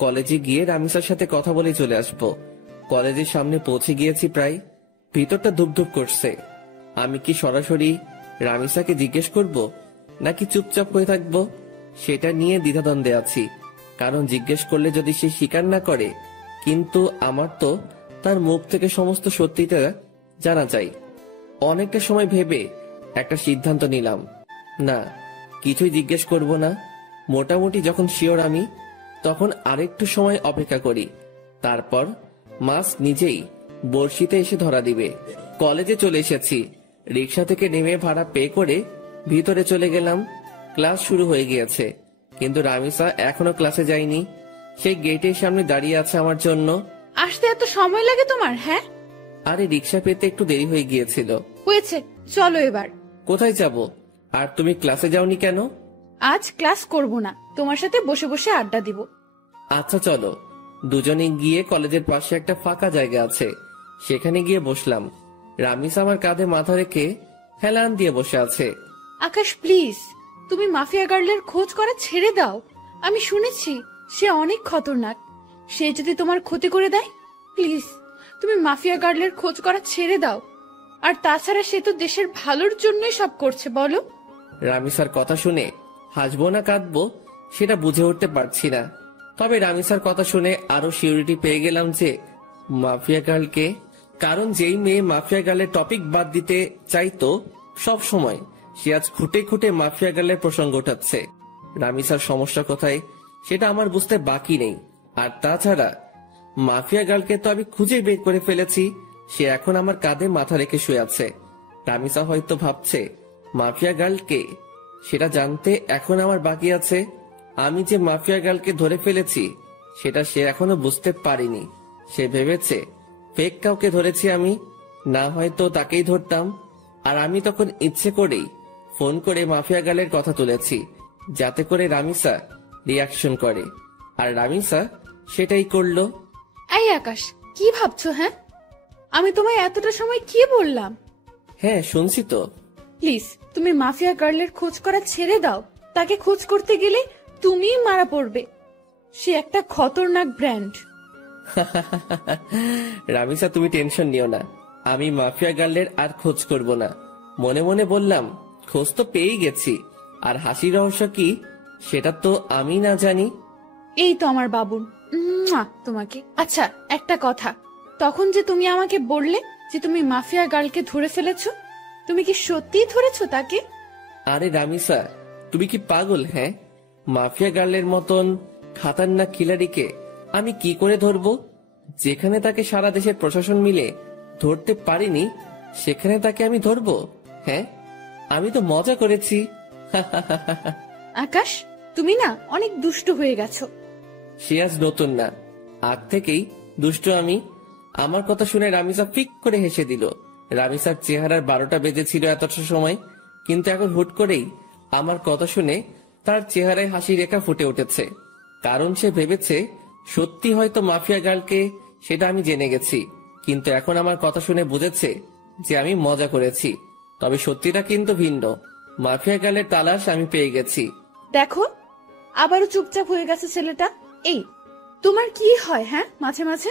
কলেজে গিয়ে রামিসার সাথে কথা বলে চলে আসব। কলেজের সামনে পৌঁছে গিয়েছি প্রায়। ভিতরটা ধুপধুপ করছে। আমি কি সরাসরি রামিসাকে জিজ্ঞেস করব নাকি চুপচাপ হয়ে থাকবো, সেটা নিয়ে দ্বিধাদ্বন্দ্বে আছি। কারণ জিজ্ঞেস করলে যদি সে স্বীকার না করে, কিন্তু আমার তো তার মুখ থেকে সমস্ত সত্যিটা জানা চাই। অনেকটা সময় ভেবে একটা সিদ্ধান্ত নিলাম, না, কিছুই জিজ্ঞেস করব না। মোটামুটি যখন শিওর আমি, তখন আরেকটু সময় অপেক্ষা করি। তারপর মাস নিজেই বড়শিতে এসে ধরা দিবে। কলেজে চলে এসেছি। রিক্সা থেকে নেমে ভাড়া পে করে ভিতরে চলে গেলাম। ক্লাস শুরু হয়ে গিয়েছে, কিন্তু রামিসা এখনো ক্লাসে যায়নি। সেই গেটের সামনে দাঁড়িয়ে আছে আমার জন্য। আসতে এত সময় লাগে তোমার? হ্যাঁ, আরে রিক্সা পেতে একটু দেরি হয়ে গিয়েছিল। হয়েছে, চলো এবার। কোথায় যাব? আর তুমি ক্লাসে যাওনি কেন? আজ ক্লাস করব না, তোমার সাথে বসে বসে আড্ডা দিব। আচ্ছা চলো। দুজনে গিয়ে কলেজের পাশে একটা ফাঁকা জায়গা আছে, সেখানে গিয়ে বসলাম। রামিসা আমার কাঁধে মাথা রেখে হেলান দিয়ে বসে আছে। আকাশ প্লিজ, তুমি মাফিয়া গার্লের খোঁজ করা ছেড়ে দাও। আমি শুনেছি সে অনেক খতরনাক। সে যদি তোমার ক্ষতি করে দেয়, প্লিজ তুমি মাফিয়া গার্লের খোঁজ করা ছেড়ে দাও। আর তাছাড়া সে তো দেশের ভালোর জন্যই সব করছে, বলো। রামিসার কথা শুনে হাসবো না কাঁদবো সেটা বুঝে উঠতে পারছি না। তবে রামিসার কথা শুনে আরো সিউরিটি পেয়ে গেলাম যে মাফিয়া গার্লকে, কারণ যেই মেয়ে মাফিয়া গার্লের টপিক বাদ দিতে চাইতো সব সময়, সে আজ খুঁটে খুঁটে মাফিয়া গার্লের প্রসঙ্গ উঠাচ্ছে। রামিসার সমস্যা কোথায় সেটা আমার বুঝতে বাকি নেই। আর তাছাড়া মাফিয়া গার্লকে তো আমি খুঁজে বের করে ফেলেছি, সে এখন আমার কাঁধে মাথা রেখে শুয়ে আছে। রামিসা হয়তো ভাবছে মাফিয়া গার্লকে, সেটা জানতে এখন আমার বাকি আছে। আমি যে মাফিয়া গার্লকে ধরে ফেলেছি সেটা সে এখনো বুঝতে পারিনি। সে ভেবেছে ফেক কাউকে ধরেছি আমি, না হয়তো তাকেই ধরতাম। আর আমি তখন ইচ্ছে করেই ফোন করে মাফিয়া গার্লের কথা তুলেছি, যাতে করে রামিসা রিয়াকশন করে। আর রামিসা সেটাই করলো। এই আকাশ, কি ভাবছো? হ্যাঁ, আমি তোমায় এতটা সময় কি বললাম? হ্যাঁ শুনছি তো। প্লিজ তুমি মাফিয়া গার্লের খোঁজ করা ছেড়ে দাও। তাকে খোঁজ করতে গেলে তুমিই মারা পড়বে। সে একটা খতরনাক ব্র্যান্ড। রামিসা তুমি টেনশন নিও না, আমি মাফিয়া গার্লের আর খোঁজ করব না। মনে মনে বললাম খোঁজ তো পেয়েই গেছি, আর হাসির রহস্য কি সেটা তো আমি না জানি। এই তো আমার বাবুন, তোমাকে। আচ্ছা একটা কথা, তখন যে তুমি আমাকে বললে যে তুমি মাফিয়া গার্লকে ধরে ফেলেছো, তুমি কি সত্যিই ধরেছো তাকে? আরে রামিসা তুমি কি পাগল? হ্যাঁ, মাফিয়া গার্লের মতন খাতারনাক খিলাড়িকে আমি কি করে ধরবো? যেখানে তাকে সারা দেশের প্রশাসন মিলে ধরতে পারিনি, সেখানে তাকে আমি ধরবো? হ্যাঁ, আমি তো মজা করেছি। আকাশ, তুমি না অনেক দুষ্ট হয়ে গেছো। সে আজ নতুন না, আগ থেকেই দুষ্ট আমি। আমার কথা শুনে রামিসা ফিক করে হেসে দিল। রামিসার চেহারার 12টা বেজেছিল এতটা সময়, কিন্তু এখন হুট করেই আমার কথা শুনে তার চেহারায় হাসি রেখা ফুটে উঠেছে। কারণ সে ভেবেছে সত্যি হয়তো মাফিয়া গার্লকে, সেটা আমি জেনে গেছি। কিন্তু এখন আমার কথা শুনে বুঝেছে যে আমি মজা করেছি। তবে সত্যিটা কিন্তু ভিন্ন, মাফিয়া গার্লের তালাশ আমি পেয়ে গেছি। দেখো, আবারও চুপচাপ হয়ে গেছে ছেলেটা। এই, তোমার কি হয় হ্যাঁ মাঝে মাঝে?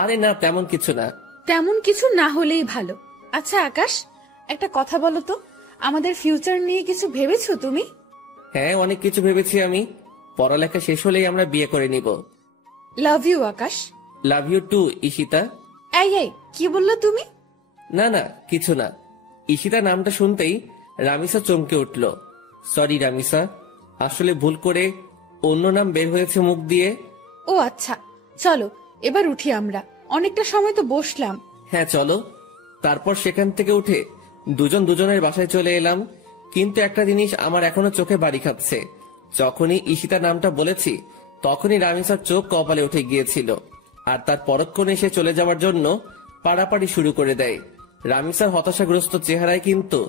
আরে না, তেমন কিছু না। তেমন কিছু না হলেই ভালো। আচ্ছা আকাশ, একটা কথা বলো তো, আমাদের ফিউচার নিয়ে কিছু ভেবেছো তুমি? হ্যাঁ, অনেক কিছু ভেবেছি আমি। পড়ালেখা শেষ হলেই আমরা বিয়ে করে নিব। Love you Akash. Love you too Ishita. এই কি বললো তুমি? না না, কিছু না। ঈশিতা নামটা শুনতেই রামিসা চমকে উঠল। সরি রামিসা, আসলে ভুল করে অন্য নাম বের হয়েছে মুখ দিয়ে। ও আচ্ছা, চলো এবার উঠি আমরা, অনেকটা সময় তো বসলাম। হ্যাঁ চলো। তারপর সেখান থেকে উঠে দুজন দুজনের বাসায় চলে এলাম। কিন্তু একটা জিনিস আমার এখনো চোখে বাড়ি খাচ্ছে। যখনই ঈশিতা নামটা বলেছি, তখনই রামিসার চোখ কপালে উঠে গিয়েছিল, আর তার পরক্ষণে সে চলে যাওয়ার জন্য পাড়াপাড়ি শুরু করে দেয়। রামিসার হতাশাগ্রস্ত চেহারায় কিন্তু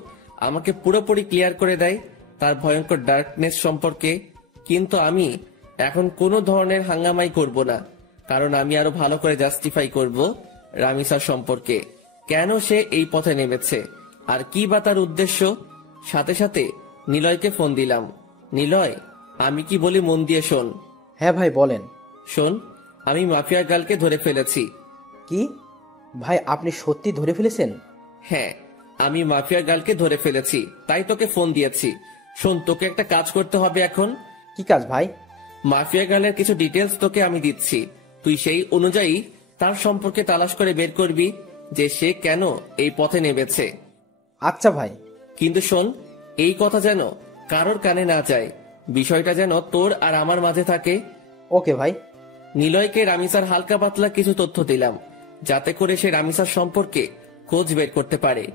আমাকে পুরোপুরি ক্লিয়ার করে দেয় তার ভয়ঙ্কর ডার্কনেস সম্পর্কে। কিন্তু আমি এখন কোনো ধরনের হাঙ্গামাই করব না, কারণ আমি আরো ভালো করে জাস্টিফাই করব রামিসার সম্পর্কে, কেন সে এই পথে নেমেছে আর কি বা তার উদ্দেশ্য। সাথে সাথে নিলয়কে ফোন দিলাম। নিলয়, আমি কি বলি মন দিয়ে শোন। হ্যাঁ ভাই বলেন। শোন, আমি মাফিয়া গার্লকে ধরে ফেলেছি। কি ভাই, আপনি সত্যি ধরে ফেলেছেন? হ্যাঁ, আমি মাফিয়া গার্লকে ধরে ফেলেছি, তাই তোকে ফোন দিয়েছি। শোন, তোকে একটা কাজ করতে হবে এখন। কি কাজ ভাই? মাফিয়া গার্লের কিছু ডিটেলস তোকে আমি দিচ্ছি, তুই সেই অনুযায়ী তার সম্পর্কে তালাশ করে বের করবি যে সে কেন এই পথে নেমেছে। আচ্ছা ভাই। কিন্তু শোন, এই কথা যেন কারোর কানে না যায়, বিষয়টা যেন তোর আর আমার মাঝে থাকে। ওকে ভাই। নিলয়কে রামিসার হালকা পাতলা কিছু তথ্য দিলাম, যাতে করে সে রামিসার সম্পর্কে খোঁজ বের করতে পারে।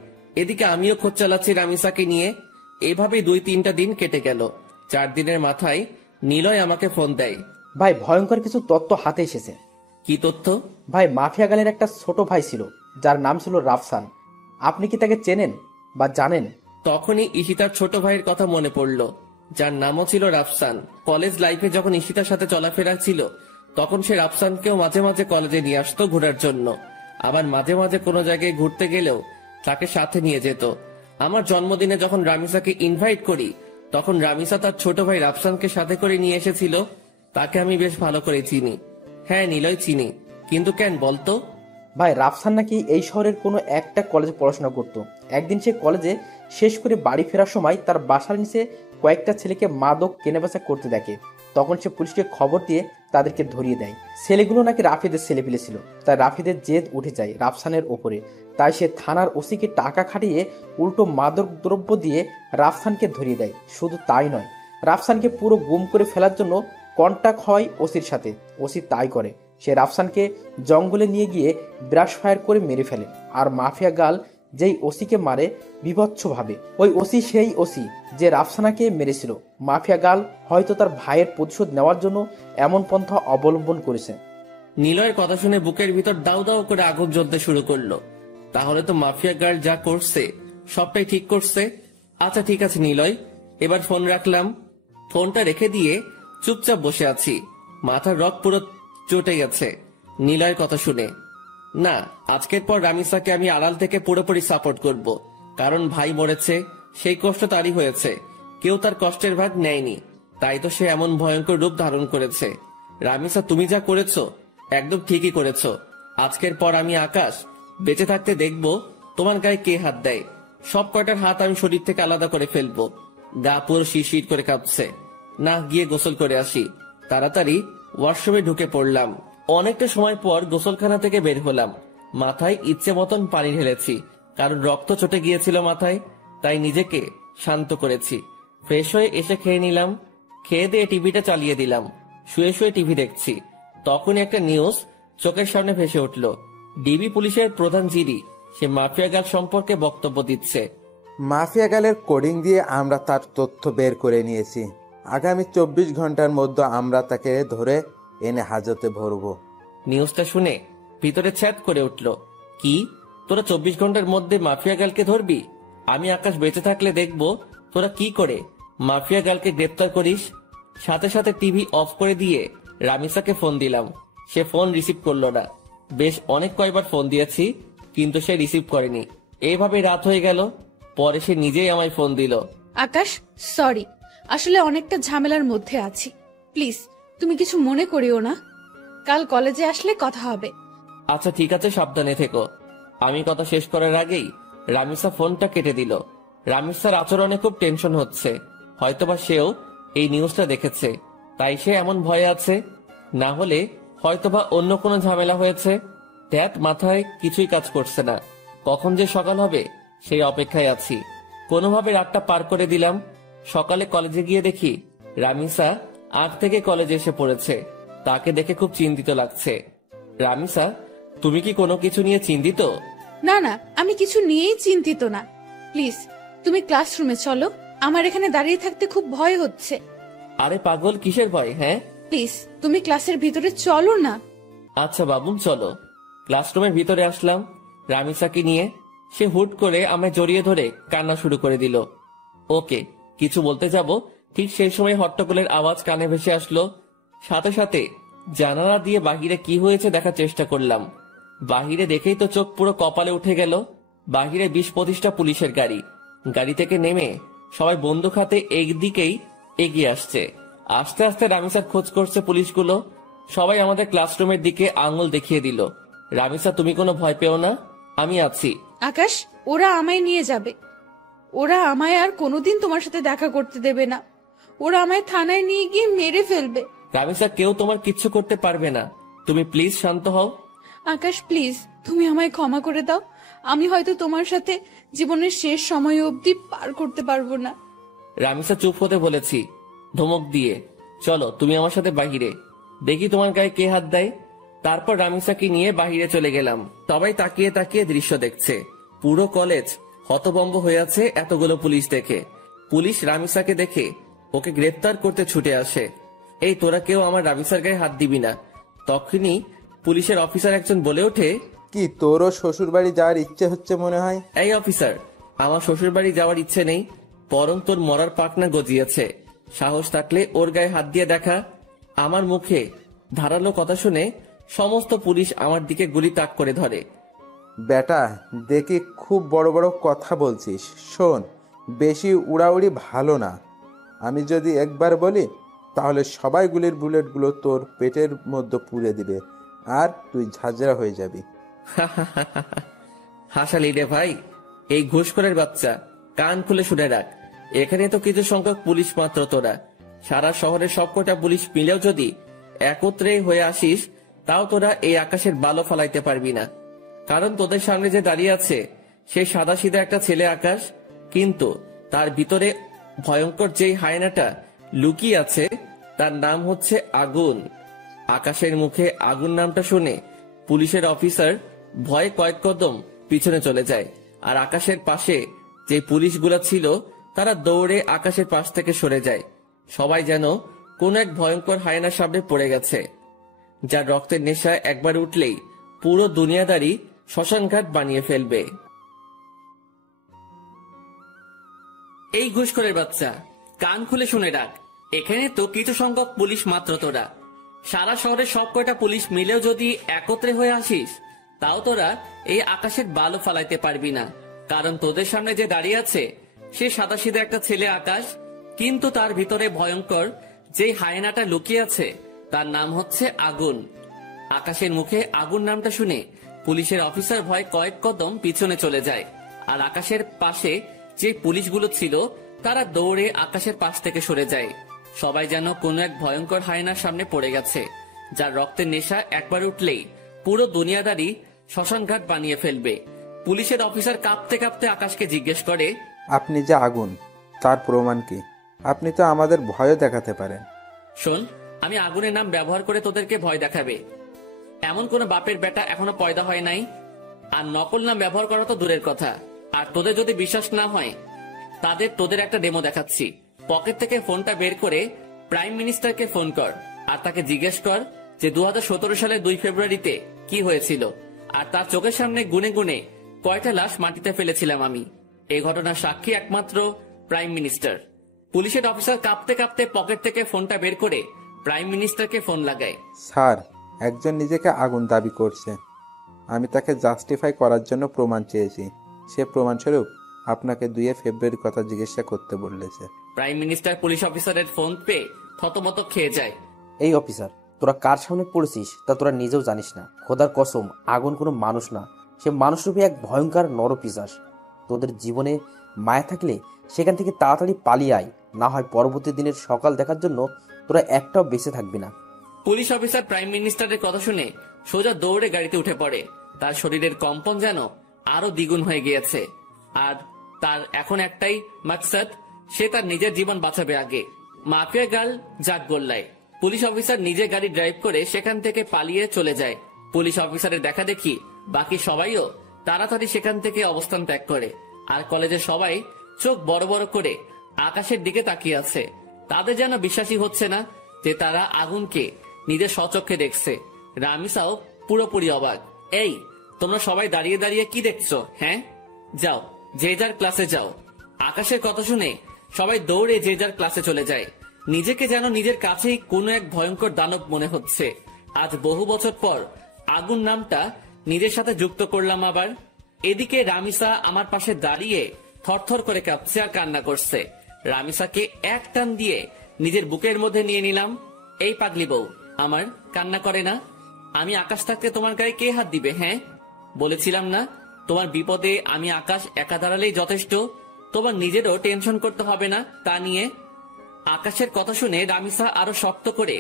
এদিকে আমিও খোঁজ চালাচ্ছি রামিসাকে নিয়ে। এভাবে 2-3টা দিন কেটে গেল। 4 দিনের মাথায় নিলয় আমাকে ফোন দেয়। ভাই ভয়ঙ্কর কিছু তথ্য হাতে এসেছে। কি তথ্য? ভাই মাফিয়া গালের একটা ছোট ভাই ছিল, যার নাম ছিল রাফসান। আপনি কি তাকে চেনেন বা জানেন? তখনই ঈশিতার ছোট ভাইয়ের কথা মনে পড়ল, যার নামও ছিল রাফসান। কলেজ লাইফে যখন ঈশিতার সাথে চলাফেরা ছিল, তখন সে রাফসানকেও মাঝে মাঝে কলেজে নিয়ে আসতো ঘোরার জন্য। আবার মাঝে মাঝে কোনো জায়গায় ঘুরতে গেলেও তাকে সাথে নিয়ে যেত। আমার জন্মদিনে যখন রামিসাকে ইনভাইট করি, তখন রামিসা তার ছোট ভাই রাফসানকে সাথে করে নিয়ে এসেছিল। তাকে আমি বেশ ভালো করে চিনি। হ্যাঁ নিলয়, চিনি। কিন্তু কেন বলতো? ভাই রাফসান নাকি এই শহরের কোনো একটা কলেজে পড়াশোনা করত। একদিন সে কলেজে শেষ করে বাড়ি ফেরার সময় তার বাসার নিচে কয়েকটা ছেলেকে মাদক কেনাবেচা করতে দেখে। তখন সে পুলিশকে খবর দিয়ে তাদেরকে ধরিয়ে দেয়। ছেলেগুলো নাকি রাফিদের ছেলেপিলে ছিল, তাই রাফিদের জেদ উঠে যায় রাফসানের ওপরে। তাই সে থানার ওসিকে টাকা খাটিয়ে উল্টো মাদক দ্রব্য দিয়ে রাফসানকে ধরিয়ে দেয়। শুধু তাই নয়, রাফসানকে পুরো গুম করে ফেলার জন্য কন্টাক্ট হয় ওসির সাথে। ওসি তাই করে, সে রাফসানকে জঙ্গলে নিয়ে গিয়ে ব্রাশ ফায়ার করে মেরে ফেলে। আর মাফিয়া গাল যেই ওসিকে মারে বিভৎসভাবে, ওই ওসি সেই ওসি যে রাফসানাকে মেরেছিল। মাফিয়া গাল হয়তো তার ভাইয়ের প্রতিশোধ নেওয়ার জন্য এমন পন্থা অবলম্বন করেছে। নিলয়ের কথা শুনে বুকের ভিতর দাউ দাউ করে আগুন জ্বলতে শুরু করলো। তাহলে তো মাফিয়া গার্ল যা করছে সবটাই ঠিক করছে। আচ্ছা ঠিক আছে নিলয়, এবার ফোন রাখলাম। ফোনটা রেখে দিয়ে চুপচাপ বসে আছি। মাথার রক পুরো চটে গেছে নিলয়ের কথা শুনে। না, আজকের পর রামিসাকে আমি আড়াল থেকে পুরোপুরি সাপোর্ট করব, কারণ ভাই মরেছে, সেই কষ্ট তারই হয়েছে, কেউ তার কষ্টের ভাগ নেয়নি, তাই তো সে এমন ভয়ঙ্কর রূপ ধারণ করেছে। রামিসা, তুমি যা করেছো একদম ঠিকই করেছো। আজকের পর আমি আকাশ বেঁচে থাকতে দেখবো তোমার গায়ে কে হাত দেয়। সব কয়টার হাত আমি শরীর থেকে আলাদা করে ফেলবো। গা পুরো শিরশির করে কাঁপছে। না, গিয়ে গোসল করে আসি। তাড়াতাড়ি ওয়াশরুমে ঢুকে পড়লাম। অনেকটা সময় পর গোসলখানা থেকে বের হলাম। মাথায় ইচ্ছে মতন পানি ঢেলেছি, কারণ রক্ত চটে গিয়েছিল মাথায়, তাই নিজেকে শান্ত করেছি। ফ্রেশ হয়ে এসে খেয়ে নিলাম। খেয়ে দিয়ে টিভিটা চালিয়ে দিলাম। শুয়ে শুয়ে টিভি দেখছি, তখনই একটা নিউজ চোখের সামনে ভেসে উঠল। ডিবি পুলিশের প্রধান জিডি সে মাফিয়া গাল সম্পর্কে বক্তব্য দিচ্ছে। মাফিয়া গালের কোডিং দিয়ে আমরা তার তথ্য বের করে নিয়েছি। আগামী 24 ঘন্টার মধ্যে আমরা তাকে ধরে এনে হাজতে ভরবো। নিউজটা শুনে ভিতরে ছ্যাদ করে উঠল। কি, তোরা 24 ঘন্টার মধ্যে মাফিয়া গালকে ধরবি? আমি আকাশ বেঁচে থাকলে দেখবো তোরা কি করে মাফিয়া গালকে গ্রেপ্তার করিস। সাথে সাথে টিভি অফ করে দিয়ে রামিসাকে ফোন দিলাম। সে ফোন রিসিভ করলো না। বেশ অনেক কয়বার ফোন দিয়েছি, কিন্তু সে রিসিভ করেনি। এইভাবে রাত হয়ে গেল। পরে সে নিজেই আমায় ফোন দিল। আকাশ, সরি, আসলে অনেকটা ঝামেলার মধ্যে আছি। প্লিজ তুমি কিছু মনে করিও না, কাল কলেজে আসলে কথা হবে। আচ্ছা ঠিক আছে, সাবধানে থেকো। আমি কথা শেষ করার আগেই রামিসা ফোনটা কেটে দিল। রামিসার আচরণে খুব টেনশন হচ্ছে। হয়তোবা সেও এই নিউজটা দেখেছে, তাই সে এমন ভয়ে আছে। না হলে হয়তোবা অন্য কোনো ঝামেলা হয়েছে। ধ্যাত, মাথায় কিছুই কাজ করছে না। কখন যে সকাল হবে সেই অপেক্ষায় আছি। কোনোভাবে রাতটা পার করে দিলাম। সকালে কলেজে গিয়ে দেখি রামিসা 8 থেকে কলেজে এসে পড়েছে। তাকে দেখে খুব চিন্তিত লাগছে। রামিসা, তুমি কি কোনো কিছু নিয়ে চিন্তিত? না না, আমি কিছু নিয়েই চিন্তিত না। প্লিজ তুমি ক্লাসরুমে চলো, আমার এখানে দাঁড়িয়ে থাকতে খুব ভয় হচ্ছে। আরে পাগল, কিসের ভয়? হ্যাঁ প্লিজ তুমি ক্লাসের ভিতরে চলো না। আচ্ছা বাবুন, চলো। ক্লাসরুমের ভিতরে আসলাম রামিসাকে নিয়ে। সে হুট করে আমায় জড়িয়ে ধরে কান্না শুরু করে দিল। ওকে কিছু বলতে যাব, ঠিক সেই সময় হট্টগোলের আওয়াজ কানে ভেসে আসলো। সাথে সাথে জানালা দিয়ে বাহিরে কি হয়েছে দেখার চেষ্টা করলাম। বাহিরে দেখেই তো চোখ পুরো কপালে উঠে গেল। বাহিরে 20-25টা পুলিশের গাড়ি। গাড়ি থেকে নেমে সবাই বন্দুক হাতে একদিকেই এগিয়ে আসছে। আস্তে আস্তে রামিসার খোঁজ করছে পুলিশগুলো। সবাই আমাদের ক্লাসরুমের দিকে আঙুল দেখিয়ে দিল। রামিসা, তুমি কোনো ভয় পেও না, আমি আছি। আকাশ, ওরা আমায় নিয়ে যাবে। ওরা আমায় আর কোনোদিন তোমার সাথে দেখা করতে দেবে না। ওরা আমায় থানায় নিয়ে গিয়ে মেরে ফেলবে। রামিসা, কেউ তোমার কিচ্ছু করতে পারবে না। তুমি প্লিজ শান্ত হও। আকাশ প্লিজ, তুমি আমায় ক্ষমা করে দাও। আমি হয়তো তোমার সাথে জীবনের শেষ সময় অবধি পার করতে পারবো না। রামিসা, চুপ হতে বলেছি ধমক দিয়ে। চলো তুমি আমার সাথে বাহিরে, দেখি তোমার গায়ে কে হাত দেয়। তারপর রামিসাকে নিয়ে বাহিরে চলে গেলাম। সবাই তাকিয়ে তাকিয়ে দৃশ্য দেখছে। পুরো কলেজ হতভম্ব হয়ে আছে এতগুলো পুলিশ দেখে। পুলিশ রামিসাকে দেখে ওকে গ্রেফতার করতে ছুটে আসে। এই তোরা কেউ আমার রামিসার গায়ে হাত দিবি না। তখনই পুলিশের অফিসার একজন বলে ওঠে, কি তোরও শ্বশুর বাড়ি যাওয়ার ইচ্ছে হচ্ছে মনে হয়? এই অফিসার, আমার শ্বশুর বাড়ি যাওয়ার ইচ্ছে নেই, বরং তোর মরার পাকনা গজিয়েছে। সাহস থাকলে ওর গায়ে হাত দিয়ে দেখা। আমার মুখে ধারালো কথা শুনে সমস্ত পুলিশ আমার দিকে গুলি তাক করে ধরে। বেটা, দেখি খুব বড় বড় কথা বলছিস। শোন, বেশি উড়াউড়ি ভালো না। আমি যদি একবার বলি তাহলে সবাই গুলির বুলেটগুলো তোর পেটের মধ্যে পুড়ে দিবে আর তুই ঝাঁঝরা হয়ে যাবি। হাসালি রে ভাই, এই ঘুষখোরের বাচ্চা, কান খুলে শুনে রাখ। এখানে তো কিছু সংখ্যক পুলিশ মাত্র তোরা। সারা শহরের সবকটা পুলিশ মিলেও যদি একত্রে হয়ে আসিস, তাও তোরা এই আকাশের বালো ফালাইতে পারবি না। কারণ তোদের সামনে যে দাঁড়িয়ে আছে সে সাদাসিধা একটা ছেলে আকাশ, কিন্তু তার ভিতরে ভয়ঙ্কর যেই হায়নাটা লুকিয়ে আছে তার নাম হচ্ছে আগুন। আকাশের মুখে আগুন নামটা শুনে পুলিশের অফিসার ভয়ে কয়েক কদম পিছনে চলে যায়, আর আকাশের পাশে যে পুলিশগুলা ছিল তারা দৌড়ে আকাশের পাশ থেকে সরে যায়। সবাই যেন কোন এক ভয়ঙ্কর হায়নার সামনে পড়ে গেছে, যার রক্তের নেশায় একবার উঠলেই পুরো দুনিয়াদারি শ্মশানঘাট বানিয়ে ফেলবে। এই ঘুষখোরের বাচ্চা, কান খুলে শুনে রাখ, এখানে তো কিছু সংখ্যক পুলিশ মাত্র তোরা। সারা শহরের সব কয়টা পুলিশ মিলেও যদি একত্রে হয়ে আসিস, তাও তোরা এই আকাশের বালু ফালাইতে পারবি না। কারণ তোদের সামনে যে দাঁড়িয়ে আছে সে সাদাসিধা একটা ছেলে আকাশ, কিন্তু তার ভিতরে ভয়ঙ্কর যে হায়নাটা লুকিয়ে আছে তার নাম হচ্ছে আগুন। আকাশের মুখে আগুন নামটা শুনে পুলিশের অফিসার ভয় কয়েক কদম পিছনে চলে যায়, আর আকাশের পাশে যে পুলিশগুলো ছিল তারা দৌড়ে আকাশের পাশ থেকে সরে যায়। সবাই যেন কোনো এক ভয়ঙ্কর হায়নার সামনে পড়ে গেছে, যার রক্তের নেশা একবার উঠলেই পুরো দুনিয়াদারি শ্মশানঘাট বানিয়ে ফেলবে। পুলিশের অফিসার কাঁপতে কাঁপতে আকাশকে জিজ্ঞেস করে, আপনি যে আগুন, তার প্রমাণ কি? আপনি তো আমাদের ভয়ও দেখাতে পারেন। শোন, আমি আগুনের নাম ব্যবহার করে তোদেরকে ভয় দেখাবে এমন কোন বাপের বেটা এখনো পয়দা হয় নাই। আর নকল নাম ব্যবহার করা তো দূরের কথা। আর তোদের যদি বিশ্বাস না হয় তোদের একটা ডেমো দেখাচ্ছি। পকেট থেকে ফোনটা বের করে প্রাইম মিনিস্টারকে ফোন কর, আর তাকে জিজ্ঞেস কর যে 2017 সালের 2 ফেব্রুয়ারিতে কি হয়েছিল, আর তার চোখের সামনে গুনে গুনে কয়টা লাশ মাটিতে ফেলেছিলাম আমি। এই ঘটনার সাক্ষী একমাত্র প্রাইম মিনিস্টার। পুলিশের অফিসার কাঁপতে কাঁপতে পকেট থেকে ফোনটা বের করে প্রাইম মিনিস্টারকে ফোন লাগায়। স্যার, একজন নিজেকে আগুন দাবি করছে। আমি তাকে জাস্টিফাই করার জন্য প্রমাণ চেয়েছি। সে প্রমাণস্বরূপ আপনাকে 2 ফেব্রুয়ারির কথা জিজ্ঞাসা করতে বলেছে। প্রাইম মিনিস্টার পুলিশ অফিসারের ফোন পেয়ে থতমত খেয়ে যায়। এই অফিসার, তোরা কার সামনে পড়েছিস তা তোরা নিজেও জানিস না। খোদার কসম, আগুন কোনো মানুষ না, সে মানুষরূপী এক ভয়ঙ্কর নরপিশাচ। তোদের জীবনে মায়া থাকলে সেখান থেকে তাড়াতাড়ি পালিয়ে আয়, না হয় পরবর্তী দিনের সকাল দেখার জন্য তোরা একটাও বেঁচে থাকবি না। পুলিশ অফিসার প্রাইম মিনিস্টারের কথা শুনে সোজা দৌড়ে গাড়িতে উঠে পড়ে। তার শরীরের কম্পন যেন আরো দ্বিগুণ হয়ে গিয়েছে, আর তার এখন একটাই মাকসাদ, সে তার নিজের জীবন বাঁচাবে আগে। মাফিয়া গার্ল জাগ গোল্লায় পুলিশ অফিসার নিজে গাড়ি ড্রাইভ করে সেখান থেকে পালিয়ে চলে যায়। পুলিশ অফিসারের দেখা দেখি বাকি সবাইও তাড়াতাড়ি সেখান থেকে অবস্থান ত্যাগ করে, আর কলেজের সবাই চোখ বড় বড় করে আকাশের দিকে তাকিয়ে আছে। তাদের যেন বিশ্বাসই হচ্ছে না যে তারা আগুনকে নিজের স্বচক্ষে দেখছে। রামিসাও পুরোপুরি অবাক। এই, তোমরা সবাই দাঁড়িয়ে দাঁড়িয়ে কি দেখছো? হ্যাঁ, যাও যে যার ক্লাসে যাও। আকাশের কথা শুনে সবাই দৌড়ে যে যার ক্লাসে চলে যায়। নিজেকে যেন নিজের কাছেই কোনো এক ভয়ঙ্কর দানব মনে হচ্ছে। আজ বহু বছর পর আগুন নামটা নিজের সাথে যুক্ত করলাম আবার। এদিকে রামিসা আমার পাশে দাঁড়িয়ে থরথর করে কাঁপছে আর কান্না করছে। রামিসাকে এক টান দিয়ে নিজের বুকের মধ্যে নিয়ে নিলাম। এই পাগলি বউ আমার, কান্না করে না। আমি আকাশ থাকতে তোমার গায়ে কে হাত দিবে? হ্যাঁ, বলেছিলাম না তোমার বিপদে আমি আকাশ একা দাঁড়ালেই যথেষ্ট, তোমার নিজেরও টেনশন করতে হবে না তা নিয়ে। আকাশের কথা শুনে রামিসা আরো শক্ত করে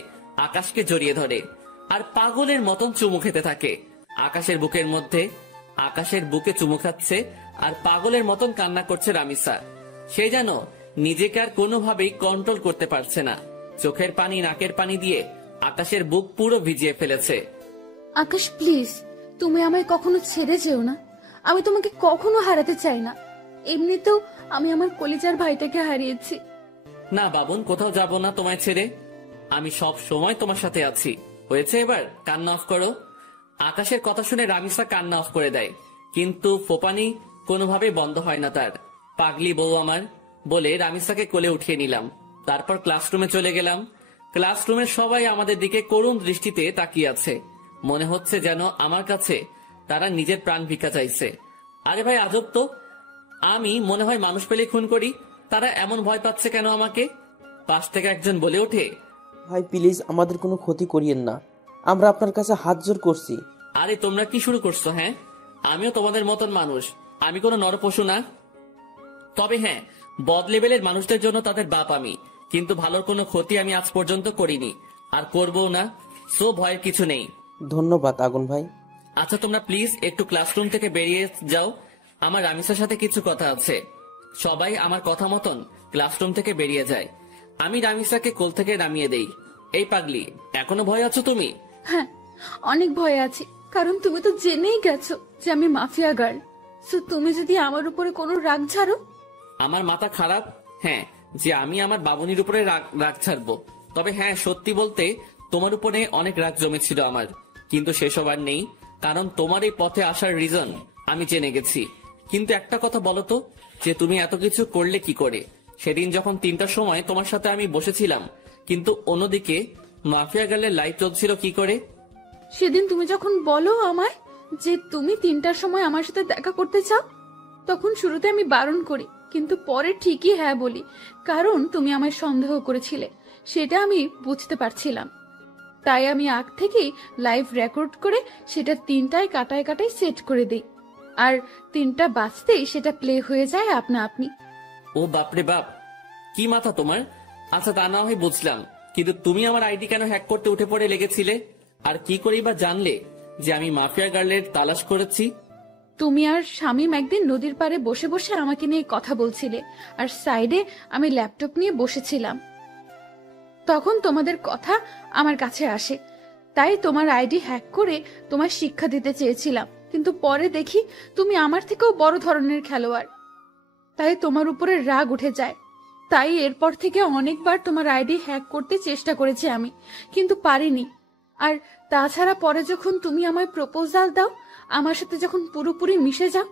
আকাশকে জড়িয়ে ধরে আর পাগলের মতন চুমু খেতে থাকে আকাশের বুকের মধ্যে। আকাশের বুকে চুমু খাচ্ছে আর পাগলের মতন কান্না করছে রামিসা। সে যেন নিজেকে আর কোনোভাবেই কন্ট্রোল করতে পারছে না। চোখের পানি নাকের পানি দিয়ে আকাশের বুক পুরো ভিজিয়ে ফেলেছে। আকাশ প্লিজ, তুমি আমায় কখনো ছেড়ে যেও না। আমি তোমাকে কখনো হারাতে চাই না। এমনিতেও আমি আমার কলিজার ভাইটাকে হারিয়েছি। না বাবুন, কোথাও যাব না তোমায় ছেড়ে। আমি সব সময় তোমার সাথে আছি। হয়েছে, এবার কান্না অফ করো। আকাশের কথা শুনে রামিসা কান্না অফ করে দেয়, কিন্তু ফোপানি কোনোভাবে বন্ধ হয় না তার। পাগলি বউ আমার বলে রামিসাকে কোলে উঠিয়ে নিলাম। তারপর ক্লাসরুমে চলে গেলাম। ক্লাসরুমের সবাই আমাদের দিকে করুণ দৃষ্টিতে তাকিয়ে আছে। মনে হচ্ছে যেন আমার কাছে তারা নিজের প্রাণ ভিক্ষা চাইছে। আরে ভাই, আজব তো, আমি মনে হয় মানুষ পেলে খুন করি, তারা এমন ভয় পাচ্ছে কেন আমাকে? পাশ থেকে একজন বলে ওঠে, ভাই প্লিজ আমাদের কোনো ক্ষতি করিয়েন না, আমরা আপনার কাছে হাত জোর করছি। আরে তোমরা কি শুরু করছো? হ্যাঁ, আমিও তোমাদের মতন মানুষ, আমি কোনো নরপশু না। তবে হ্যাঁ, বদ লেভেলের মানুষদের জন্য তাদের বাপ আমি, কিন্তু ভালোর কোনো ক্ষতি আমি আজ পর্যন্ত করিনি আর করবও না। সো ভয়ের কিছু নেই। ধন্যবাদ আগুন ভাই। আচ্ছা তোমরা প্লিজ একটু ক্লাসরুম থেকে বেরিয়ে যাও, আমার রামিসার সাথে কিছু কথা আছে। সবাই আমার কথা মতন ক্লাসরুম থেকে বেরিয়ে যায়। আমি রামিসাকে কোল থেকে নামিয়ে দেই। এই পাগলি, এখনো ভয় আছো তুমি? হ্যাঁ, অনেক ভয় আছি, কারণ তুমি তো জেনেই গেছো যে আমি মাফিয়া গার্ল। সো তুমি যদি আমার উপরে কোনো রাগ ছাড়ো। আমার মাথা খারাপ, হ্যাঁ, যে আমি আমার বাবুনির উপরে রাগ ছাড়বো। তবে হ্যাঁ, সত্যি বলতে তোমার উপরে অনেক রাগ জমেছিল আমার, কিন্তু সেসব আর নেই, কারণ তোমার এই পথে আসার রিজন আমি জেনে গেছি। কিন্তু একটা কথা বলো তো, যে তুমি এত কিছু করলে কি করে? সেদিন যখন 3টার সময় তোমার সাথে আমি বসেছিলাম, কিন্তু অন্যদিকে মাফিয়া গার্লের লাইফ চলছিল কি করে? সেদিন তুমি যখন বলো আমায় যে তুমি 3টার সময় আমার সাথে দেখা করতে চাও, তখন শুরুতে আমি বারণ করি, কিন্তু পরে ঠিকই হ্যাঁ বলি, কারণ তুমি আমায় সন্দেহ করেছিলে, সেটা আমি বুঝতে পারছিলাম। তাই আমি আগ থেকেই লাইভ রেকর্ড করে সেটা 3টায় কাটায় কাটায় সেট করে দিই, আর 3টা বাজতেই সেটা প্লে হয়ে যায় আপনা আপনি। ও বাপরে বাপ, কি মাথা তোমার! আচ্ছা তা না হয় বুঝলাম, কিন্তু তুমি আমার আইডি কেন হ্যাক করতে উঠে পড়ে লেগেছিলে? আর কি করেই বা জানলে যে আমি মাফিয়া গার্লের তালাশ করেছি? তুমি আর শামীম একদিন নদীর পাড়ে বসে বসে আমাকে নিয়ে কথা বলছিলে, আর সাইডে আমি ল্যাপটপ নিয়ে বসেছিলাম। তখন তোমাদের কথা আমার কাছে আসে, তাই তোমার আইডি হ্যাক করে তোমার শিক্ষা দিতে চেয়েছিলাম, কিন্তু পরে দেখি তুমি আমার থেকেও বড় ধরনের খেলোয়াড়, তাই তোমার উপরে রাগ উঠে যায়। তাই এরপর থেকে অনেকবার তোমার আইডি হ্যাক করতে চেষ্টা করেছি আমি, কিন্তু পারিনি। আর তাছাড়া পরে যখন তুমি আমায় প্রপোজাল দাও, আমার সাথে যখন পুরোপুরি মিশে যাও,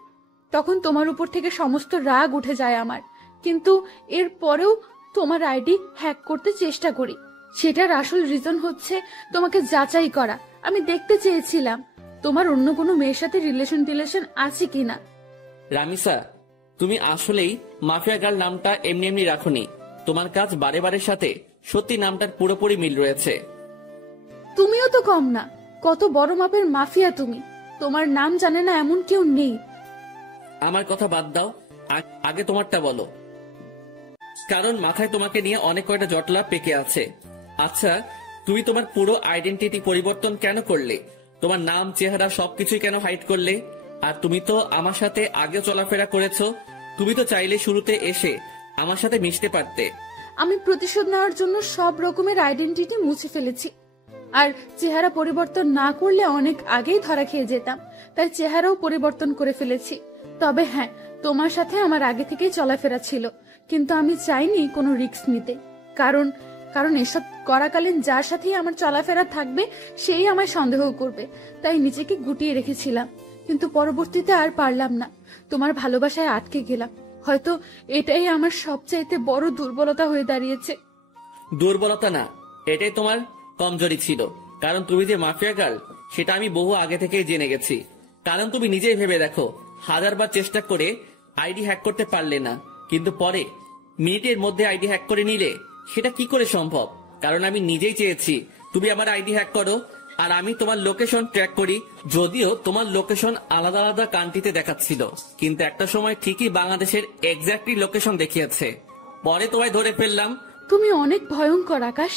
তখন তোমার উপর থেকে সমস্ত রাগ উঠে যায় আমার, কিন্তু এর পরেও তোমার আইডি হ্যাক করতে চেষ্টা করি। সেটার আসল রিজন হচ্ছে তোমাকে যাচাই করা। আমি দেখতে চেয়েছিলাম তোমার অন্য কোনো মেয়ের সাথে রিলেশন আছে কিনা। রামিসা, তুমি আসলেই মাফিয়া গার্ল নামটা এমনি এমনি রাখোনি, তোমার কাজ বারে বারের সাথে সত্যি নামটার পুরোপুরি মিল রয়েছে। তুমিও তো কম না, কত বড় মাপের মাফিয়া তুমি, তোমার নাম জানে না এমন কেউ নেই। আমার কথা বাদ দাও, আগে তোমারটা বলো, কারণ মাথায় তোমাকে নিয়ে অনেক কয়টা জটলা পেকে আছে। আচ্ছা, তুমি তোমার পুরো আইডেন্টিটি পরিবর্তন কেন করলে? তোমার নাম, চেহারা সবকিছুই কেন হাইড করলে? আর তুমি তো আমার সাথে আগেও চলাফেরা করেছো, তুমি তো চাইলে শুরুতে এসে আমার সাথে মিশতে পারতে। আমি প্রতিশোধ নেওয়ার জন্য সব রকমের আইডেন্টিটি মুছে ফেলেছি, আর চেহারা পরিবর্তন না করলে অনেক আগেই ধরা খেয়ে যেতাম, তাই চেহারাও পরিবর্তন করে ফেলেছি। তবে হ্যাঁ, তোমার সাথে আমার আগে থেকেই চলাফেরা ছিল, কিন্তু আমি চাইনি কোনো রিস্ক নিতে, কারণ এসব করাকালীন যার সাথেই আমার চলাফেরা থাকবে সেই আমায় সন্দেহ করবে, তাই নিজেকে গুটিয়ে রেখেছিলাম। কিন্তু পরবর্তীতে আর পারলাম না, তোমার ভালোবাসায় আটকে গেলাম। হয়তো এটাই আমার সবচাইতে বড় দুর্বলতা হয়ে দাঁড়িয়েছে। দুর্বলতা না, এটাই তোমার কমজোরি ছিল, কারণ তুমি যে মাফিয়া গার্ল সেটা আমি বহু আগে থেকেই জেনে গেছি। কারণ তুমি নিজেই ভেবে দেখো, 1000বার চেষ্টা করে আইডি হ্যাক করতে পারলে না, কিন্তু পরে মিনিটের মধ্যে আইডি হ্যাক করে নিলে, সেটা কি করে সম্ভব? কারণ আমি নিজেই চেয়েছি তুমি আমার আইডি হ্যাক করো, আর আমি তোমার লোকেশন ট্র্যাক করি। যদিও তোমার লোকেশন আলাদা আলাদা কান্ট্রিতে দেখাচ্ছিল, কিন্তু একটা সময় ঠিকই বাংলাদেশের এক্স্যাক্টলি লোকেশন দেখিয়েছে। পরে তোমায় ধরে ফেললাম। তুমি অনেক ভয়ঙ্কর আকাশ।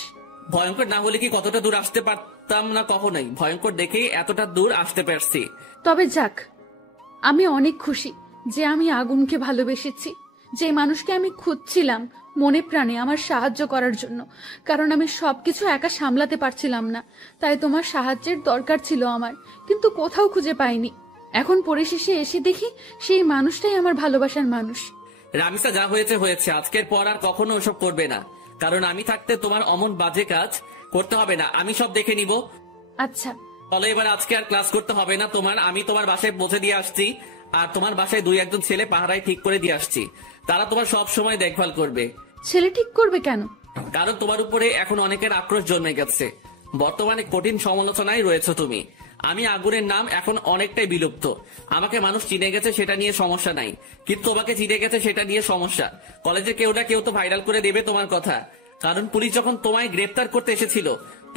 ভয়ঙ্কর না হলে কি কতটা দূর আসতে পারতাম না? কখনোই। ভয়ঙ্কর দেখেই এতটা দূর আসতে পারছি। তবে যাক, আমি অনেক খুশি যে আমি আগুনকে ভালোবেসেছি, যে মানুষকে আমি খুঁজছিলাম মনে প্রাণে আমার সাহায্য করার জন্য, কারণ আমি সবকিছু একা সামলাতে পারছিলাম না, তাই তোমার সাহায্যের দরকার ছিল আমার, কিন্তু কোথাও খুঁজে পাইনি। এখন পরিশেষে এসে দেখি সেই মানুষটাই আমার ভালোবাসার মানুষ। রামিসা, যা হয়েছে হয়েছে, আজকের পর আর কখনো ওসব করবে না, কারণ আমি থাকতে তোমার অমন বাজে কাজ করতে হবে না, আমি সব দেখে নিব। আচ্ছা চলো এবার, আজকে আর ক্লাস করতে হবে না তোমার। আমি তোমার বাসায় পৌঁছে দিয়ে আসছি, আর তোমার বাসায় 2-1 ছেলে পাহারায় ঠিক করে দিয়ে আসছি, তারা তোমার সব সময় দেখভাল করবে। ছেলে ঠিক করবে কেন? কারণ তোমার উপরে এখন অনেকের আক্রোশ জন্মে গেছে, বর্তমানে কঠিন সমালোচনায় রয়েছে তুমি। আমি আগুনের নাম এখন অনেকটাই বিলুপ্ত, আমাকে মানুষ চিনে গেছে সেটা নিয়ে সমস্যা নাই, কিন্তু তোমাকে চিনে গেছে সেটা নিয়ে সমস্যা। কলেজে কেউ না কেউ তো ভাইরাল করে দেবে তোমার কথা, কারণ পুলিশ যখন তোমায় গ্রেপ্তার করতে এসেছিল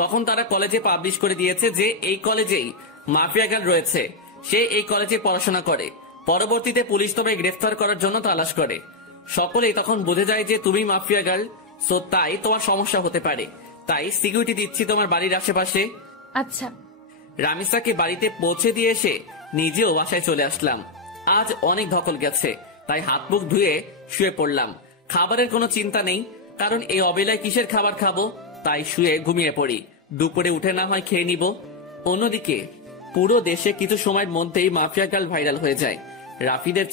তখন তারা কলেজে পাবলিশ করে দিয়েছে যে এই কলেজেই মাফিয়া গার্ল রয়েছে, সে এই কলেজে পড়াশোনা করে। পরবর্তীতে পুলিশ তোমায় গ্রেফতার করার জন্য তালাশ করে, সকলেই তখন বুঝে যায় যে তুমি মাফিয়া গার্ল, সো তাই তোমার সমস্যা হতে পারে। তাই সিকিউরিটি দিচ্ছি তোমার বাড়ির আশেপাশে, আচ্ছা। রামিসাকে বাড়িতে পৌঁছে দিয়ে এসে নিজেও বাসায় চলে আসলাম। আজ অনেক ধকল গেছে, তাই হাত মুখ ধুয়ে শুয়ে পড়লাম। খাবারের কোনো চিন্তা নেই, কারণ এই অবেলায় কিসের খাবার খাবো, তাই শুয়ে ঘুমিয়ে পড়ি। দুপুরে উঠে না হয় খেয়ে নিব। অন্যদিকে পুরো দেশে কিছু সময়ের মধ্যেই মাফিয়া গার্ল ভাইরাল হয়ে যায়। রাফিদের